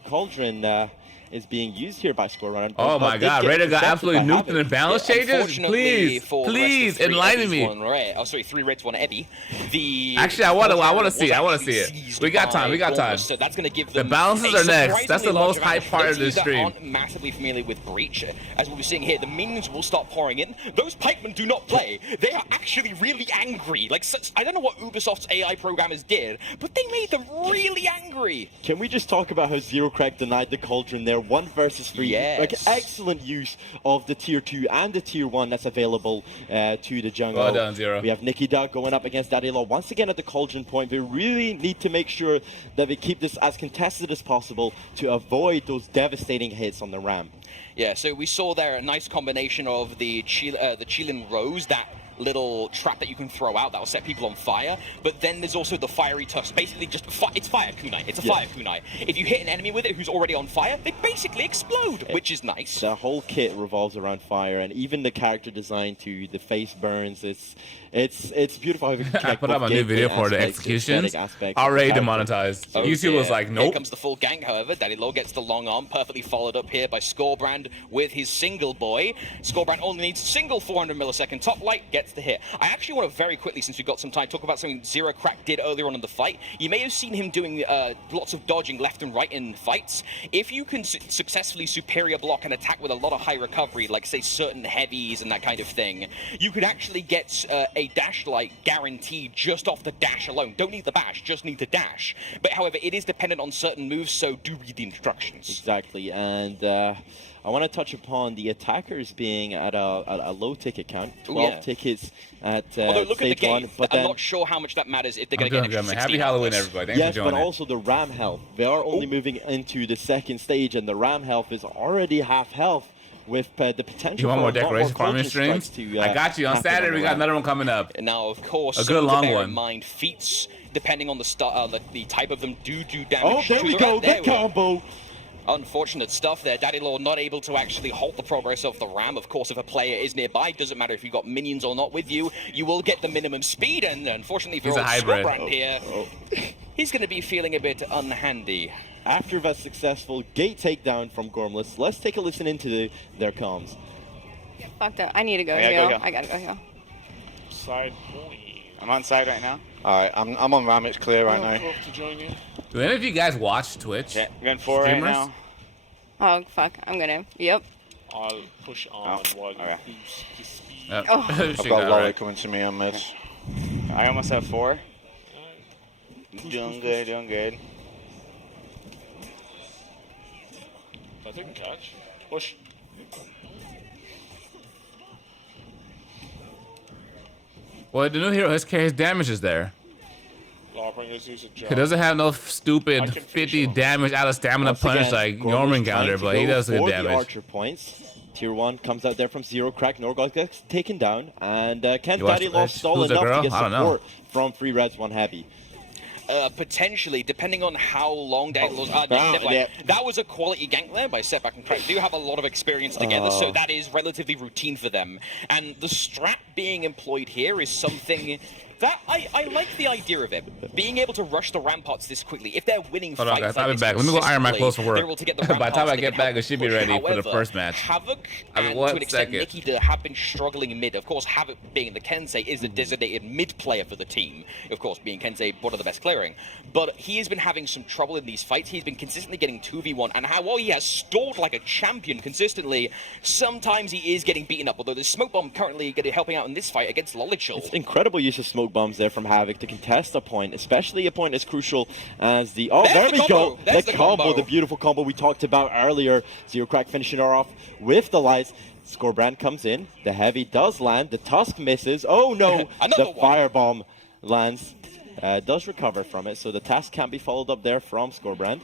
Cauldron is being used here by Scorerunner. Oh my God, Raider got absolutely nuked in the balance changes? Please, enlighten me. 3 reds, 1 Ebby. Actually, I want to see it. We got time. So that's going to give the them balances are next. That's the most hype part of this stream. Aren't massively familiar with Breach, as we're seeing here, the minions will start pouring in. Those pikemen do not play. They are actually really angry. Like, I don't know what Ubisoft's AI programmers did, but they made them really angry. Can we just talk about how Zero Crack denied the Cauldron there? 1 versus 3. Yes. Like, excellent use of the tier 2 and the tier 1 that's available to the jungle. Well done, Zero. We have Nikki Duck going up against Daddy Law once again at the Cauldron point. They really need to make sure that they keep this as contested as possible to avoid those devastating hits on the ramp. Yeah, so we saw there a nice combination of the Chilin Rose, that little trap that you can throw out that will set people on fire, but then there's also the fiery tusk. Basically, just it's fire kunai. It's a fire kunai. If you hit an enemy with it who's already on fire, they basically explode, which is nice. The whole kit revolves around fire, and even the character design to the face burns. It's beautiful. I put up a new video for the executions. Already demonetized. YouTube was like, nope. Here comes the full gang, however. Daddy Low gets the long arm, perfectly followed up here by Scorebrand with his single boy. Scorebrand only needs single 400 millisecond top light, gets the hit. I actually want to very quickly, since we've got some time, talk about something Zero Crack did earlier on in the fight. You may have seen him doing lots of dodging left and right in fights. If you can successfully superior block and attack with a lot of high recovery, like say certain heavies and that kind of thing, you could actually get a dash light guaranteed just off the dash alone. Don't need the bash, just need the dash. But however, it is dependent on certain moves, so do read the instructions. Exactly, and I want to touch upon the attackers being at a low ticket count, 12 tickets at although look stage at the game, 1. But I'm then, not sure how much that matters if they're going to get an extra Happy 16 Halloween, hours. everybody. Thanks yes, for joining. but also the RAM health. They are only moving into the second stage, and the RAM health is already half health. With the potential you want more for a lot decoration farming streams? I got you. On Saturday, we got another one coming up. Now, of course, a good long bear one. In mind, feats, depending on the type of them, do damage. Oh, there we go. That combo. Unfortunate stuff there. Daddy Law not able to actually halt the progress of the ram. Of course, if a player is nearby, doesn't matter if you've got minions or not with you, you will get the minimum speed. And unfortunately for old Scorebrand here, he's going to be feeling a bit unhandy. After that successful gate takedown from Gormless, let's take a listen into their comms. Fucked up. I need to go Yeah, heal. go. I gotta go heal. Side point. I'm on side right now. Alright, I'm on ram, it's clear right now. Hope to join you. Do any of you guys watch Twitch? Yeah, we're going 4 right now. Oh, fuck. I'm gonna. Yep. I'll push on while you boost the speed. I've got Lolly coming to me on mid. I almost have 4. Doing good, doing good. I didn't catch. Push. Well, the new hero, his damage is there. Lawbringers use a jump. He doesn't have no stupid 50 damage out of stamina punch like Jormungandr, but he does good The damage. Archer points. Tier 1 comes out there from Zero Crack. Norgog gets taken down, and can Daddy Law stall enough to get support from 3 reds, 1 heavy? Potentially, depending on how long Daddy Law's... That was a quality gank there by Setback and Crack. They do have a lot of experience together, so that is relatively routine for them. And the strat being employed here is something that I like the idea of it. Being able to rush the ramparts this quickly. If they're winning Hold on, fights guys. I'll be back. Let me go iron my clothes for work. they're able to get the By the time I ramparts, get back, it should be ready for the However, first match. Havoc I mean, and one to an extent second. Nikki have been struggling mid. Of course, Havoc being the Kensei is the designated mid player for the team. Of course, being Kensei, one of the best clearing. But he has been having some trouble in these fights. He's been consistently getting 2v1, and while he has stalled like a champion consistently, sometimes he is getting beaten up. Although the smoke bomb currently helping out in this fight against Lolichul. It's incredible use of smoke smoke bombs there from Havoc to contest a point, especially a point as crucial as the... Oh, there we go! There's the combo, the beautiful combo we talked about earlier. Zero Crack finishing her off with the lights. Scorebrand comes in. The heavy does land. The Tusk misses. Oh no! The firebomb lands. Does recover from it, so the task can't be followed up there from Scorebrand.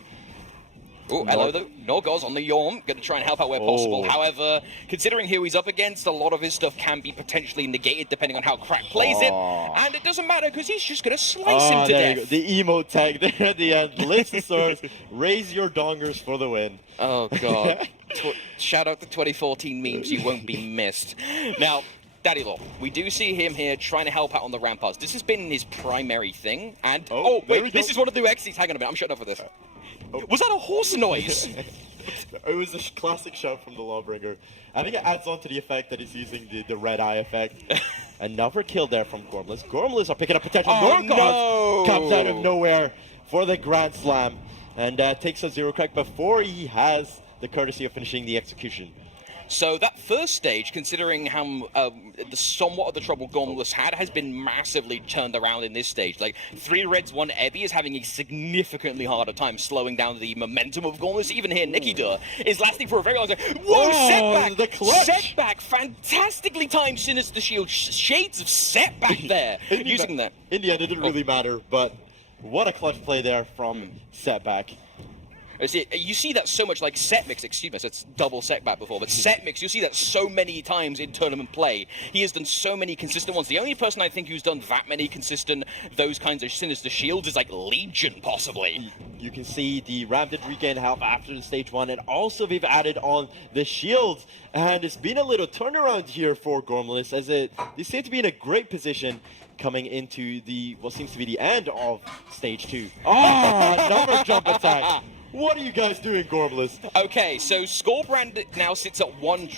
Oh, hello though. Norgos on the Yorm, going to try and help out where possible. However, considering who he's up against, a lot of his stuff can be potentially negated depending on how Crack plays it. And it doesn't matter because he's just going to slice him to death. The emote tag there at the end. Listeners, raise your dongers for the win. Oh, God. Shout out to 2014 memes, you won't be missed. Now, Daddy Law, we do see him here trying to help out on the ramparts. This has been his primary thing. And, oh wait, this is one of the X's. Hang on a minute, I'm shutting up for this. Was that a horse noise? It was a classic shout from the Lawbringer. I think it adds on to the effect that he's using the red eye effect. Another kill there from Gormless. Gormless are picking up potential. Norgos comes out of nowhere for the Grand Slam and takes a Zero Crack before he has the courtesy of finishing the execution. So that first stage, considering how somewhat of the trouble Gormless had, has been massively turned around in this stage. Like, 3 Reds, 1 Ebby is having a significantly harder time slowing down the momentum of Gormless. Even here, Nikita is lasting for a very long time. Whoa, setback! The clutch! Setback! Fantastically timed Sinister Shield. Shades of setback there. Using that. In the end, it didn't really matter, but what a clutch play there from Setback. You see that so much, like set mix, excuse me, so it's double setback before, but set mix, you see that so many times in tournament play. He has done so many consistent ones. The only person I think who's done that many consistent, those kinds of Sinister Shields is like Legion, possibly. You can see the Ram did regain health after the stage 1, and also they've added on the shields. And it's been a little turnaround here for Gormless, as they seem to be in a great position coming into what seems to be the end of stage 2. Oh, another jump attack. What are you guys doing, Gormless? Okay, so Scorebrand now sits at 1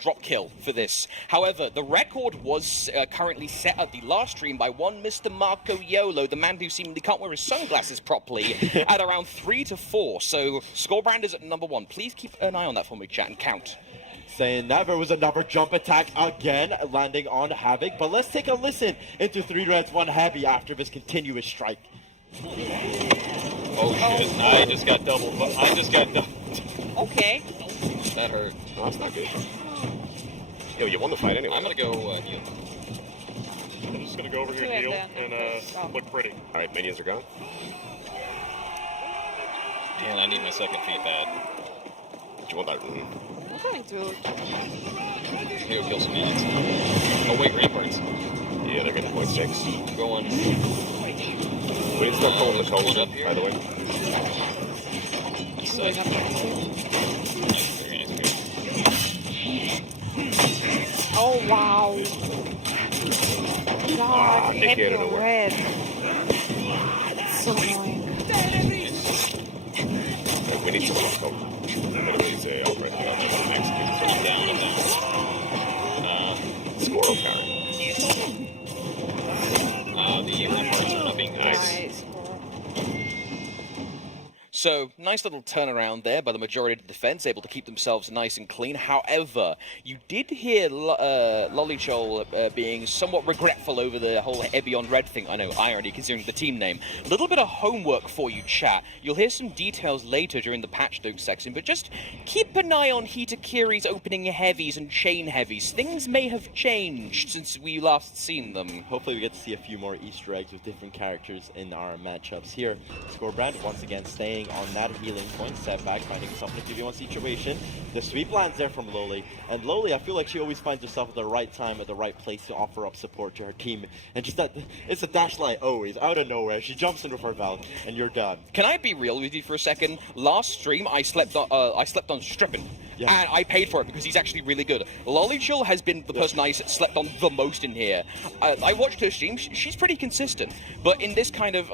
drop kill for this. However, the record was currently set at the last stream by one Mr. Marco Yolo, the man who seemingly can't wear his sunglasses properly, at around 3 to 4. So Scorebrand is at number 1. Please keep an eye on that for me, chat, and count. Saying that there was another jump attack again, landing on Havoc. But let's take a listen into 3 Reds, 1 Heavy after this continuous strike. Oh shit, I just got double. Okay. That hurt. No, that's not good. Yo, you won the fight anyway. I'm gonna go heal. I'm just gonna go over here and heal and look pretty. Alright, minions are gone. Man, I need my second feet bad. But you want that? I'm going to. I'm gonna go kill some minions. Oh wait, green points. Yeah, they're getting 0.6. I'm going. We need to start pulling the cones up, by the way. Oh wow. God, Nikki out of nowhere. red. So annoying. Okay, we need some more cones. Everybody's right now. Down and down. Score carry. The ramparts are not being nice. So, nice little turnaround there by the majority of the defense, able to keep themselves nice and clean. However, you did hear Lollychol being somewhat regretful over the whole Ebby on Red thing. I know, irony, considering the team name. A little bit of homework for you, chat. You'll hear some details later during the patch notes section, but just keep an eye on Hitakiri's opening heavies and chain heavies. Things may have changed since we last seen them. Hopefully we get to see a few more Easter eggs with different characters in our matchups here. Scorebrand once again staying on that healing point, Setback, finding himself in a 2v1 situation. The sweep lands there from Loli, and Loli, I feel like she always finds herself at the right time, at the right place to offer up support to her team. And just that, it's a dash line always, out of nowhere. She jumps in with her Val, and you're done. Can I be real with you for a second? Last stream, I slept on Strippin. Yeah. And I paid for it because he's actually really good. Lollychill has been the person I slept on the most in here. I watched her stream. She's pretty consistent. But in this kind of,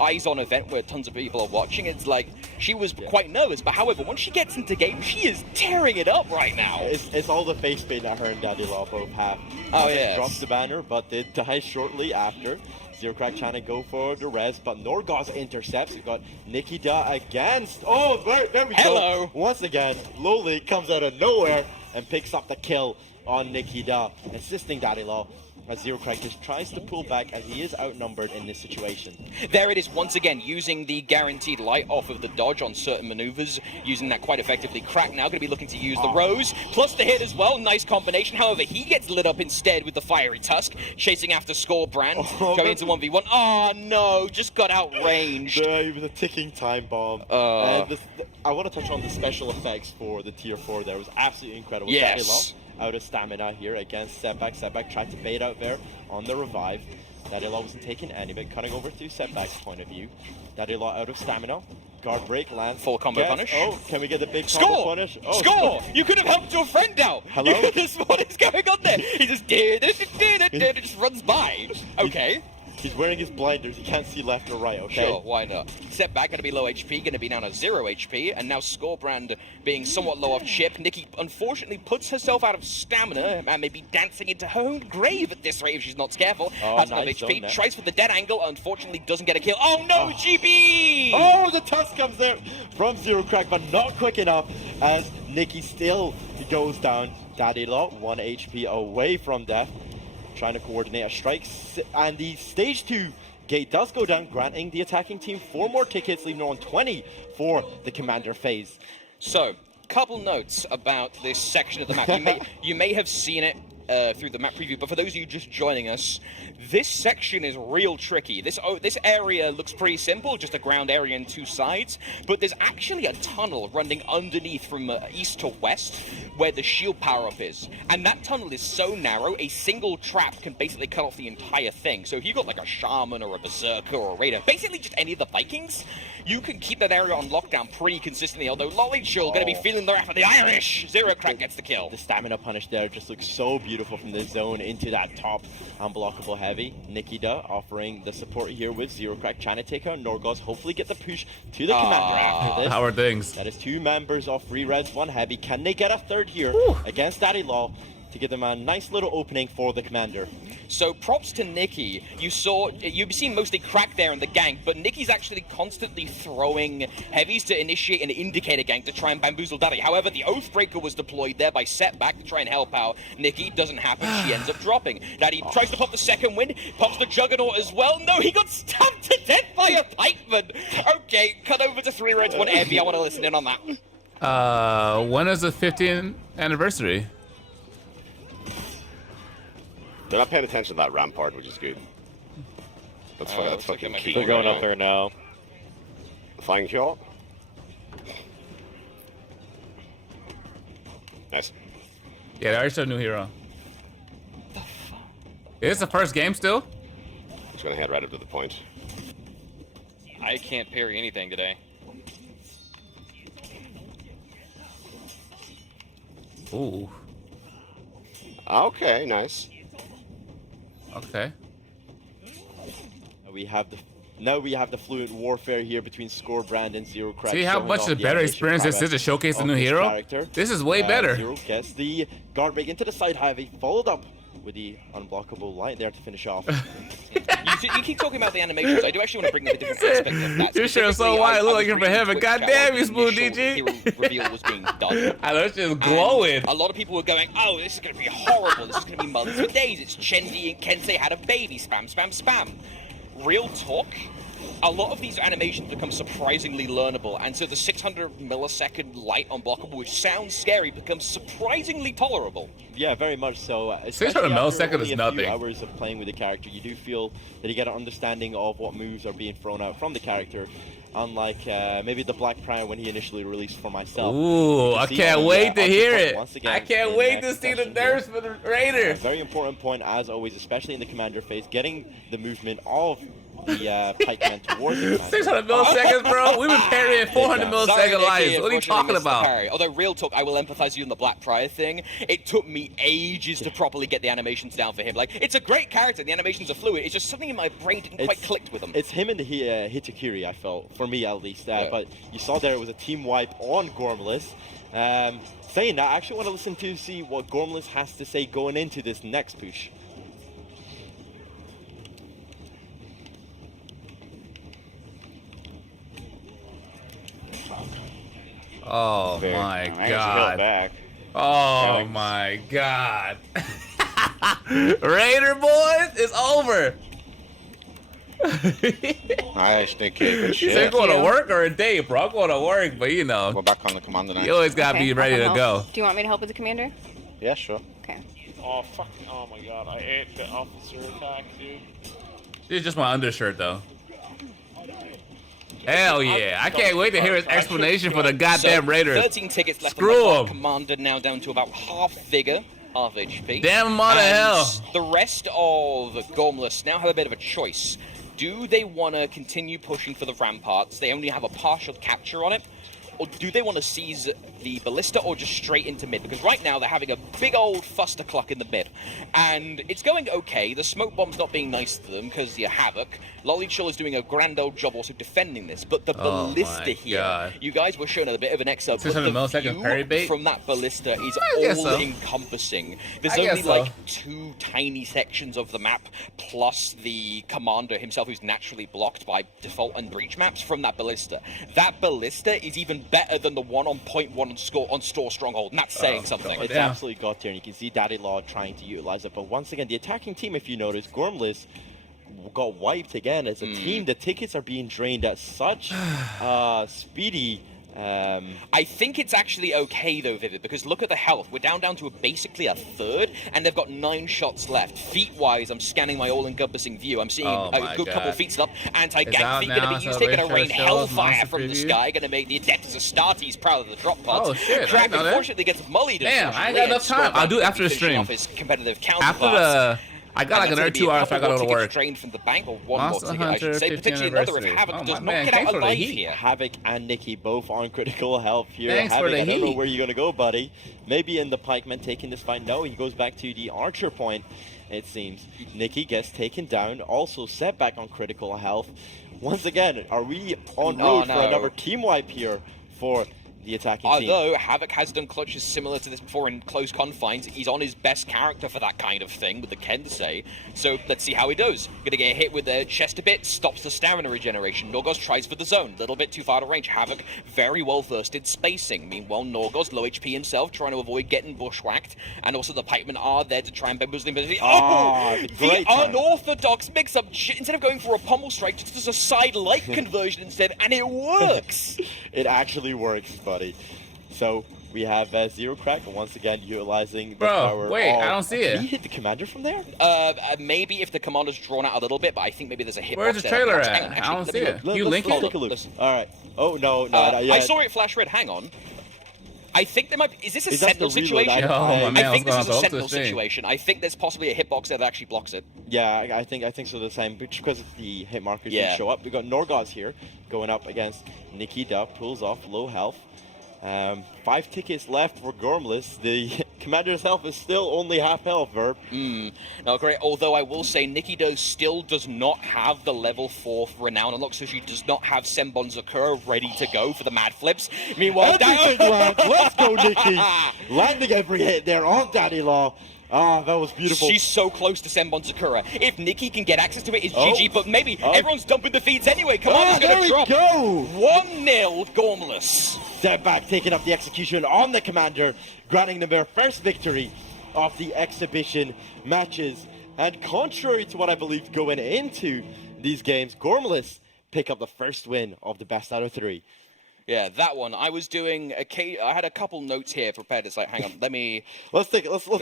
eyes-on event where tons of people are watching, it's like, she was quite nervous. But however, once she gets into game, she is tearing it up right now. It's all the face paint that her and Daddy Law both have. Oh, yeah. Drops the banner, but it dies shortly after. Zero Crack trying to go for the res, but Norgos intercepts. We've got Nikita against. Oh, there we go. Once again, Loli comes out of nowhere and picks up the kill on Nikita, assisting Daddy Law. as Zero Crack just tries to pull back as he is outnumbered in this situation. There it is once again, using the guaranteed light off of the dodge on certain maneuvers, using that quite effectively. Crack now going to be looking to use the Rose, plus the hit as well. Nice combination. However, he gets lit up instead with the Fiery Tusk, chasing after Scorebrand, going into 1v1. Oh no, just got outranged. It was a ticking time bomb. I want to touch on the special effects for the tier 4 there. It was absolutely incredible. Yes. Out of stamina here against Setback. Setback tried to bait out there on the revive. Daddy-Law wasn't taking any of it. Cutting over to Setback's point of view. Daddy-Law out of stamina. Guard break, lands. Full combo punish. Oh, can we get the big combo punish? Oh, Score! You could have helped your friend out! Hello? What is going on there? He just just runs by. Okay. He's wearing his blinders. He can't see left or right, okay? Sure, why not? Setback going to be low HP, going to be down to 0 HP, and now Scorebrand being somewhat low off chip. Nikki unfortunately puts herself out of stamina and maybe dancing into her own grave at this rate if she's not careful. Has enough HP, tries for the dead angle, unfortunately doesn't get a kill. Oh no, GB! Oh, the tusk comes there from Zero Crack, but not quick enough as Nikki still goes down. Daddy-Law, 1 HP away from death. Trying to coordinate a strike, and the stage 2 gate does go down, granting the attacking team 4 more tickets, leaving on 20 for the commander phase. So, couple notes about this section of the map. You may have seen it through the map preview, but for those of you just joining us, this section is real tricky. This area looks pretty simple, just a ground area and 2 sides, but there's actually a tunnel running underneath from east to west where the shield power-up is. And that tunnel is so narrow, a single trap can basically cut off the entire thing. So if you've got like a Shaman or a Berserker or a Raider, basically just any of the Vikings, you can keep that area on lockdown pretty consistently, although Lolly Chill going to be feeling the wrath of the Irish. Zero Crack gets the kill. The stamina punish there just looks so beautiful from the zone into that top unblockable heavy. Nikita offering the support here with Zero Crack trying to take out Norgos, hopefully get the push to the commander after this. How are things? That is 2 members of 3 reds, 1 heavy. Can they get a third here against Daddy-Law to give them a nice little opening for the commander? So props to Nikki. You've seen mostly Crack there in the gank, but Nikki's actually constantly throwing heavies to initiate an indicator gank to try and bamboozle Daddy. However, the Oathbreaker was deployed there by Setback to try and help out Nikki. Doesn't happen. She ends up dropping. Daddy tries to pop the second wind, pops the Juggernaut as well. No, he got stabbed to death by a pikeman. Okay, cut over to 3 reds, 1 heavy. I want to listen in on that. When is the 15th anniversary? They're not paying attention to that rampart, which is good. That's fucking key. They're going up there now. Flying shot. Nice. Yeah, they already showed a new hero. Is this the first game still? Just gonna head right up to the point. I can't parry anything today. Ooh. Okay, nice. Okay. Now we have the fluid warfare here between Scorebrand and Zero Crack. See how much the better experience this is to showcase the new hero? Character. This is way better. Zero gets the guard break into the side heavy, followed up with the unblockable light there to finish off. You keep talking about the animations. I do actually want to bring up a different aspect of that. You're sure so why I look like you're for heaven. God damn you, Smooth DG. Reveal was being done. I know it's just glowing. A lot of people were going, oh, this is going to be horrible. This is going to be months for days. It's Chendi and Kensei had a baby. Spam, spam, spam. Real talk. A lot of these animations become surprisingly learnable, and so the 600 millisecond light unblockable, which sounds scary, becomes surprisingly tolerable. Yeah, very much so. 600 millisecond is nothing. A few hours of playing with the character, you do feel that you get an understanding of what moves are being thrown out from the character, unlike maybe the Black Prior when he initially released for myself. Ooh, I can't wait to hear it. I can't wait to see the nerfs for the Raider. Very important point, as always, especially in the commander phase, getting the movement of the pikeman towards the 600 milliseconds, bro. We've been parrying 400 millisecond lives. What are you talking about? Although, real talk, I will empathize with you in the Black Prior thing. It took me ages to properly get the animations down for him. Like, it's a great character, the animations are fluid. It's just something in my brain didn't quite click with him. It's him and the Hitakiri, I felt, for me at least. But you saw there it was a team wipe on Gormless. Saying that, I actually want to listen to see what Gormless has to say going into this next push. Oh my god. Oh my god. Raider boys, it's over. Nice, Nicky. Good You shit. say going to work or a day, bro? I'm going to work, but you know. We're back on the commander now. You always gotta be ready to go. Do you want me to help with the commander? Yeah, sure. Okay. Oh, fuck. Oh my god, I ate the officer attack, dude. It's just my undershirt, though. Hell yeah. I can't wait to hear his explanation for the goddamn So, Raiders. 13 tickets left Screw on the him. commander, now down to about half vigor, half HP. Damn amount of And hell. The rest of Gormless now have a bit of a choice. Do they want to continue pushing for the ramparts? They only have a partial capture on it. Or do they want to seize the ballista or just straight into mid? Because right now they're having a big old fustercluck in the mid. And it's going okay. The smoke bomb's not being nice to them because you're Havoc. Lollychill is doing a grand old job also defending this. But the ballista here, God. you guys were shown a bit of an excerpt. But 600 the millisecond parry view bait? from that ballista is I guess so. all-encompassing. There's I guess only so. like 2 tiny sections of the map, plus the commander himself, who's naturally blocked by default and breach maps from that ballista. That ballista is even better than the one on point 1 on Store Stronghold, and that's saying something. It's absolutely god tier, and you can see Daddy Law trying to utilize it. But once again, the attacking team, if you notice, Gormless got wiped again as a team. The tickets are being drained at such speedy. I think it's actually okay though, Vivid, because look at the health. We're down to basically a third, and they've got 9 shots left. Feet-wise, I'm scanning my all-encompassing view. I'm seeing a good couple feet up. Anti-gank feet going to be used. They're going to rain hellfire from the sky. Going to make the Adeptus Astartes proud of the drop pods. Oh, shit, I Crack, know that. unfortunately, gets mullied. Damn, I ain't got enough time. I'll do it after the stream. His competitive After the... I got like another 2 hours, so I gotta go to work. Drained from the bank, or one Monster more ticket, I Hunter should say. 15th Potentially another if anniversary. Havoc Oh, does my not man, get thanks out for the alive heat. here. Havoc and Nikki both on critical health here. Thanks Havoc, for the I don't know heat. where you're going to go, buddy. Maybe in the pikeman taking this fight. No, he goes back to the archer point, it seems. Nikki gets taken down, also set back on critical health. Once again, are we on road for another team wipe here for the attacking team? Although Havoc has done clutches similar to this before in close confines, he's on his best character for that kind of thing with the Kensei. So let's see how he does. Gonna get hit with the chest a bit, stops the stamina regeneration. Norgos tries for the zone, little bit too far to range. Havoc very well versed in spacing. Meanwhile, Norgos low HP himself, trying to avoid getting bushwhacked, and also the pikemen are there to try and bamboozle him. The unorthodox mix-up. Instead of going for a pommel strike, just does a side-light conversion instead, and it works. It actually works, buddy. So we have Zero Crack once again utilizing the power. Wait, I don't see it. Did he hit the commander from there? Maybe if the commander's drawn out a little bit, but I think maybe there's a hitbox. Where's the there. trailer Hang at? on, I don't see it. Let's You link it? take a look. All right. Oh no, not yet. I saw it flash red. Hang on. I think there might be. Is this a Is that Sentinel the reload? situation? Oh, my man, I think what's this is a going on? Sentinel What's this thing? situation. I think there's possibly a hitbox there that actually blocks it. Yeah, I think so. The same, because the hit markers Yeah. didn't show up. We got Norgos here going up against Nikita. Pulls off low health. 5 tickets left for Gormless. The commander's health is still only half health, Verb. Now, great. Although I will say, Nikki still does not have the level 4 renown unlock, so she does not have Senbon Zakura ready to go for the mad flips. Meanwhile, Everything lands. Let's go, Nikki. Landing every hit there on Daddy Law. Ah, that was beautiful. She's so close to Senbon Sakura. If Nikki can get access to it, it's GG, but maybe everyone's dumping the feeds anyway. Commander's there going we to drop. go. 1-0 Gormless. Step back, taking up the execution on the commander, granting them their first victory of the exhibition matches. And contrary to what I believe going into these games, Gormless pick up the first win of the best out of 3. Yeah, that one. I was doing I had a couple notes here prepared. It's like, hang on, let me. Let's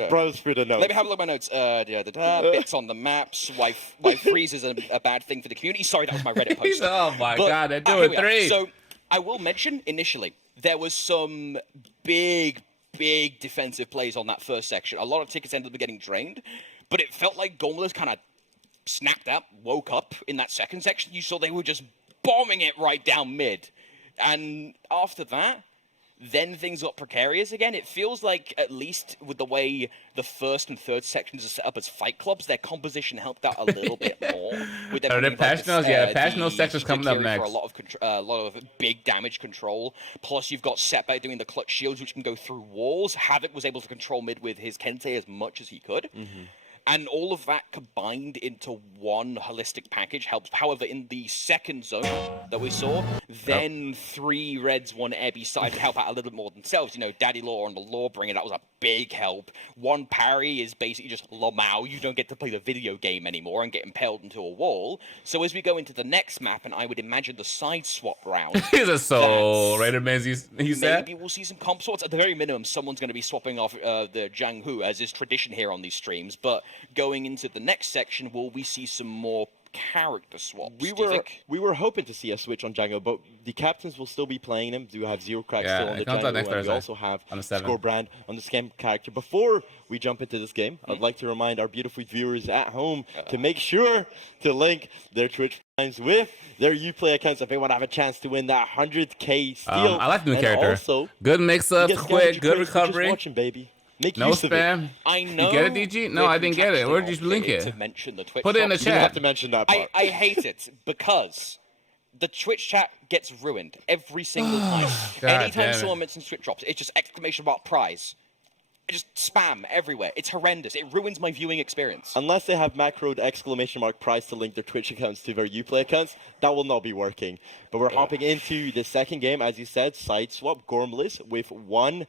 browse through the notes. Let me have a look at my notes. Bits on the maps. Why freeze is a bad thing for the community? Sorry, that was my Reddit post. Oh my God, they're here doing we are. 3. So I will mention initially there was some big defensive plays on that first section. A lot of tickets ended up getting drained, but it felt like Gormless kind of snapped up, woke up in that second section. You saw they were just bombing it right down mid. And after that, then things got precarious again. It feels like, at least with the way the first and third sections are set up as fight clubs, their composition helped out a little bit more. With them the Passionals, yeah, Passional section's coming up for next. a lot of big damage control. Plus, you've got Setback doing the clutch shields, which can go through walls. Havoc was able to control mid with his Kensei as much as he could. And all of that combined into one holistic package helps. However, in the second zone that we saw, then 3 Reds, 1 Ebby started to help out a little bit more themselves. You know, Daddy Law on the Law Bringer, that was a big help. 1 parry is basically just Lamau. You don't get to play the video game anymore and get impaled into a wall. So as we go into the next map, and I would imagine the side swap round. He's a soul Raider man. He said. Maybe we'll see some comp swords. At the very minimum, someone's going to be swapping off the Zhang Hu, as is tradition here on these streams. But going into the next section, will we see some more character swaps? We were hoping to see a switch on Django, but the captains will still be playing him. Do have Zero Crack still on the Django, and we also have Scorebrand on the Scam character. Before we jump into this game, I'd like to remind our beautiful viewers at home to make sure to link their Twitch lines with their Uplay accounts if they want to have a chance to win that 100k steal. I like the new character. Also, good mix-up, quick, good recovery. Watching, baby. Make no use spam. Of it. I know. You get it, DG? No, I didn't get it. Where did you link it? To mention the Twitch Put it in the drop. chat. You have to mention that part. I hate it because the Twitch chat gets ruined every single time. Anytime someone mentions Twitch drops, it's just exclamation mark prize. Just spam everywhere. It's horrendous. It ruins my viewing experience. Unless they have macroed exclamation mark prize to link their Twitch accounts to their Uplay accounts, that will not be working. But we're hopping into the second game, as you said, side swap, Gormless with 1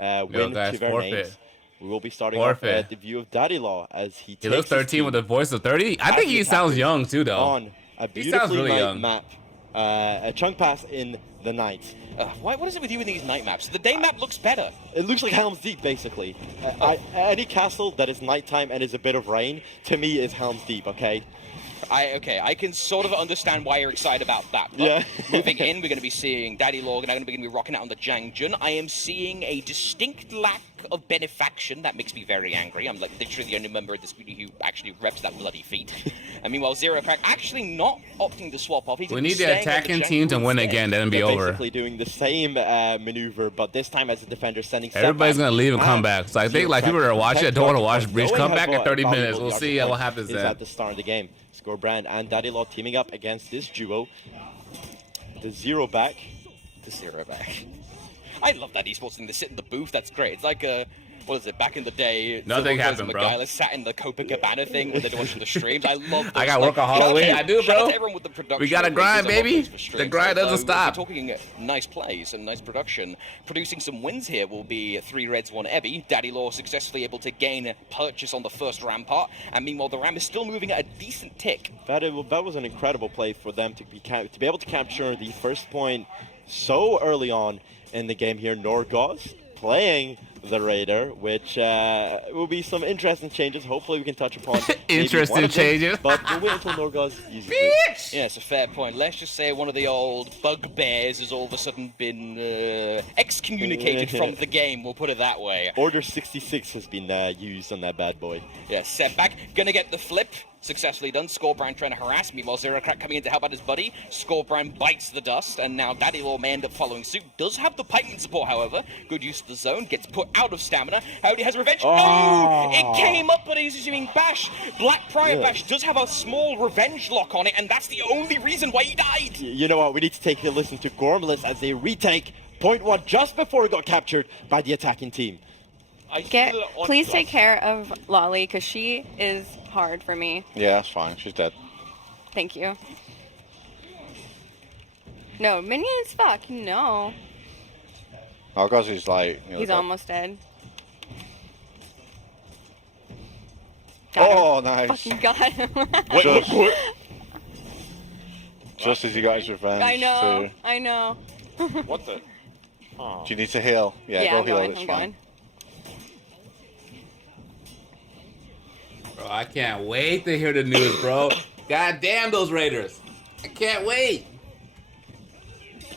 win to their names. We will be starting off at the view of Daddy Law as he takes looks 13 with a voice of 30. I think he sounds young too, though. On a beautifully night map, a chunk pass in the night. What is it with you in these night maps? The day map looks better. It looks like Helm's Deep, basically. Any castle that is nighttime and is a bit of rain, to me, is Helm's Deep, okay? I can sort of understand why you're excited about that. But moving in, we're going to be seeing Daddy Law going to be rocking out on the Zhang Jun. I am seeing a distinct lack of benefaction. That makes me very angry. I'm like literally the only member of this community who actually reps that bloody feat. And meanwhile, Zero Crack actually not opting to swap off. We need the attacking team to win again, then be over. Basically doing the same maneuver, but this time as a defender sending. Everybody's going to leave and come back. So I think like people are watching it, don't want to watch Breach. Come back in 30 minutes. We'll see what happens then. At the start of the game. Scorebrand and Daddy Law teaming up against this duo. The Zero Back. I love that esports thing. They sit in the booth. That's great. It's like a... What is it? Back in the day, nothing happened, bro. Sat in the Copacabana thing when they're watching the streams. I love those. I got work on Halloween. I do, bro. We got to grind, baby. The grind doesn't stop. We're talking nice plays and nice production. Producing some wins here will be 3 Reds, 1 Ebby. Daddy Law successfully able to gain a purchase on the first rampart, and meanwhile the ram is still moving at a decent tick. That was an incredible play for them to be able to capture the first point so early on in the game here. Norgos playing the Raider, which will be some interesting changes. Hopefully we can touch upon interesting changes. But we'll wait until Norgos uses it. Yeah, it's a fair point. Let's just say one of the old bugbears has all of a sudden been excommunicated from the game, we'll put it that way. Order 66 has been used on that bad boy. Yeah, setback. Gonna get the flip. Successfully done. Scorebrand trying to harass. Meanwhile, Zero Crack coming in to help out his buddy. Scorebrand bites the dust, and now Daddy Law may end up following suit. Does have the pikeman support, however. Good use of the zone. Gets put out of stamina. Howdy has revenge. No! It came up, but he's using Bash. Black Prior Bash does have a small revenge lock on it, and that's the only reason why he died. You know what? We need to take a listen to Gormless as they retake point 1 just before it got captured by the attacking team. Please take care of Lolly, because she is hard for me. Yeah, that's fine. She's dead. Thank you. No, minions, fuck, no. Oh, because he's like... He's almost dead. Oh, nice. Fucking got him. Just as he got his revenge. I know. What the? Oh. Do you need to heal? Yeah, go heal. It's fine. Bro, I can't wait to hear the news, bro. God damn those Raiders. I can't wait.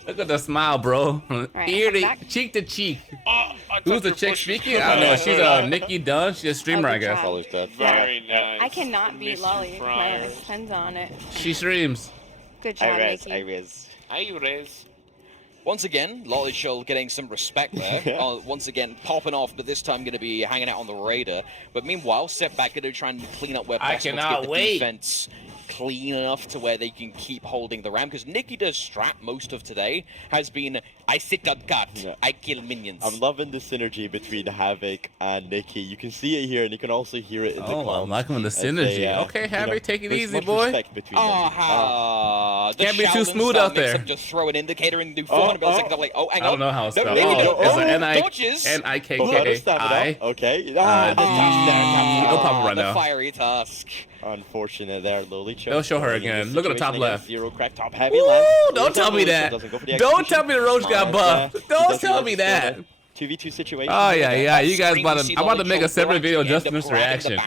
Look at the smile, bro. Right, Ear to cheek to cheek. Who's the chick speaking? I don't know. She's Nikki Dunn. She's a streamer, I guess. Lolly's dead. Very nice. I cannot beat Lolly. My life depends on it. She streams. Good job, Nikki. I res. Once again, Lolly Shoal getting some respect there. Once again, popping off, but this time going to be hanging out on the Raider. But meanwhile, Setback going to try and clean up where possible to get the defense clean enough to where they can keep holding the ram. Because Nikki does strap most of today, has been I sit on cut. I kill minions. I'm loving the synergy between Havoc and Nikki. You can see it here, and you can also hear it in the comms. I'm liking the synergy. They, okay, Havoc, take it there's easy, much boy. respect between them. Can't be too smooth out there. Just throw an indicator and do 400 milliseconds. I'm like, oh, hang on. I don't know how it's spelled. It's an dodges. N-I-K-K-I. Okay. It'll pop right The now. fiery tusk. Unfortunate there, Loli. They'll show her again. Look at the top left. Zero crack, top heavy Ooh, land. don't tell me that. Don't tell me the Roach got buffed. Don't tell me that. 2v2 situation. Oh yeah. You guys I'm about to make a separate video just in this reaction.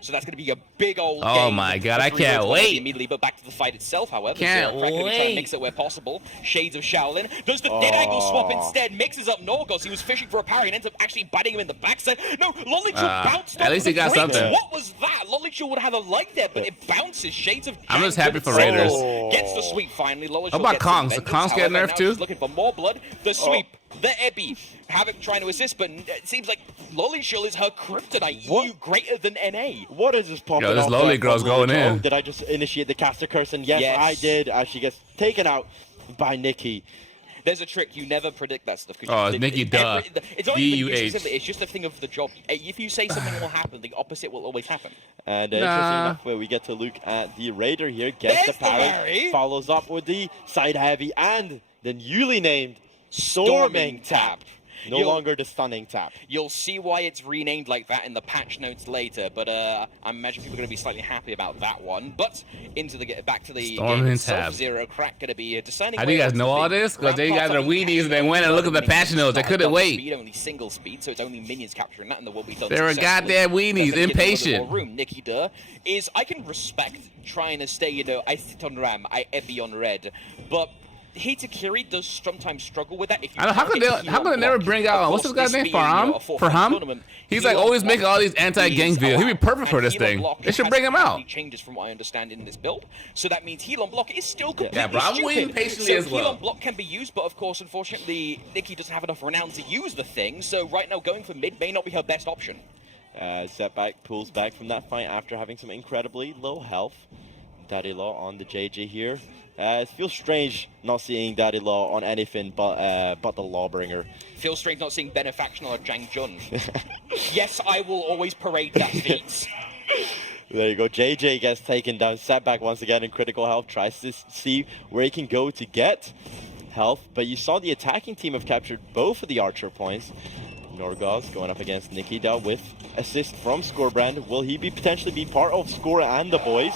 So that's going to be a big old Oh game. my god, I The three can't votes will be wait. Immediately, but back to the fight itself, however. Can't Zero Crack gonna try and wait. mix it where possible. Shades of Shaolin does the dead angle swap instead. Mixes up Norgos. He was fishing for a parry and ends up actually biting him in the backside. No, Lolichul bounced at off least the he got bricks. something. What was that? Lolichul would have a light there, but it bounces. Shades of I'm just Zhan happy with for it. Raiders. Gets the sweep finally. Lolichul How about gets Kongs? his The Kongs vengeance. get However, nerfed now too? she's looking for more blood. The sweep. The Ebby. Havoc trying to assist, but it seems like Lolichul is her kryptonite. EU greater than NA. What is this popping Yo, this off Loli there girl's from going Lolichul? in. Did I just initiate the caster curse? And yes, I did. As she gets taken out by Nikki. There's a trick. You never predict that stuff. Oh, it's Nikki Duh. It's not even D-U-H. you specifically, it's just a thing of the job. If you say something will happen, the opposite will always happen. And interesting enough, where we get to look at the Raider here, gets There's the parry, the parry. follows up with the side heavy and the newly named Storming Tap. No longer the Stunning Tap. You'll see why it's renamed like that in the patch notes later, but I imagine people are going to be slightly happy about that one. But back to the Storming game itself, Tap. Zero Crack going to be deciding. How do you guys know all this? Because they got their weenies and they went and looked at the patch notes. They couldn't wait. Speed, only single speed, so it's only minions capturing that, and the will be done. They were goddamn weenies, impatient. Room. Nikki Durr is, I can respect trying to stay, I sit on Ram, I Ebby on Red, but Hitakiri does sometimes struggle with that. If you How could they never bring out what's this guy's name? Farham? He's like always making all these anti-gang videos. He'd be perfect for this thing. They should bring him out. Changes from what I understand in this build, so that means heal on block is still completely Yeah, bro, I'm stupid. waiting patiently so as well. Heal on block can be used, but of course, unfortunately, Nikki doesn't have enough renown to use the thing. So right now, going for mid may not be her best option. Setback pulls back from that fight after having some incredibly low health. Daddy Law on the JJ here. It feels strange not seeing Daddy Law on anything but the Lawbringer. Feels strange not seeing Benefaction or Zhang Jun. Yes, I will always parade that feat. There you go. JJ gets taken down. Setback once again in critical health. Tries to see where he can go to get health. But you saw the attacking team have captured both of the Archer points. Norgos going up against Nikita with assist from Scorebrand. Will he potentially be part of Score and the boys?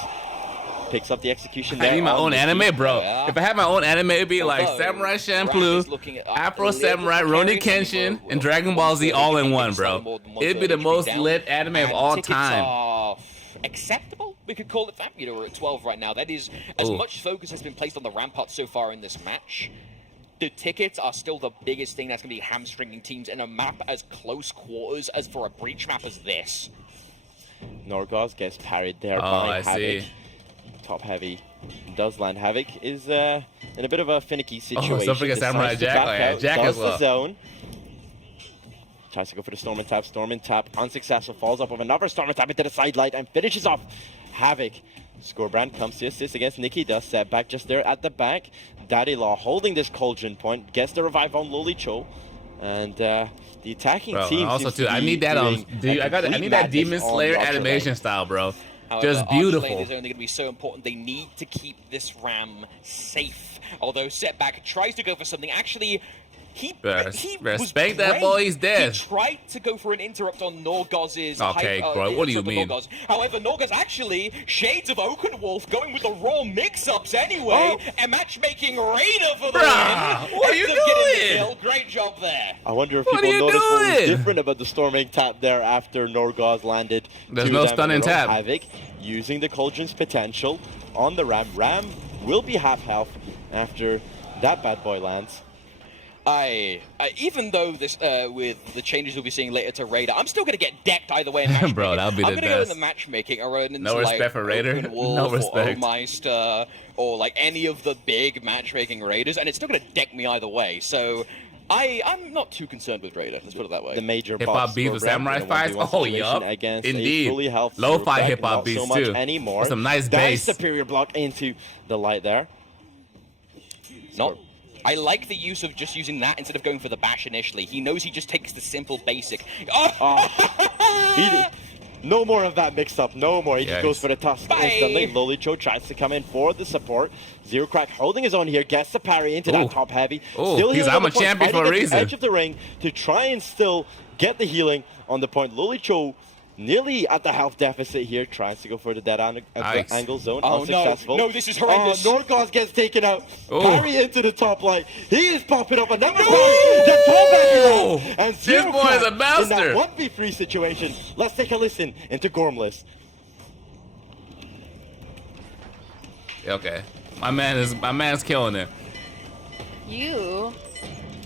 Picks up the execution there. I need my own anime, bro. Yeah. If I had my own anime, it'd be like Samurai Champloo, Afro Samurai, Ronin Kenshin, and Dragon Ball Z all in one, bro. It'd be the most lit anime of all time. Are acceptable, we could call it that. We're at 12 right now. That is, as much focus has been placed on the Rampart so far in this match. The tickets are still the biggest thing that's going to be hamstringing teams in a map as close quarters as for a breach map as this. Norgos gets parried there by Havoc. Top heavy does land. Havoc is in a bit of a finicky situation. Don't forget Samurai Jack. Jack as well. The zone. Tries to go for the Storm and Tap. Storm and Tap unsuccessful. Falls up with another Storm and Tap into the side light and finishes off Havoc. Scorebrand comes to assist against Nikki. Does set back just there at the back. Daddy Law holding this cauldron point. Gets the revive on Lolichul. And the attacking team. Also, too, I need that I need that Demon Slayer animation style, bro. However, just beautiful. Arch Lane is only going to be so important. They need to keep this Ram safe. Although Setback tries to go for something. Actually, he respect that boy. He's dead. He tried to go for an interrupt on Norgos's. Okay, bro. What do you mean? Norgos. However, Norgos actually Shades of Oakenwolf going with the raw mix-ups anyway, and matchmaking Raider for the win. What are you doing? Great job there. I wonder if people noticed what was different about the Storming Tap there after Norgos landed. There's no Stunning Tap. Havoc using the Cauldron's potential on the Ram. Ram will be half health after that bad boy lands. Even though this with the changes we'll be seeing later to Raider, I'm still gonna get decked either way in matchmaking. Bro, that'll be the I'm gonna best. go in the matchmaking or into No respect for Raider. No respect. Or Meister or like any of the big matchmaking Raiders, and it's still gonna deck me either way. So I'm not too concerned with Raider. Let's put it that way. The major hip hop beats with samurai fights. Oh yup, indeed. Lo-fi hip hop beats so much too. Anymore. With some nice bass. bass. Superior block into the light there. Not I like the use of just using that instead of going for the bash initially. He knows he just takes the simple basic. No more of that mix-up, no more. He just Yikes. goes for the tusk instantly. Lolicho tries to come in for the support. Zero Crack holding his own here, gets the parry into that top heavy. Still he's healing on I'm the a point, champion fighting for a at the reason. edge of the ring to try and still get the healing on the point. Lolicho nearly at the health deficit here, tries to go for the dead angle zone. Oh, Unsuccessful. no, this is horrendous. Norgos gets taken out. Oh. Parry into the top line. He is popping up another parry. The top angle. And This Zero boy is a Crack master. in that 1v3 situation. Let's take a listen into Gormless. Okay, my man's killing it. You,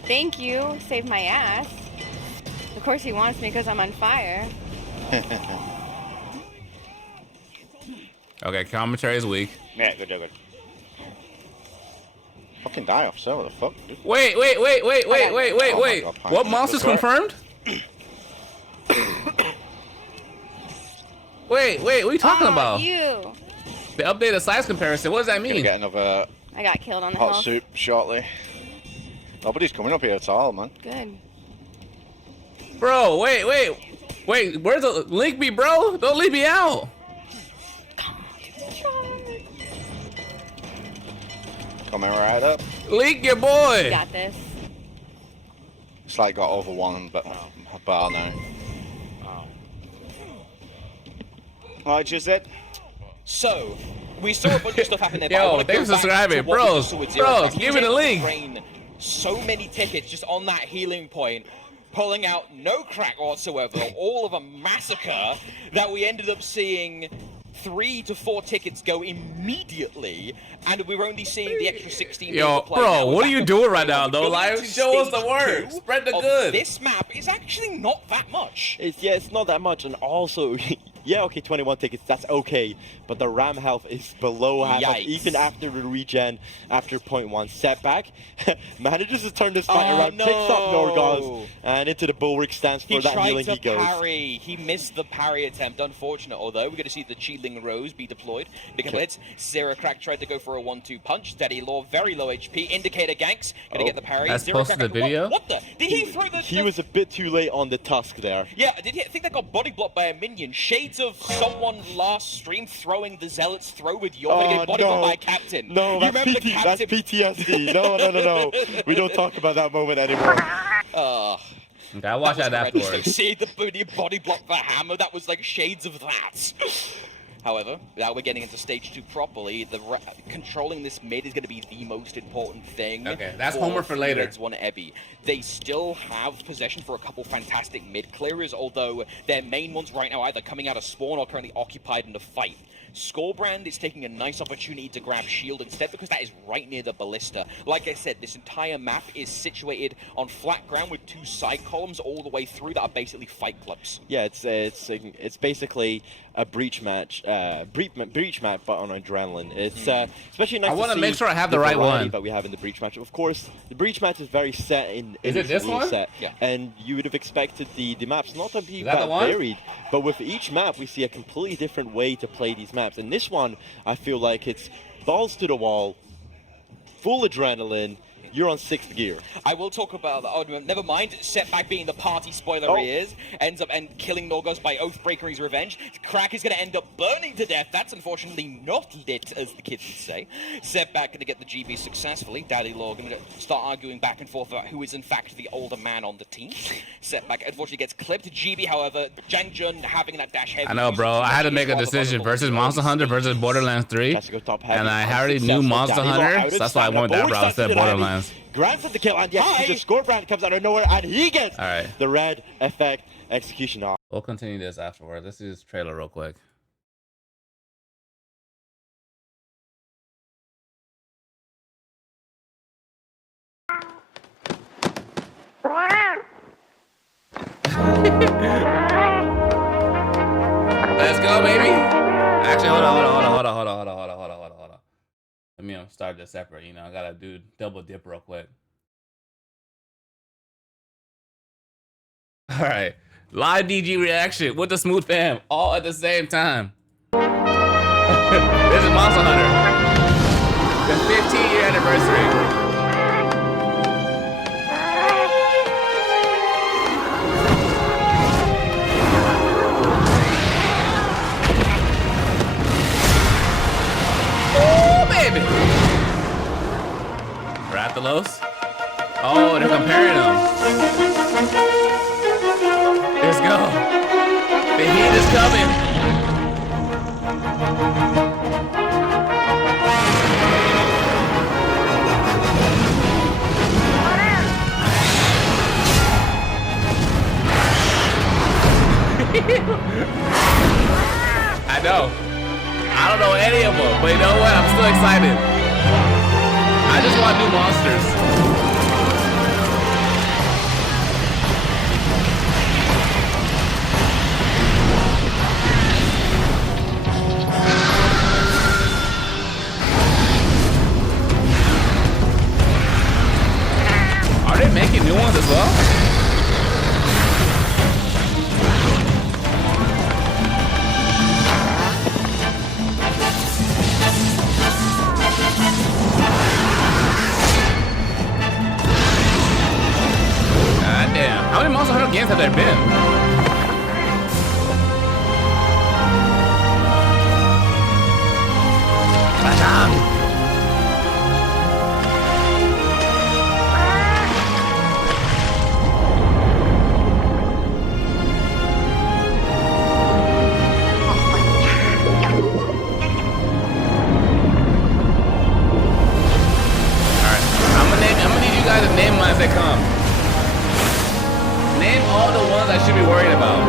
thank you, saved my ass. Of course he wants me because I'm on fire. Okay, commentary is weak. Yeah, good. Fucking die off, so what the fuck? Dude? Wait. Oh my God, What monster's confirmed? Wait, what are you talking about? You. The updated size comparison, what does that mean? Gonna get another I got killed on the hot hill. soup shortly. Nobody's coming up here at all, man. Good. Bro, wait, where's the link me, bro? Don't leave me out. Coming right up. Link your boy. You got this. It's like got over one bar now. Alright, just it. So, we saw a bunch of stuff happen there. Yo, thanks for subscribing. Bros, give me the link. So many tickets just on that healing point, pulling out no crack whatsoever, all of a massacre that we ended up seeing 3 to 4 tickets go immediately, and we were only seeing the extra 16 Yo, people play. bro, Now, what are back you up doing right now, though? going Like, to show us the stage word. 2 Spread the of good. This map is actually not that much. It's not that much, and also, yeah, okay, 21 tickets, that's okay, but the RAM health is below half, Yikes. even after the regen, after 0.1 setback. Manages to turn this fight around, no. picks up Norgos, and into the bulwark stance for He that tried healing to he goes. parry. He missed the parry attempt. Unfortunate, although we're going to see the Cheeling Rose be deployed. Big hits. Zero Crack tried to go for a 1-2 punch. Steady Law, very low HP. Indicator ganks. Going to get the parry. That's Zero posted Crack, the video? What the? Did he throw the... He was a bit too late on the tusk there. Yeah, did he? I think that got body blocked by a minion. Shades of someone last stream throwing the Zealot's throw with you're going to get body blocked by a captain. No, You that's, remember the that's captain? PTSD. No. We don't talk about that moment anymore. Okay, I'll watch that afterwards. See the body block the hammer? That was like shades of that. However, now we're getting into stage 2 properly. Controlling this mid is going to be the most important thing. Okay, that's homework for later. Reds 1 Ebby. They still have possession for a couple fantastic mid clearers, although their main ones right now either coming out of spawn or currently occupied in the fight. Skullbrand is taking a nice opportunity to grab shield instead because that is right near the ballista. Like I said, this entire map is situated on flat ground with 2 side columns all the way through that are basically fight clubs. Yeah, it's basically a breach match, breach match, but on adrenaline. It's especially nice. I want to make sure I have the right one that we have in the breach match. Of course, the breach match is very set in. Is it this one? Set, yeah. And you would have expected the maps not to be that that the one? varied, but with each map we see a completely different way to play these maps. And this one, I feel like it's balls to the wall, full adrenaline. You're on 6th gear. I will talk about that. Oh, never mind. Setback being the party spoiler he is, ends up killing Norgos by Oathbreaker's revenge. Crack is going to end up burning to death. That's unfortunately not lit, as the kids would say. Setback going to get the GB successfully. Daddy Law going to start arguing back and forth about who is in fact the older man on the team. Setback unfortunately gets clipped. GB, however, Zhan having that dash heavy. I know, bro. I had to make a decision versus Monster Hunter versus Borderlands 3, and I already knew Monster Hunter, so that's why I went that route instead of Borderlands. Grants of the kill, and yes, the Skullbrand comes out of nowhere, and he gets the red effect execution off. We'll continue this afterward. Let's do this trailer real quick. Let's go, baby. Actually, hold on. Let me start this separate. You know, I gotta do double dip real quick. All right, live DG reaction with the Smooth Fam, all at the same time. This is Monster Hunter, the 15-year anniversary. Rathalos. Oh, they're comparing them. Let's go. The heat is coming. I know. I don't know any of them, but you know what? I'm still excited. I just want new monsters. Are they making new ones as well? Damn. How many Monster Hunter games have there been? Zhan. Alright. I'm gonna need you guys to name them as they come. Name all the ones I should be worried about.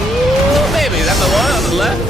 Ooh, baby, that's the one on the left.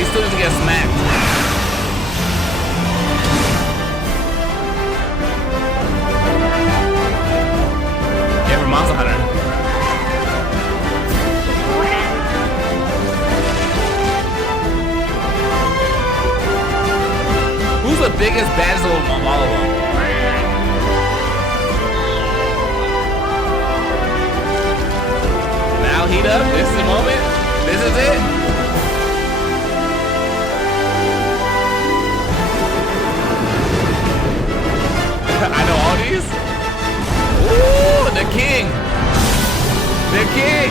He still doesn't get smacked. Yeah, for Monster Hunter. Who's the biggest, baddest of all of them? Now heat up. This is the moment. This is it. I know all these. Ooh, the king. The king.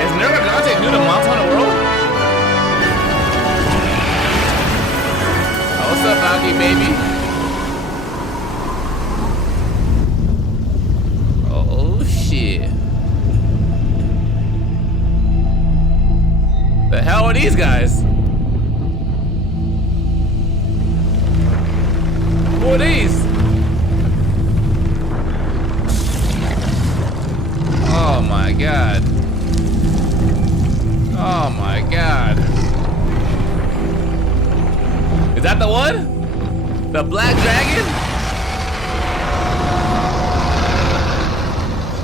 Is Nergigante new to Monster Hunter World? Oh, what's up, Valky, baby? Oh, shit. The hell are these guys? Who are these? Is that the one? The black dragon?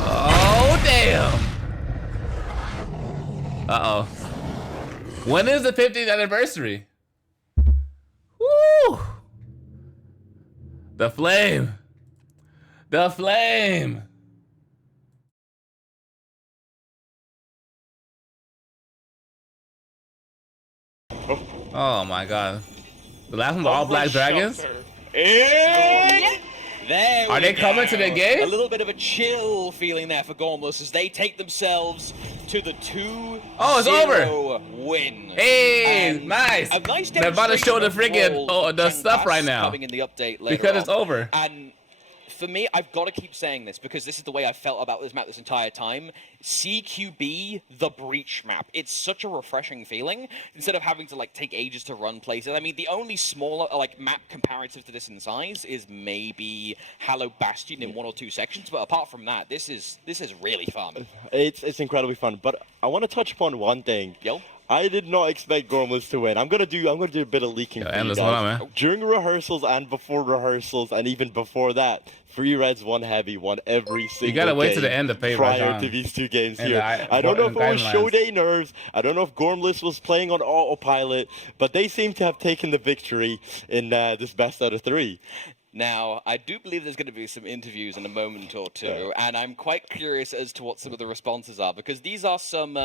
Oh, damn. Uh-oh. When is the 50th anniversary? Woo! The flame. The flame. Oh my god. The last one's all black dragons? There Are they coming to the game? A little bit of a chill feeling there for Gormless as they take themselves to the 2-0 Oh, it's over. win. Hey, And nice. A nice They're about to show the demonstration freaking of the Chang stuff Pass right now. coming in the update later Because it's on. over. And for me, I've got to keep saying this because this is the way I felt about this map this entire time. CQB, the Breach map. It's such a refreshing feeling instead of having to like take ages to run places. I mean, the only smaller like map comparative to this in size is maybe Hallow Bastion in 1 or 2 sections. But apart from that, this is really fun. It's incredibly fun. But I want to touch upon one thing. Yo. I did not expect Gormless to win. I'm gonna do a bit of leaking for you Endless guys. one, man. During rehearsals and before rehearsals and even before that, Free Reds won heavy, won every single You gotta wait to the game end to pay prior to these 2 games And here. I don't know if it was guidelines. show day nerves. I don't know if Gormless was playing on autopilot, but they seem to have taken the victory in this best out of 3. Now, I do believe there's going to be some interviews in a moment or two, and I'm quite curious as to what some of the responses are, because these are some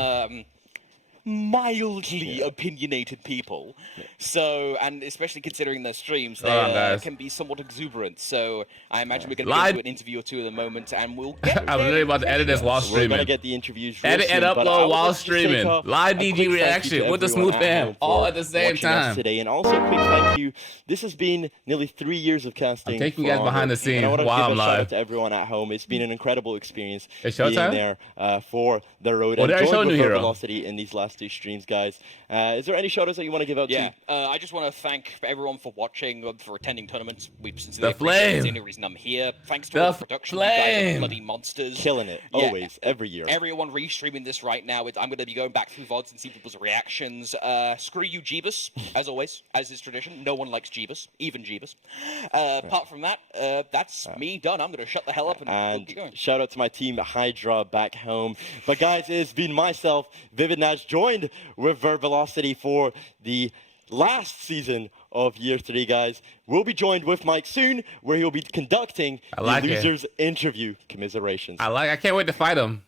mildly opinionated people. So, and especially considering their streams, they can be somewhat exuberant. So, I imagine we're going to get to an interview or two in a moment, and we'll get I'm literally about to edit this while streaming. We're going to get the interviews real Edit soon, and but I upload would while like to take streaming. a Live quick DG thank you reaction to with the everyone smooth at fam home all for at the same watching us time. today. And also a quick thank you. This has been nearly 3 years of casting. I'm taking you guys for behind Honor, the scenes and I want to while give I'm a shout live. out to everyone at home. It's been an incredible experience It's being showtime? there for the road. Well, and they're joined showing with New Hero. Velocity in these last 2 streams, guys. Is there any shout-outs that you want to give out to? I just want to thank everyone for watching, for attending tournaments. We The appreciate it. flame. It's the only reason I'm here. Thanks to The all the production. You guys are flame. bloody monsters. Killing it, always, every year. Everyone restreaming this right now. I'm going to be going back through VODs and see people's reactions. Screw you, Jeebus, as always, as is tradition. No one likes Jeebus, even Jeebus. Apart from that, that's me done. I'm going to shut the hell up and we'll keep going. Shout out to my team Hydra back home. But guys, it's been myself, Vivid Nash, joined with Velocity for the last season of Year 3, guys. We'll be joined with Mike soon, where he'll be conducting the losers interview. Commiserations. I can't wait to fight him.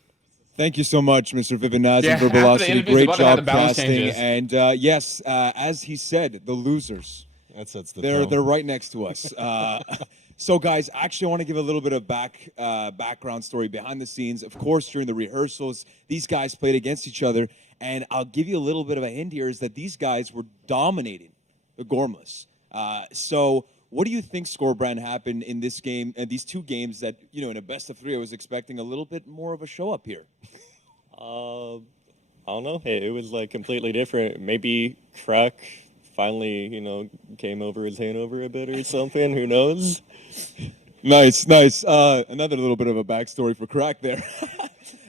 Thank you so much, Mr. Vivinaz, Yeah, for after the Velocity. interviews, Great about to have job the balance casting. changes. And yes, as he said, the losers. That sets the They're tone. right next to us. So, guys, actually, I want to give a little bit of background story behind the scenes. Of course, during the rehearsals, these guys played against each other, and I'll give you a little bit of a hint here: is that these guys were dominating the Gormless. So, what do you think, Scorebrand, happened in this game and these 2 games that in a best of 3, I was expecting a little bit more of a show up here? I don't know. It was like completely different. Maybe Crack finally, came over his Hanover a bit or something. Who knows? Nice. Another little bit of a backstory for Crack there.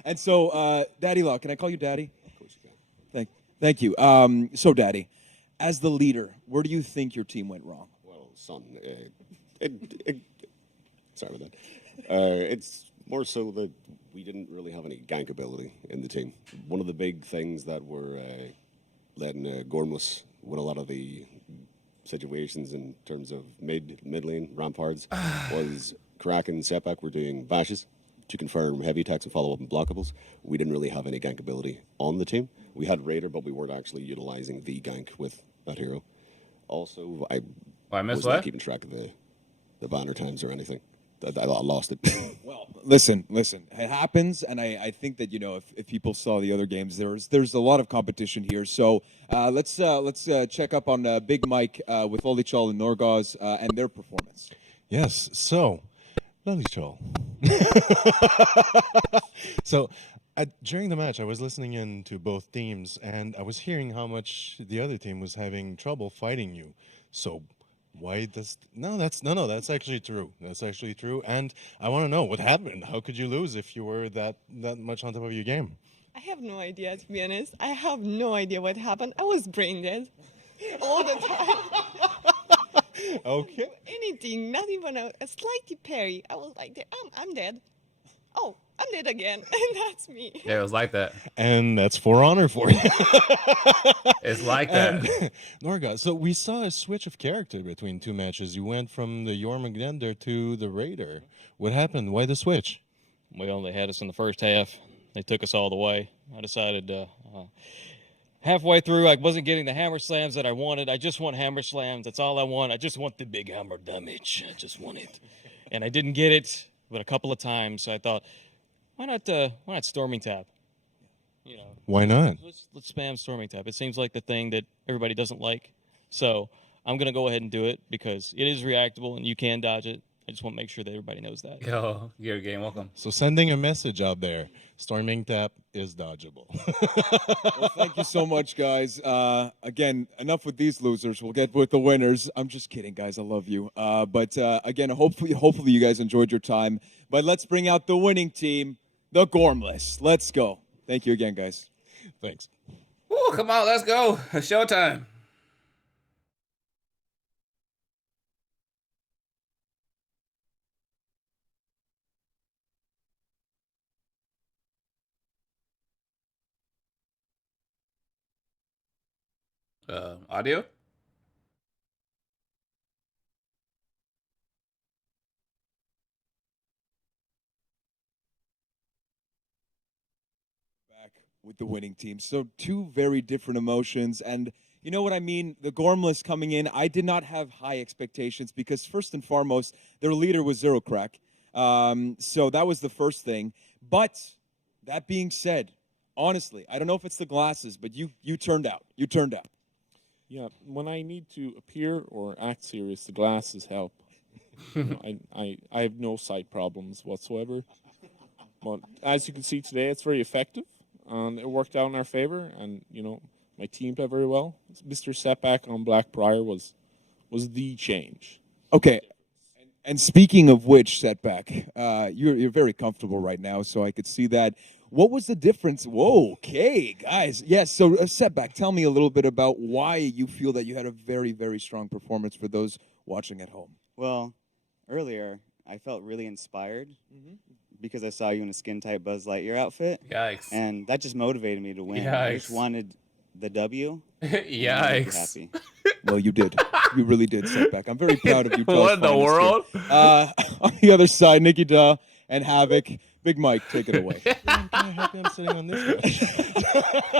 And so, Daddy Law, can I call you Daddy? Of course you can. Thank you. So, Daddy, as the leader, where do you think your team went wrong? Well, son, sorry about that. It's more so that we didn't really have any gank ability in the team. One of the big things that were letting Gormless win a lot of the situations in terms of mid lane ramparts was Karak and Setback were doing bashes to confirm heavy attacks and follow up and blockables. We didn't really have any gank ability on the team. We had Raider, but we weren't actually utilizing the gank with that hero. Also, I was not keeping track of the banner times or anything. I lost it. Well, listen. It happens, and I think that if people saw the other games, there's a lot of competition here. So let's check up on Big Mike with Lolichal and Norgaz and their performance. Yes. So, Lolichal. So, during the match, I was listening in to both teams, and I was hearing how much the other team was having trouble fighting you. So, why does that's actually true. That's actually true, and I want to know what happened. How could you lose if you were that much on top of your game? I have no idea, to be honest. I have no idea what happened. I was brain dead all the time. Okay. Anything, not even a slight parry. I was like, I'm dead. Oh, I'm dead again. And that's me. Yeah, it was like that. And that's For Honor for you. It's like that. And, Norga, so we saw a switch of character between two matches. You went from the Jormungandr to the Raider. What happened? Why the switch? Well, they had us in the first half. They took us all the way. I decided halfway through, I wasn't getting the hammer slams that I wanted. I just want hammer slams. That's all I want. I just want the big hammer damage. I just want it. And I didn't get it, but a couple of times. So I thought, why not Storming Tap? You know, Why not? Let's spam Storming Tap. It seems like the thing that everybody doesn't like. So I'm going to go ahead and do it because it is reactable and you can dodge it. I just want to make sure that everybody knows that. Yo, you're game welcome. So sending a message out there, Storming Tap is dodgeable. Well, thank you so much, guys. Again, enough with these losers. We'll get with the winners. I'm just kidding, guys. I love you. But again, hopefully you guys enjoyed your time. But let's bring out the winning team, the Gormless. Let's go. Thank you again, guys. Thanks. Woo, come on, let's go. It's showtime. Audio? Back with the winning team. So two very different emotions. And you know what I mean? The Gormless coming in, I did not have high expectations because first and foremost, their leader was Zero Crack. So that was the first thing. But that being said, honestly, I don't know if it's the glasses, but you turned out. You turned out. Yeah, when I need to appear or act serious, the glasses help. You know, I have no sight problems whatsoever. But as you can see today, it's very effective, and it worked out in our favor. And you know, my team played very well. Mr. Setback on Blackbriar was the change. Okay. And speaking of which, Setback, you're very comfortable right now, so I could see that. What was the difference? Whoa, okay, guys. Yes, so Setback, tell me a little bit about why you feel that you had a very, very strong performance for those watching at home. Well, earlier, I felt really inspired because I saw you in a skin-tight Buzz Lightyear outfit. Yikes. And that just motivated me to win. I just wanted the W. Yikes. Happy. Well, you did. You really did, Setback. I'm very proud of you. What in the world? On the other side, Nikki Duh and Havoc. Big Mike, take it away. I'm kind of happy I'm sitting on this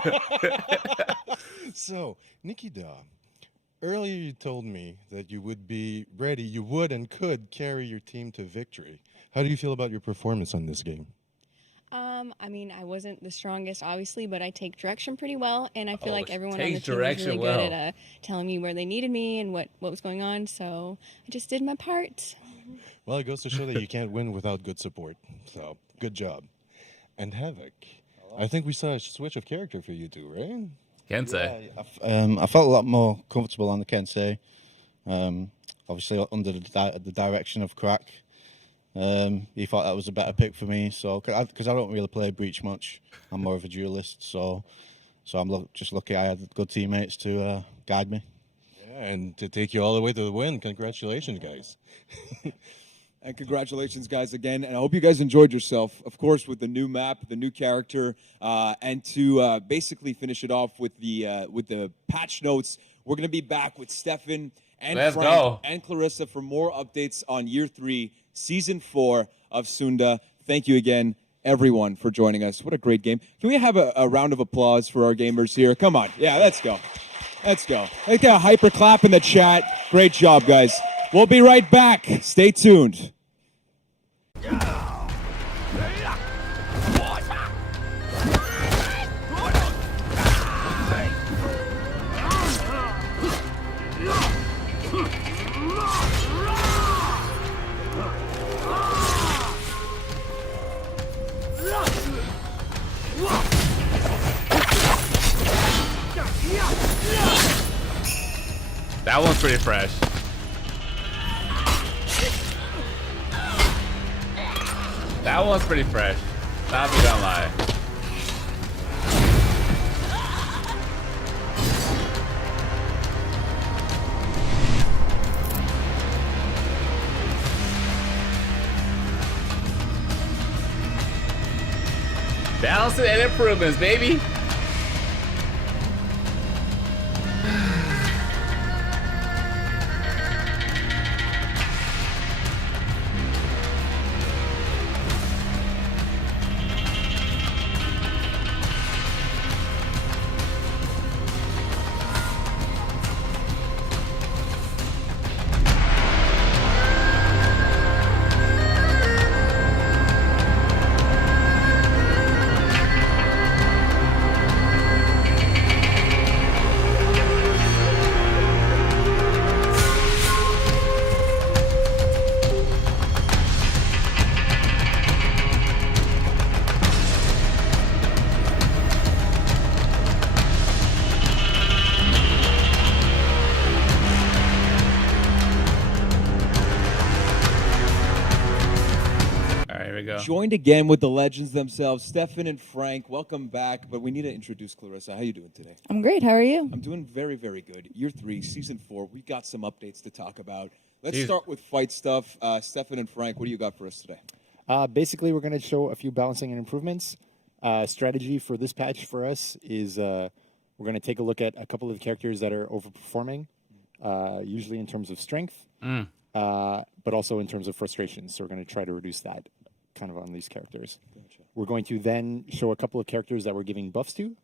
couch. So, Nikki Duh, earlier you told me that you would be ready, you would and could carry your team to victory. How do you feel about your performance on this game? I mean, I wasn't the strongest, obviously, but I take direction pretty well, and I feel like everyone on the takes team was really direction good at telling me where they needed me and what was going on, so I just did my part. Well, it goes to show that you can't win without good support. So, good job. And Havoc, I think we saw a switch of character for you two, right? Kensei. Yeah, I felt a lot more comfortable on the Kensei. Obviously, under the direction of Crack. He thought that was a better pick for me, so because I don't really play Breach much, I'm more of a duelist, so I'm just lucky I had good teammates to guide me. Yeah, and to take you all the way to the win. Congratulations, guys. And congratulations, guys, again. And I hope you guys enjoyed yourself, of course, with the new map, the new character, and to basically finish it off with the patch notes. We're going to be back with Stefan and Let's Frank go. and Clarissa for more updates on Year 3, Season 4 of Sunda. Thank you again, everyone, for joining us. What a great game. Can we have a round of applause for our gamers here? Come on. Yeah, let's go. Let's go. Let's get a hyper clap in the chat. Great job, guys. We'll be right back. Stay tuned. That one's pretty fresh. That one's pretty fresh. Not gonna lie. Balancing and improvements, baby. Joined again with the legends themselves, Stefan and Frank. Welcome back, but we need to introduce Clarissa. How are you doing today? I'm great. How are you? I'm doing very, very good. Year 3, Season 4. We've got some updates to talk about. Let's Jeez. start with fight stuff. Stefan and Frank, what do you got for us today? Basically, we're going to show a few balancing and improvements. Strategy for this patch for us is we're going to take a look at a couple of the characters that are overperforming, usually in terms of strength, but also in terms of frustration. So we're going to try to reduce that kind of on these characters. Gotcha. We're going to then show a couple of characters that we're giving buffs to.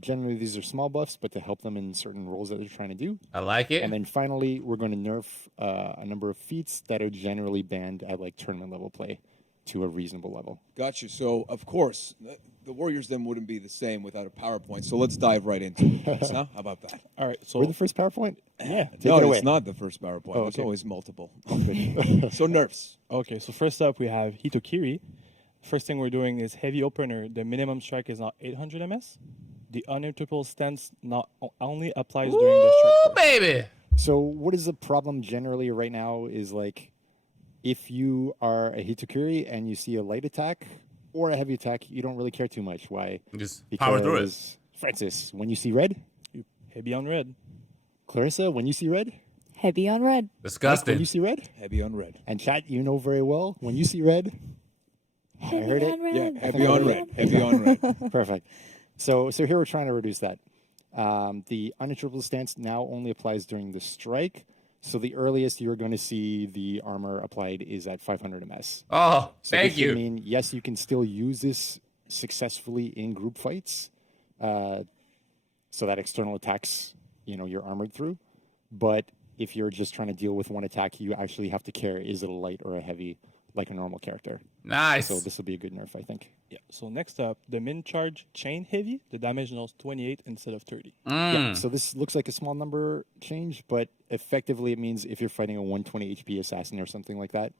Generally, these are small buffs, but to help them in certain roles that they're trying to do. I like it. And then finally, we're going to nerf a number of feats that are generally banned at like tournament level play to a reasonable level. Gotcha. So, of course, the Warriors then wouldn't be the same without a PowerPoint. So let's dive right into it. Huh? How about that? All right. So we're the first PowerPoint? Yeah. Take No, it away. it's not the first PowerPoint. Oh, There's okay. always multiple. So nerfs. Okay, so first up we have Hitokiri. First thing we're doing is heavy opener. The minimum strike is now 800 ms. The uninterruptible stance not only applies during the strike. Baby. So what is the problem generally right now is like if you are a Hitokiri and you see a light attack or a heavy attack, you don't really care too much. Why? Just power through it. Because, Francis, when you see red? Heavy on red. Clarissa, when you see red? Heavy on red. Disgusting. When you see red? Heavy on red. And chat, you know very well, when you see red? Heavy I heard on it. red. Yeah, heavy on red. Heavy on red. Perfect. So here we're trying to reduce that. The uninterruptible stance now only applies during the strike. So the earliest you're going to see the armor applied is at 500 ms. Oh, So thank this would you. mean, yes, you can still use this successfully in group fights, so that external attacks, you're armored through. But if you're just trying to deal with one attack, you actually have to care, is it a light or a heavy, like a normal character? Nice. So this will be a good nerf, I think. Yeah. So next up, the min charge chain heavy. The damage now is 28 instead of 30. Yeah, so this looks like a small number change, but effectively it means if you're fighting a 120 HP assassin or something like that,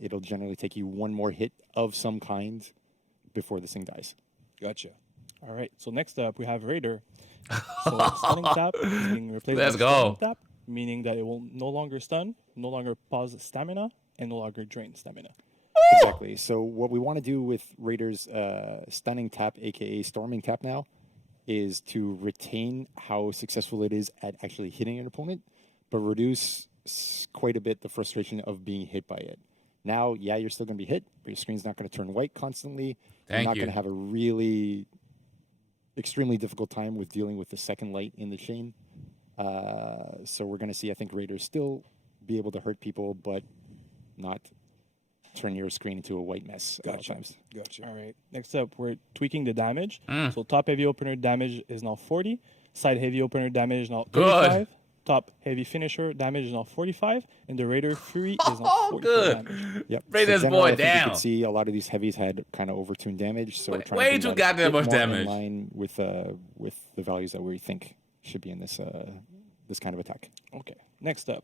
it'll generally take you one more hit of some kind before this thing dies. Gotcha. All right. So next up, we have Raider. So stunning tap is being replaced Let's by go. stunning tap, meaning that it will no longer stun, no longer pause stamina, and no longer drain stamina. Exactly. So what we want to do with Raider's stunning tap, aka storming tap now, is to retain how successful it is at actually hitting an opponent, but reduce quite a bit the frustration of being hit by it. Now, yeah, you're still going to be hit, but your screen's not going to turn white constantly. You're Thank not you. going to have a really extremely difficult time with dealing with the second light in the chain. So we're going to see, I think, Raiders still be able to hurt people, but not turn your screen into a white mess a lot of times. Gotcha. All right. Next up, we're tweaking the damage. Mm. So top heavy opener damage is now 40. Side heavy opener damage is now Good. 35. Top heavy finisher damage is now 45. And the Raider Fury is now 44 good. damage. Yep. Bring this generally, boy I think You down. can see a lot of these heavies had kind of overtuned damage, so we're trying way to too bring that a goddamn bit much more damage. in line with the values that we think should be in this this kind of attack. Okay. Next up,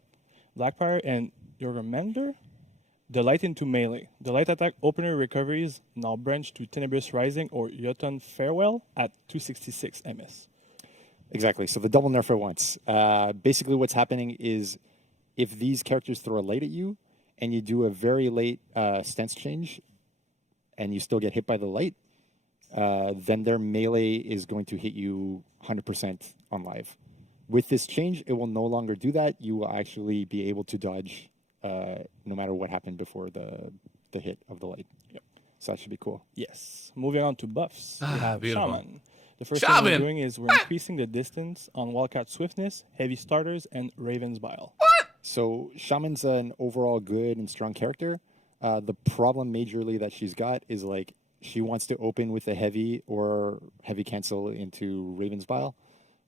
Blackfire and your remainder. The light into melee. The light attack opener recoveries now branch to Tenebrous Rising or Jotun Farewell at 266 ms. Exactly. So the double nerf at once. Basically, what's happening is if these characters throw a light at you and you do a very late stance change and you still get hit by the light, then their melee is going to hit you 100% on live. With this change, it will no longer do that. You will actually be able to dodge no matter what happened before the hit of the light. Yep. So that should be cool. Yes. Moving on to buffs. We have beautiful. Shaman. The first thing we're doing is we're increasing the distance on Wildcat Swiftness, Heavy Starters, and Raven's Bile. So Shaman's an overall good and strong character. The problem majorly that she's got is like she wants to open with a heavy or heavy cancel into Raven's Bile.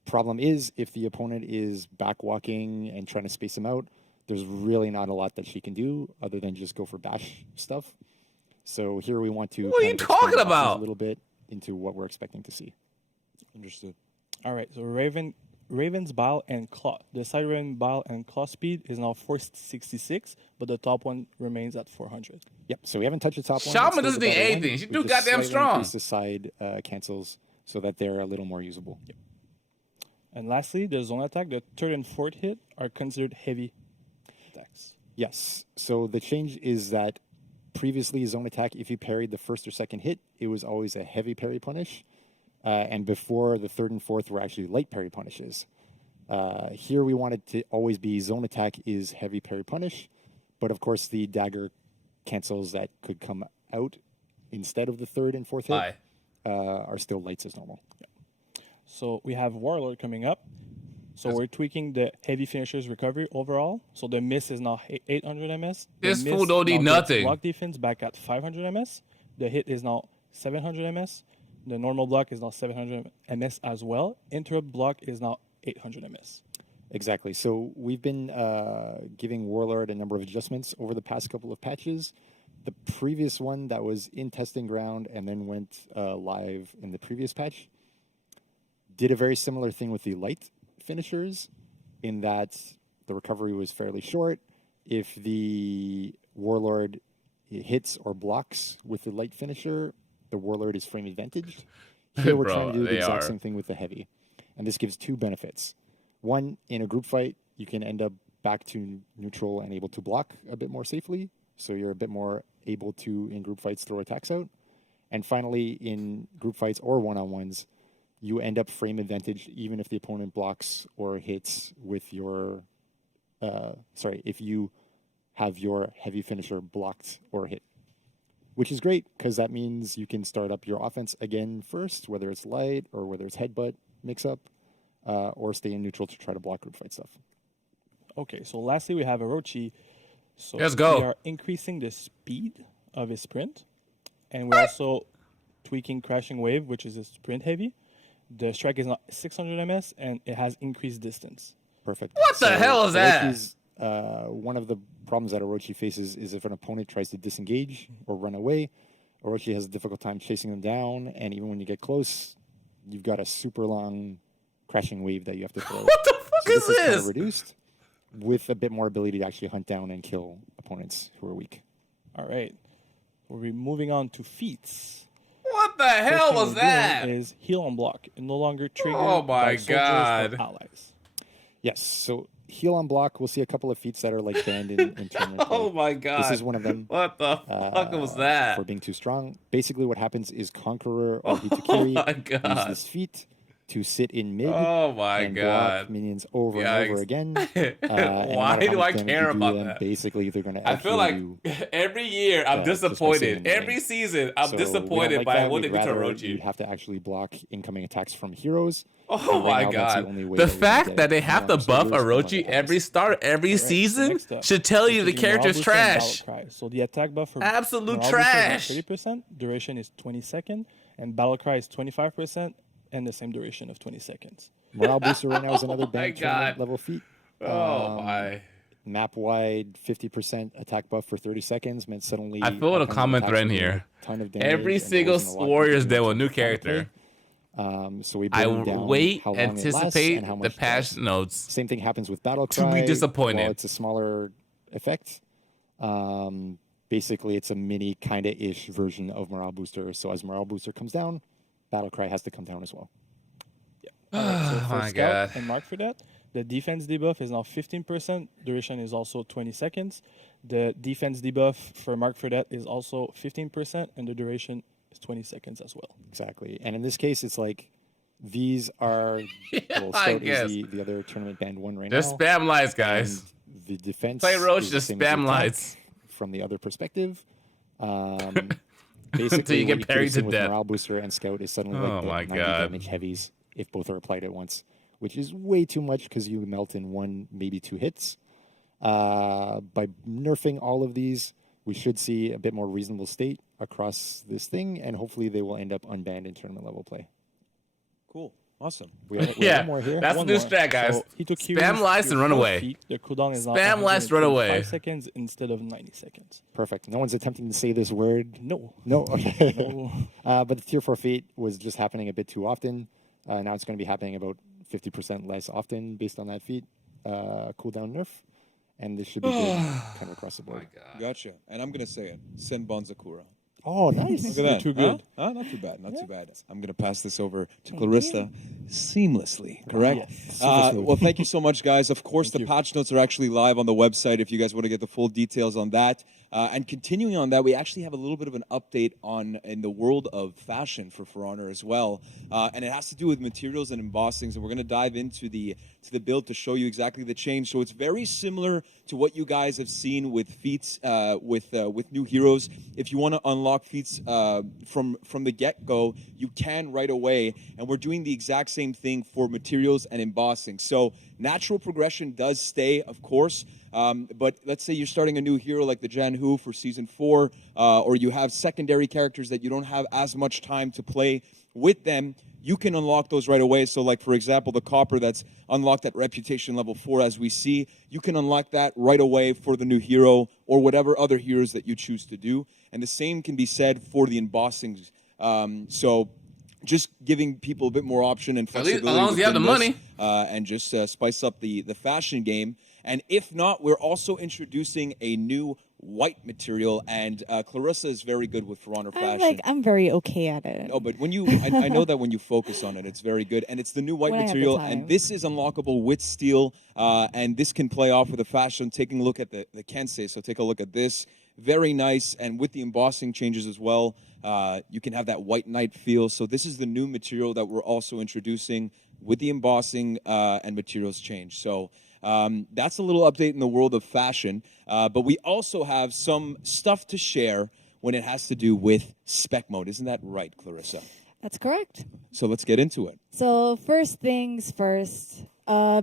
Problem is, if the opponent is backwalking and trying to space him out, there's really not a lot that she can do other than just go for bash stuff. So here we want to. What are you talking about? A little bit into what we're expecting to see. Understood. All right, so Raven's Bile and Claw. The side Raven Bile and Claw speed is now 466, but the top one remains at 400. Yep, so we haven't touched the top one. Shaman doesn't need anything. She's too goddamn strong. Increase the side cancels so that they're a little more usable. Yep. And lastly, the zone attack, the third and fourth hit are considered heavy attacks. Yes, so the change is that previously zone attack, if you parried the first or second hit, it was always a heavy parry punish. And before, the third and fourth were actually light parry punishes. Here we wanted to always be zone attack is heavy parry punish, but of course the dagger cancels that could come out instead of the third and fourth hit are still lights as normal. Yeah. So we have Warlord coming up. So we're tweaking the heavy finishers recovery overall. So the miss is now 800 MS. This fool don't need nothing. Block defense back at 500 MS. The hit is now 700 MS. The normal block is now 700 MS as well. Interrupt block is now 800 MS. Exactly. So we've been giving Warlord a number of adjustments over the past couple of patches. The previous one that was in testing ground and then went live in the previous patch did a very similar thing with the light finishers in that the recovery was fairly short. If the Warlord hits or blocks with the light finisher, the Warlord is frame advantaged. Here we're trying to do the exact same thing with the heavy. And this gives two benefits. One, in a group fight, you can end up back to neutral and able to block a bit more safely. So you're a bit more able to, in group fights, throw attacks out. And finally, in group fights or one-on-ones, you end up frame advantage even if the opponent blocks or hits with your, if you have your heavy finisher blocked or hit. Which is great, because that means you can start up your offense again first, whether it's light or whether it's headbutt mix-up, or stay in neutral to try to block group fight stuff. Okay, so lastly we have Orochi. So let's go. We are increasing the speed of his sprint, and we're also tweaking Crashing Wave, which is a sprint heavy. The strike is now 600 MS, and it has increased distance. Perfect. What the hell is that? One of the problems that Orochi faces is if an opponent tries to disengage or run away, Orochi has a difficult time chasing them down, and even when you get close, you've got a super long crashing wave that you have to throw. What the fuck is this? Kind this? of reduced with a bit more ability to actually hunt down and kill opponents who are weak. All right. We'll be moving on to feats. What the hell was that? Is heal on block. It no longer triggers Oh my by soldiers God. or allies. Yes, so heal on block, we'll see a couple of feats that are like banned in tournament. Oh my God. This is one of them. What the fuck was that? For being too strong. Basically what happens is Conqueror or Hitakiri my God. use this feat to sit in mid Oh my and God. block minions over and Yikes. over again. Why do I care about that? Basically, they're going to I feel like every year I'm disappointed. Every season I'm disappointed by what they do to Orochi. You have to actually block incoming attacks from heroes. Oh my God. The fact that they have to buff Orochi every season should tell you the character's trash. So the attack buff for Absolute Morale trash. Booster is 30%, duration is 20 seconds, and Battle Cry is 25%, and the same duration of 20 seconds. Morale Booster right now is another banned God. tournament level feat. Oh my. Map wide 50% attack buff for 30 seconds meant suddenly. I feel a common thread here. Every single Warriors Day with a new character. So we I bring down wait, how long it lasts anticipate and how the much patch notes. Same thing happens with Battle To Cry. be disappointed. While it's a smaller effect. Basically, it's a mini kind of ish version of Morale Booster. So as Morale Booster comes down, Battle Cry has to come down as well. So for my Scout God. and Mark for that, the defense debuff is now 15%. Duration is also 20 seconds. The defense debuff for Mark for that is also 15%, and the duration is 20 seconds as well. Exactly. And in this case, it's like these are well, I Scout guess. is the other tournament banned one right Just now. spam lights, guys. And the defense Play Roach, is the just same as the spam attack lights. from the other perspective. Basically, you what get you could parried have seen to with death. Morale Booster and Scout is suddenly Oh like the my 90 God. damage heavies if both are applied at once, which is way too much because you melt in 1, maybe 2 hits. By nerfing all of these, we should see a bit more reasonable state across this thing, and hopefully they will end up unbanned in tournament level play. Cool. Awesome. We have Yeah, one more here. that's the One new more. strat, guys. So he took Spam Kiryu's lice and run 4 away. feet. The cooldown is now Spam lice, run away. 125 seconds instead of 90 seconds. Perfect. No one's attempting to say this word. No. No. Okay. No. But the tier 4 feat was just happening a bit too often. Now it's going to be happening about 50% less often based on that feat. Cooldown nerf. And this should be good kind of across the board. Gotcha. And I'm going to say it. Senbon Zakura. Oh, nice. Look at that. Too good. Huh? Not too bad. Not too bad. I'm going to pass this over to Clarissa seamlessly, correct? Yes. Well, thank you so much, guys. Of course, the patch notes are actually live on the website if you guys want to get the full details on that. And continuing on that, we actually have a little bit of an update in the world of fashion for Honor as well. And it has to do with materials and embossings. And we're going to dive into the build to show you exactly the change. So it's very similar to what you guys have seen with feats with new heroes. If you want to unlock feats from the get-go, you can right away. And we're doing the exact same thing for materials and embossing. So natural progression does stay, of course. But let's say you're starting a new hero like the Zhan for Season 4, or you have secondary characters that you don't have as much time to play with them, you can unlock those right away. So like, for example, the Copper that's unlocked at Reputation level 4, as we see, you can unlock that right away for the new hero or whatever other heroes that you choose to do. And the same can be said for the embossings. So just giving people a bit more option and flexibility. As long as you have the money. And just spice up the fashion game. And if not, we're also introducing a new white material, and Clarissa is very good with For Honor fashion. I'm very okay at it. No, but when I know that when you focus on it, it's very good. And it's the new white When I have the material, time. and this is unlockable with steel, and this can play off with the fashion. Taking a look at the Kensei, so take a look at this. Very nice, and with the embossing changes as well, you can have that white knight feel. So this is the new material that we're also introducing with the embossing and materials change. So that's a little update in the world of fashion. But we also have some stuff to share when it has to do with spec mode. Isn't that right, Clarissa? That's correct. So let's get into it. So first things first.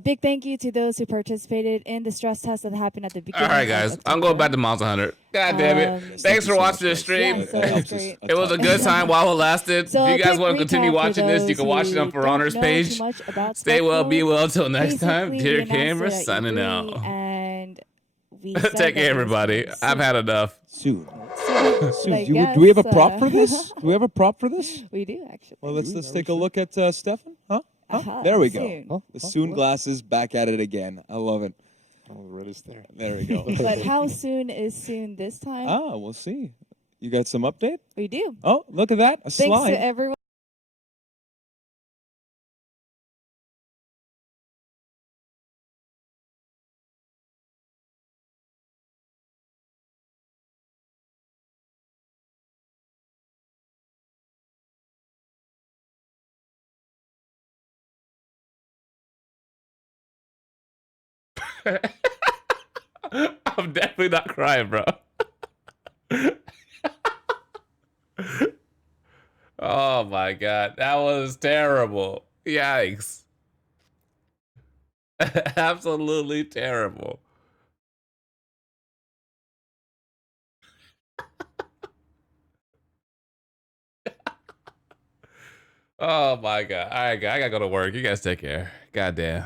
Big thank you to those who participated in the stress test that happened at the beginning. All right, guys. I'm going back to Monster Hunter. God damn it. Thanks for watching this stream. Yeah, so that's great. It was a good time while it lasted. So if you guys quick want to continue recap for watching this, you can those watch it on who For don't Honor's know page. too much about Stay spec well, be mode. well. Till next time. Basically, Dear we announced Camera, it at signing E3, out. And we Take said care, that everybody. I've had enough. Soon. I Do we have a guess, prop for this? Do we have a prop for this? We do, actually. Well, let's take a look at Stefan. Huh? Uh-huh, There we soon. go. The Soon glasses back at it again. I love it. Oh, the red is there. There we go. But how soon is soon this time? We'll see. You got some update? We do. Oh, look at that. A Thanks slide. to everyone. I'm definitely not crying, bro. Oh my god, that was terrible. Yikes. Absolutely terrible. Oh my god. All right, guys, I gotta go to work. You guys take care. God damn.